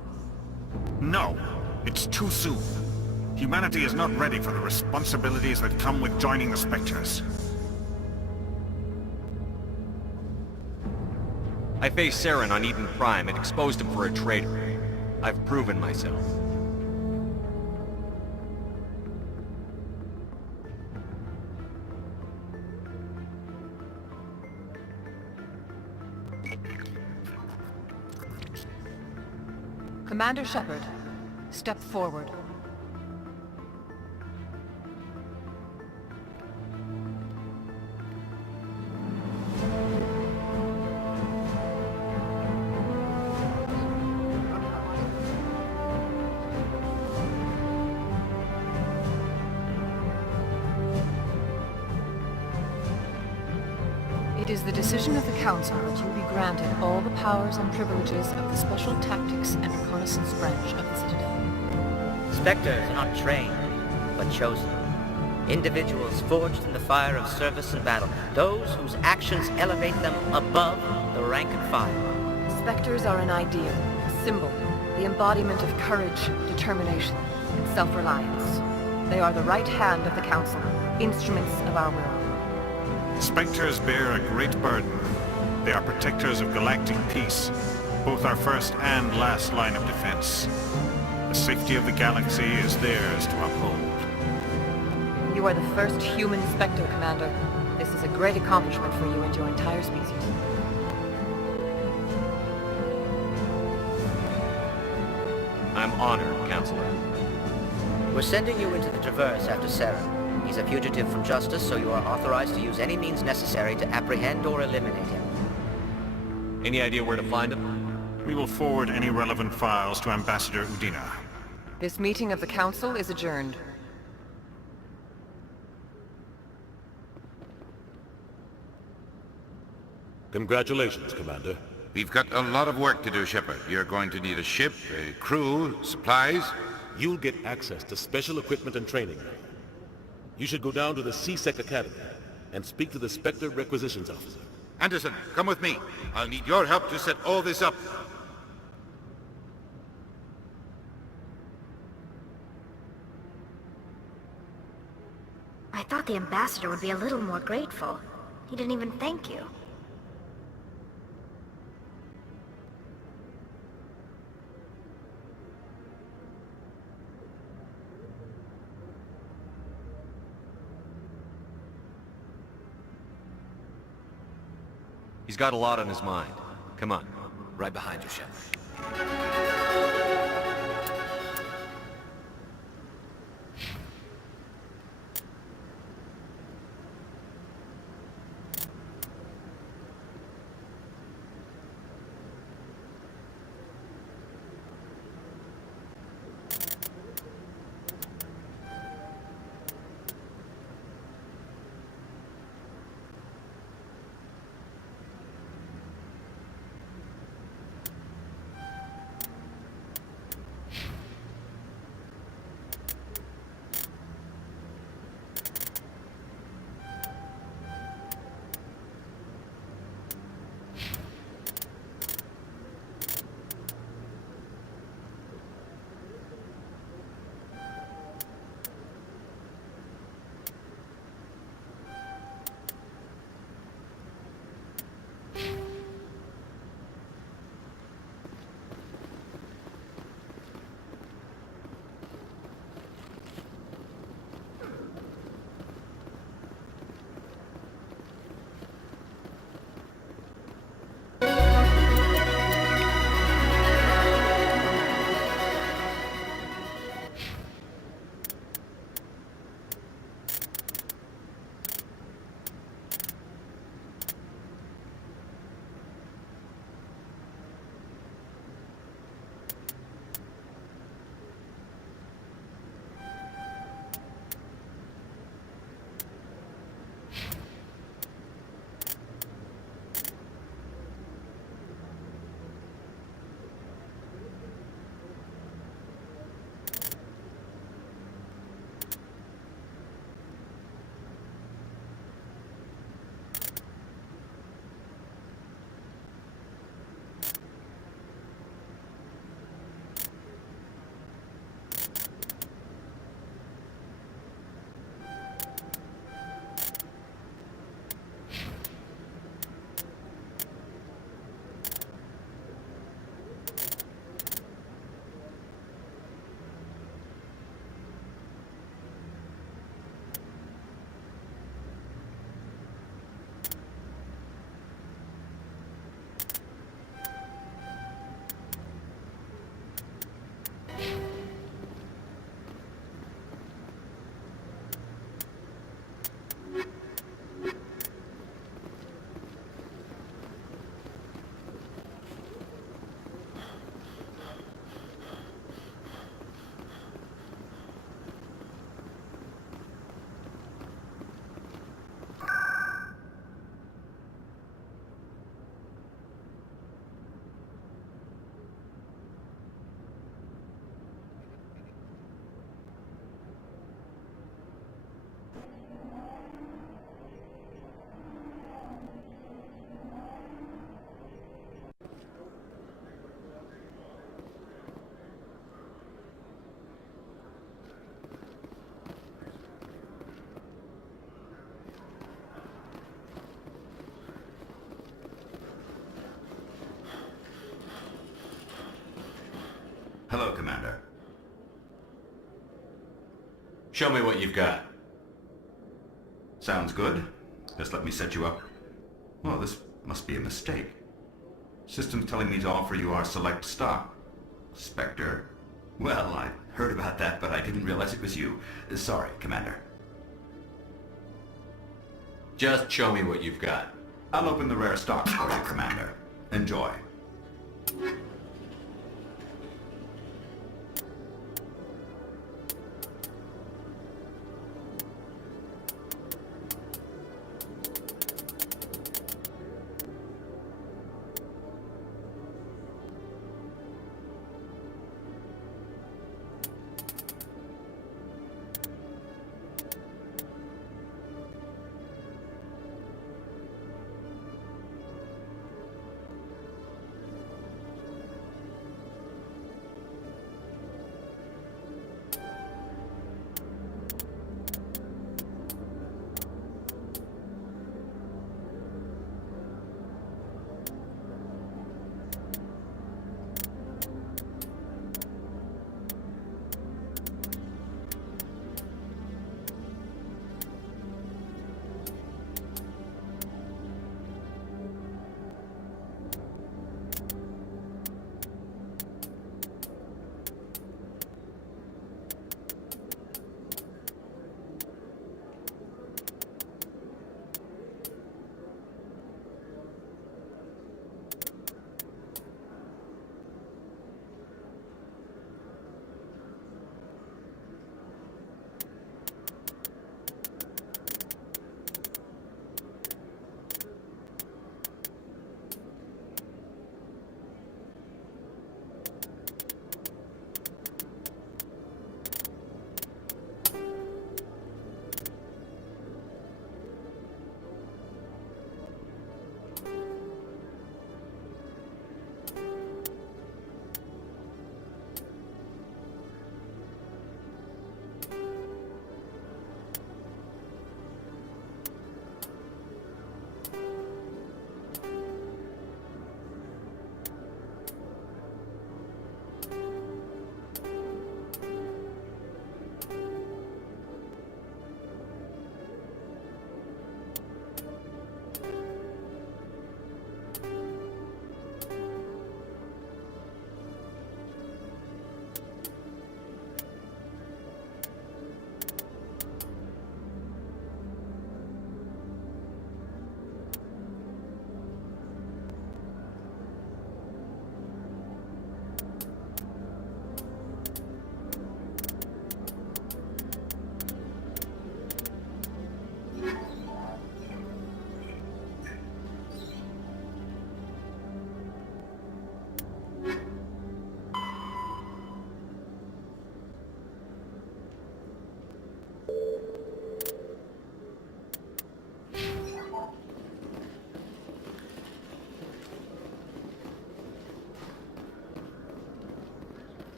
No, it's too soon. Humanity is not ready for the responsibilities that come with joining the Spectres. I faced Saren on Eden Prime and exposed him for a traitor. I've proven myself. Commander Shepard, step forward. It is the decision of the Council that you be granted all the powers and privileges of the Special Tactics and Reconnaissance branch of the Citadel. Spectres are not trained, but chosen. Individuals forged in the fire of service and battle. Those whose actions elevate them above the rank and file. Spectres are an ideal, a symbol, the embodiment of courage, determination, and self-reliance. They are the right hand of the Council, instruments of our will. Spectres bear a great burden. They are protectors of galactic peace, both our first and last line of defense. The safety of the galaxy is theirs to uphold. You are the first human Spectre, Commander. This is a great accomplishment for you and your entire species. I'm honored, Counselor. We're sending you into the Traverse after Saren. He's a fugitive from justice, so you are authorized to use any means necessary to apprehend or eliminate him. Any idea where to find him? We will forward any relevant files to Ambassador Udina. This meeting of the Council is adjourned. Congratulations, Commander. We've got a lot of work to do, Shepard. You're going to need a ship, a crew, supplies. You'll get access to special equipment and training. You should go down to the C-Sec Academy and speak to the Spectre Requisitions Officer. Anderson, come with me. I'll need your help to set all this up. I thought the ambassador would be a little more grateful. He didn't even thank you. He's got a lot on his mind. Come on. Right behind you, Shepard. Hello, Commander. Show me what you've got. Sounds good. Just let me set you up. Well, this must be a mistake. System's telling me to offer you our select stock. Spectre. Well, I heard about that, but I didn't realize it was you. Sorry, Commander. Just show me what you've got. I'll open the rare stocks for you, Commander. Enjoy.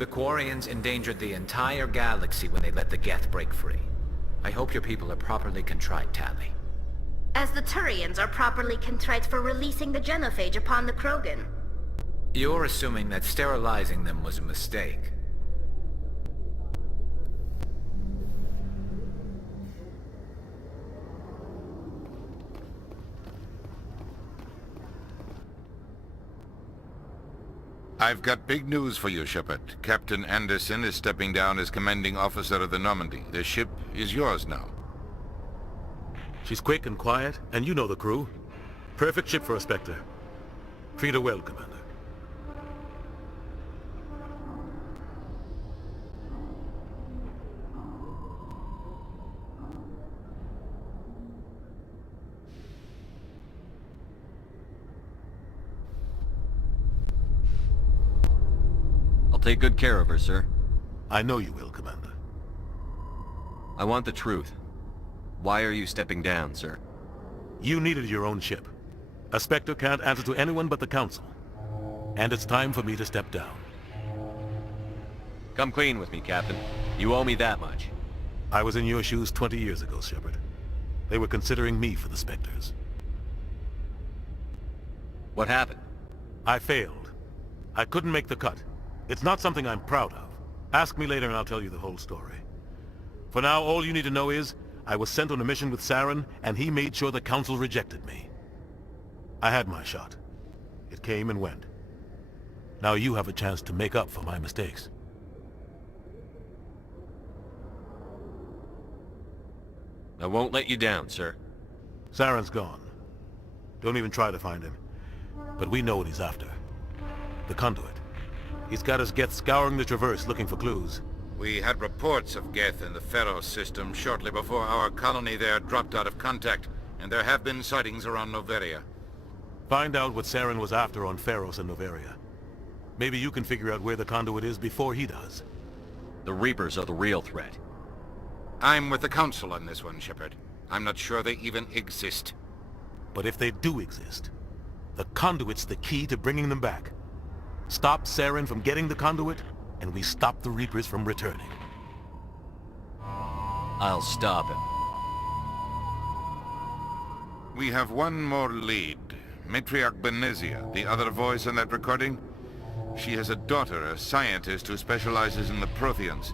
The Quarians endangered the entire galaxy when they let the Geth break free. I hope your people are properly contrite, Tally. As the Turians are properly contrite for releasing the genophage upon the Krogan. You're assuming that sterilizing them was a mistake. I've got big news for you, Shepard. Captain Anderson is stepping down as commanding officer of the Normandy. The ship is yours now. She's quick and quiet, and you know the crew. Perfect ship for a Spectre. Treat her well, Commander. I'll take good care of her, sir. I know you will, Commander. I want the truth. Why are you stepping down, sir? You needed your own ship. A Spectre can't answer to anyone but the Council. And it's time for me to step down. Come clean with me, Captain. You owe me that much. I was in your shoes 20 years ago, Shepard. They were considering me for the Spectres. What happened? I failed. I couldn't make the cut. It's not something I'm proud of, Ask me later and I'll tell you the whole story. For now, all you need to know is, I was sent on a mission with Saren, and he made sure the Council rejected me. I had my shot. It came and went. Now you have a chance to make up for my mistakes. I won't let you down, sir. Saren's gone. Don't even try to find him. But we know what he's after. The conduit. He's got his Geth scouring the Traverse looking for clues. We had reports of Geth in the Pharos system shortly before our colony there dropped out of contact, and there have been sightings around Noveria. Find out what Saren was after on Pharos and Noveria. Maybe you can figure out where the conduit is before he does. The Reapers are the real threat. I'm with the Council on this one, Shepard. I'm not sure they even exist. But if they do exist, the conduit's the key to bringing them back. Stop Saren from getting the conduit, and we stop the Reapers from returning. I'll stop him. We have one more lead. Matriarch Benezia, the other voice in that recording. She has a daughter, a scientist who specializes in the Protheans.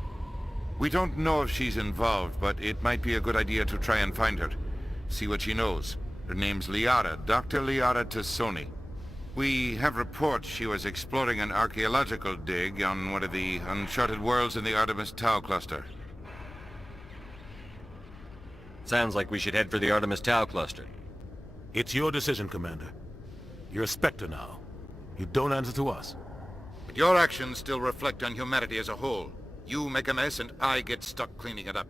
We don't know if she's involved, but it might be a good idea to try and find her. See what she knows. Her name's Liara, Dr. Liara Tassoni. We have reports she was exploring an archaeological dig on one of the uncharted worlds in the Artemis Tau cluster. Sounds like we should head for the Artemis Tau cluster. It's your decision, Commander. You're a Spectre now. You don't answer to us. But your actions still reflect on humanity as a whole. You make a mess and I get stuck cleaning it up.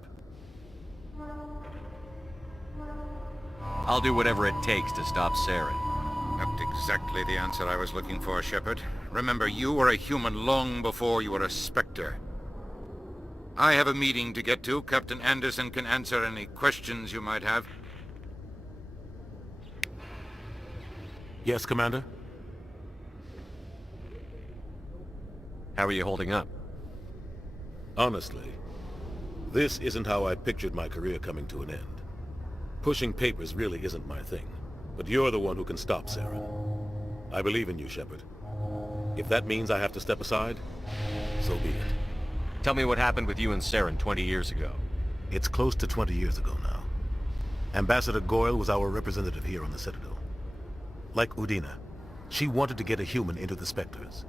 I'll do whatever it takes to stop Saren. Not exactly the answer I was looking for, Shepard. Remember, you were a human long before you were a Spectre. I have a meeting to get to. Captain Anderson can answer any questions you might have. Yes, Commander? How are you holding up? Honestly, this isn't how I pictured my career coming to an end. Pushing papers really isn't my thing, but you're the one who can stop Saren. I believe in you, Shepard. If that means I have to step aside, so be it. Tell me what happened with you and Saren 20 years ago. It's close to 20 years ago now. Ambassador Goyle was our representative here on the Citadel. Like Udina, she wanted to get a human into the Spectres.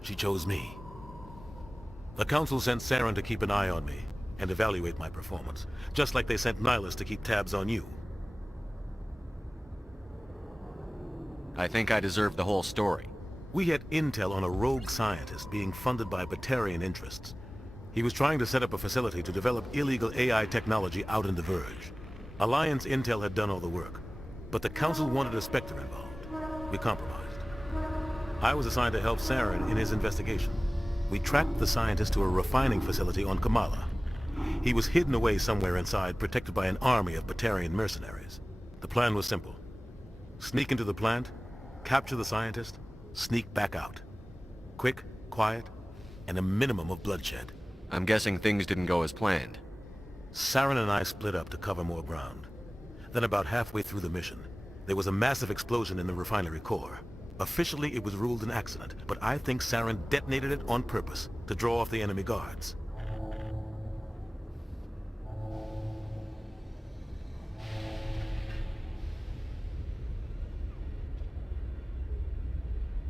She chose me. The Council sent Saren to keep an eye on me and evaluate my performance, just like they sent Nihilus to keep tabs on you. I think I deserve the whole story. We had intel on a rogue scientist being funded by Batarian interests. He was trying to set up a facility to develop illegal AI technology out in the Verge. Alliance intel had done all the work, but the Council wanted a Spectre involved. We compromised. I was assigned to help Saren in his investigation. We tracked the scientist to a refining facility on Kamala. He was hidden away somewhere inside, protected by an army of Batarian mercenaries. The plan was simple. Sneak into the plant, capture the scientist, sneak back out. Quick, quiet, and a minimum of bloodshed. I'm guessing things didn't go as planned. Saren and I split up to cover more ground. Then about halfway through the mission, there was a massive explosion in the refinery core. Officially, it was ruled an accident, but I think Saren detonated it on purpose to draw off the enemy guards.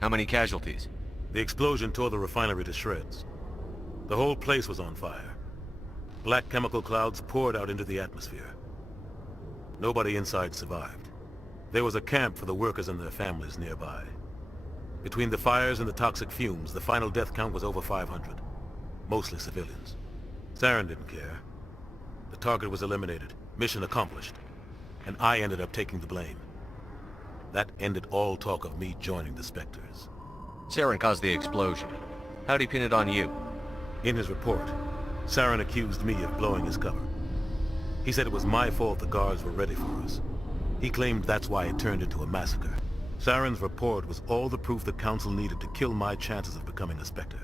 How many casualties? The explosion tore the refinery to shreds. The whole place was on fire. Black chemical clouds poured out into the atmosphere. Nobody inside survived. There was a camp for the workers and their families nearby. Between the fires and the toxic fumes, the final death count was over 500. Mostly civilians. Saren didn't care. The target was eliminated. Mission accomplished. And I ended up taking the blame. That ended all talk of me joining the Spectres. Saren caused the explosion. How'd he pin it on you? In his report, Saren accused me of blowing his cover. He said it was my fault the guards were ready for us. He claimed that's why it turned into a massacre. Saren's report was all the proof the Council needed to kill my chances of becoming a Spectre.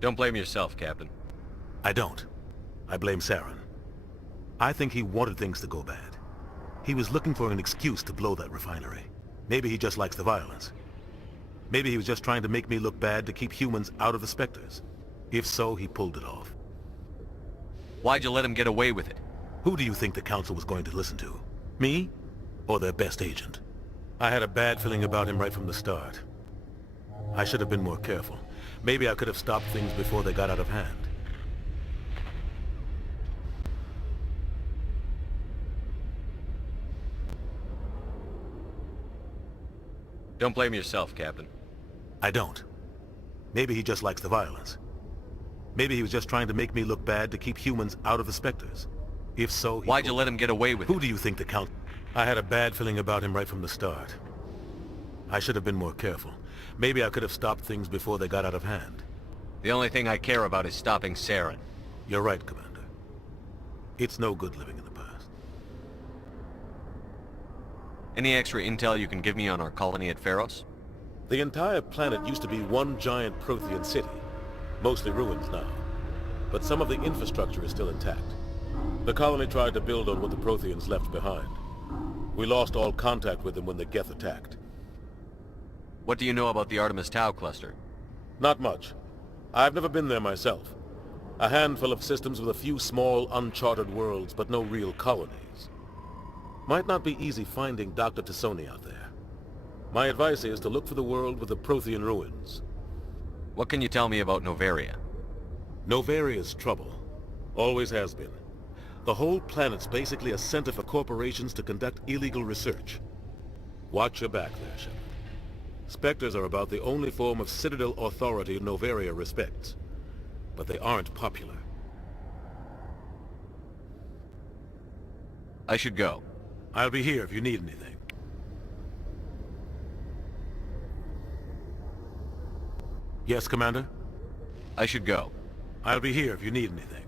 Don't blame yourself, Captain. I don't. I blame Saren. I think he wanted things to go bad. He was looking for an excuse to blow that refinery. Maybe he just likes the violence. Maybe he was just trying to make me look bad to keep humans out of the Spectres. If so, he pulled it off. Why'd you let him get away with it? Who do you think the Council was going to listen to? Me? Or their best agent? I had a bad feeling about him right from the start. I should have been more careful. Maybe I could have stopped things before they got out of hand. Don't blame yourself, Captain. I don't. Maybe he just likes the violence. Maybe he was just trying to make me look bad to keep humans out of the Spectres. If so, Why'd you let him get away with it? Who do you think the Count... I had a bad feeling about him right from the start. I should have been more careful. Maybe I could have stopped things before they got out of hand. The only thing I care about is stopping Saren. You're right, Commander. It's no good living in the past. Any extra intel you can give me on our colony at Pharos? The entire planet used to be one giant Prothean city. Mostly ruins now. But some of the infrastructure is still intact. The colony tried to build on what the Protheans left behind. We lost all contact with them when the Geth attacked. What do you know about the Artemis Tau cluster? Not much. I've never been there myself. A handful of systems with a few small, uncharted worlds, but no real colonies. Might not be easy finding Dr. Tassoni out there. My advice is to look for the world with the Prothean ruins. What can you tell me about Novaria? Novaria's trouble. Always has been. The whole planet's basically a center for corporations to conduct illegal research. Watch your back there, Shepard. Spectres are about the only form of Citadel authority Novaria respects. But they aren't popular. I should go. I'll be here if you need anything. Yes, Commander? I should go. I'll be here if you need anything.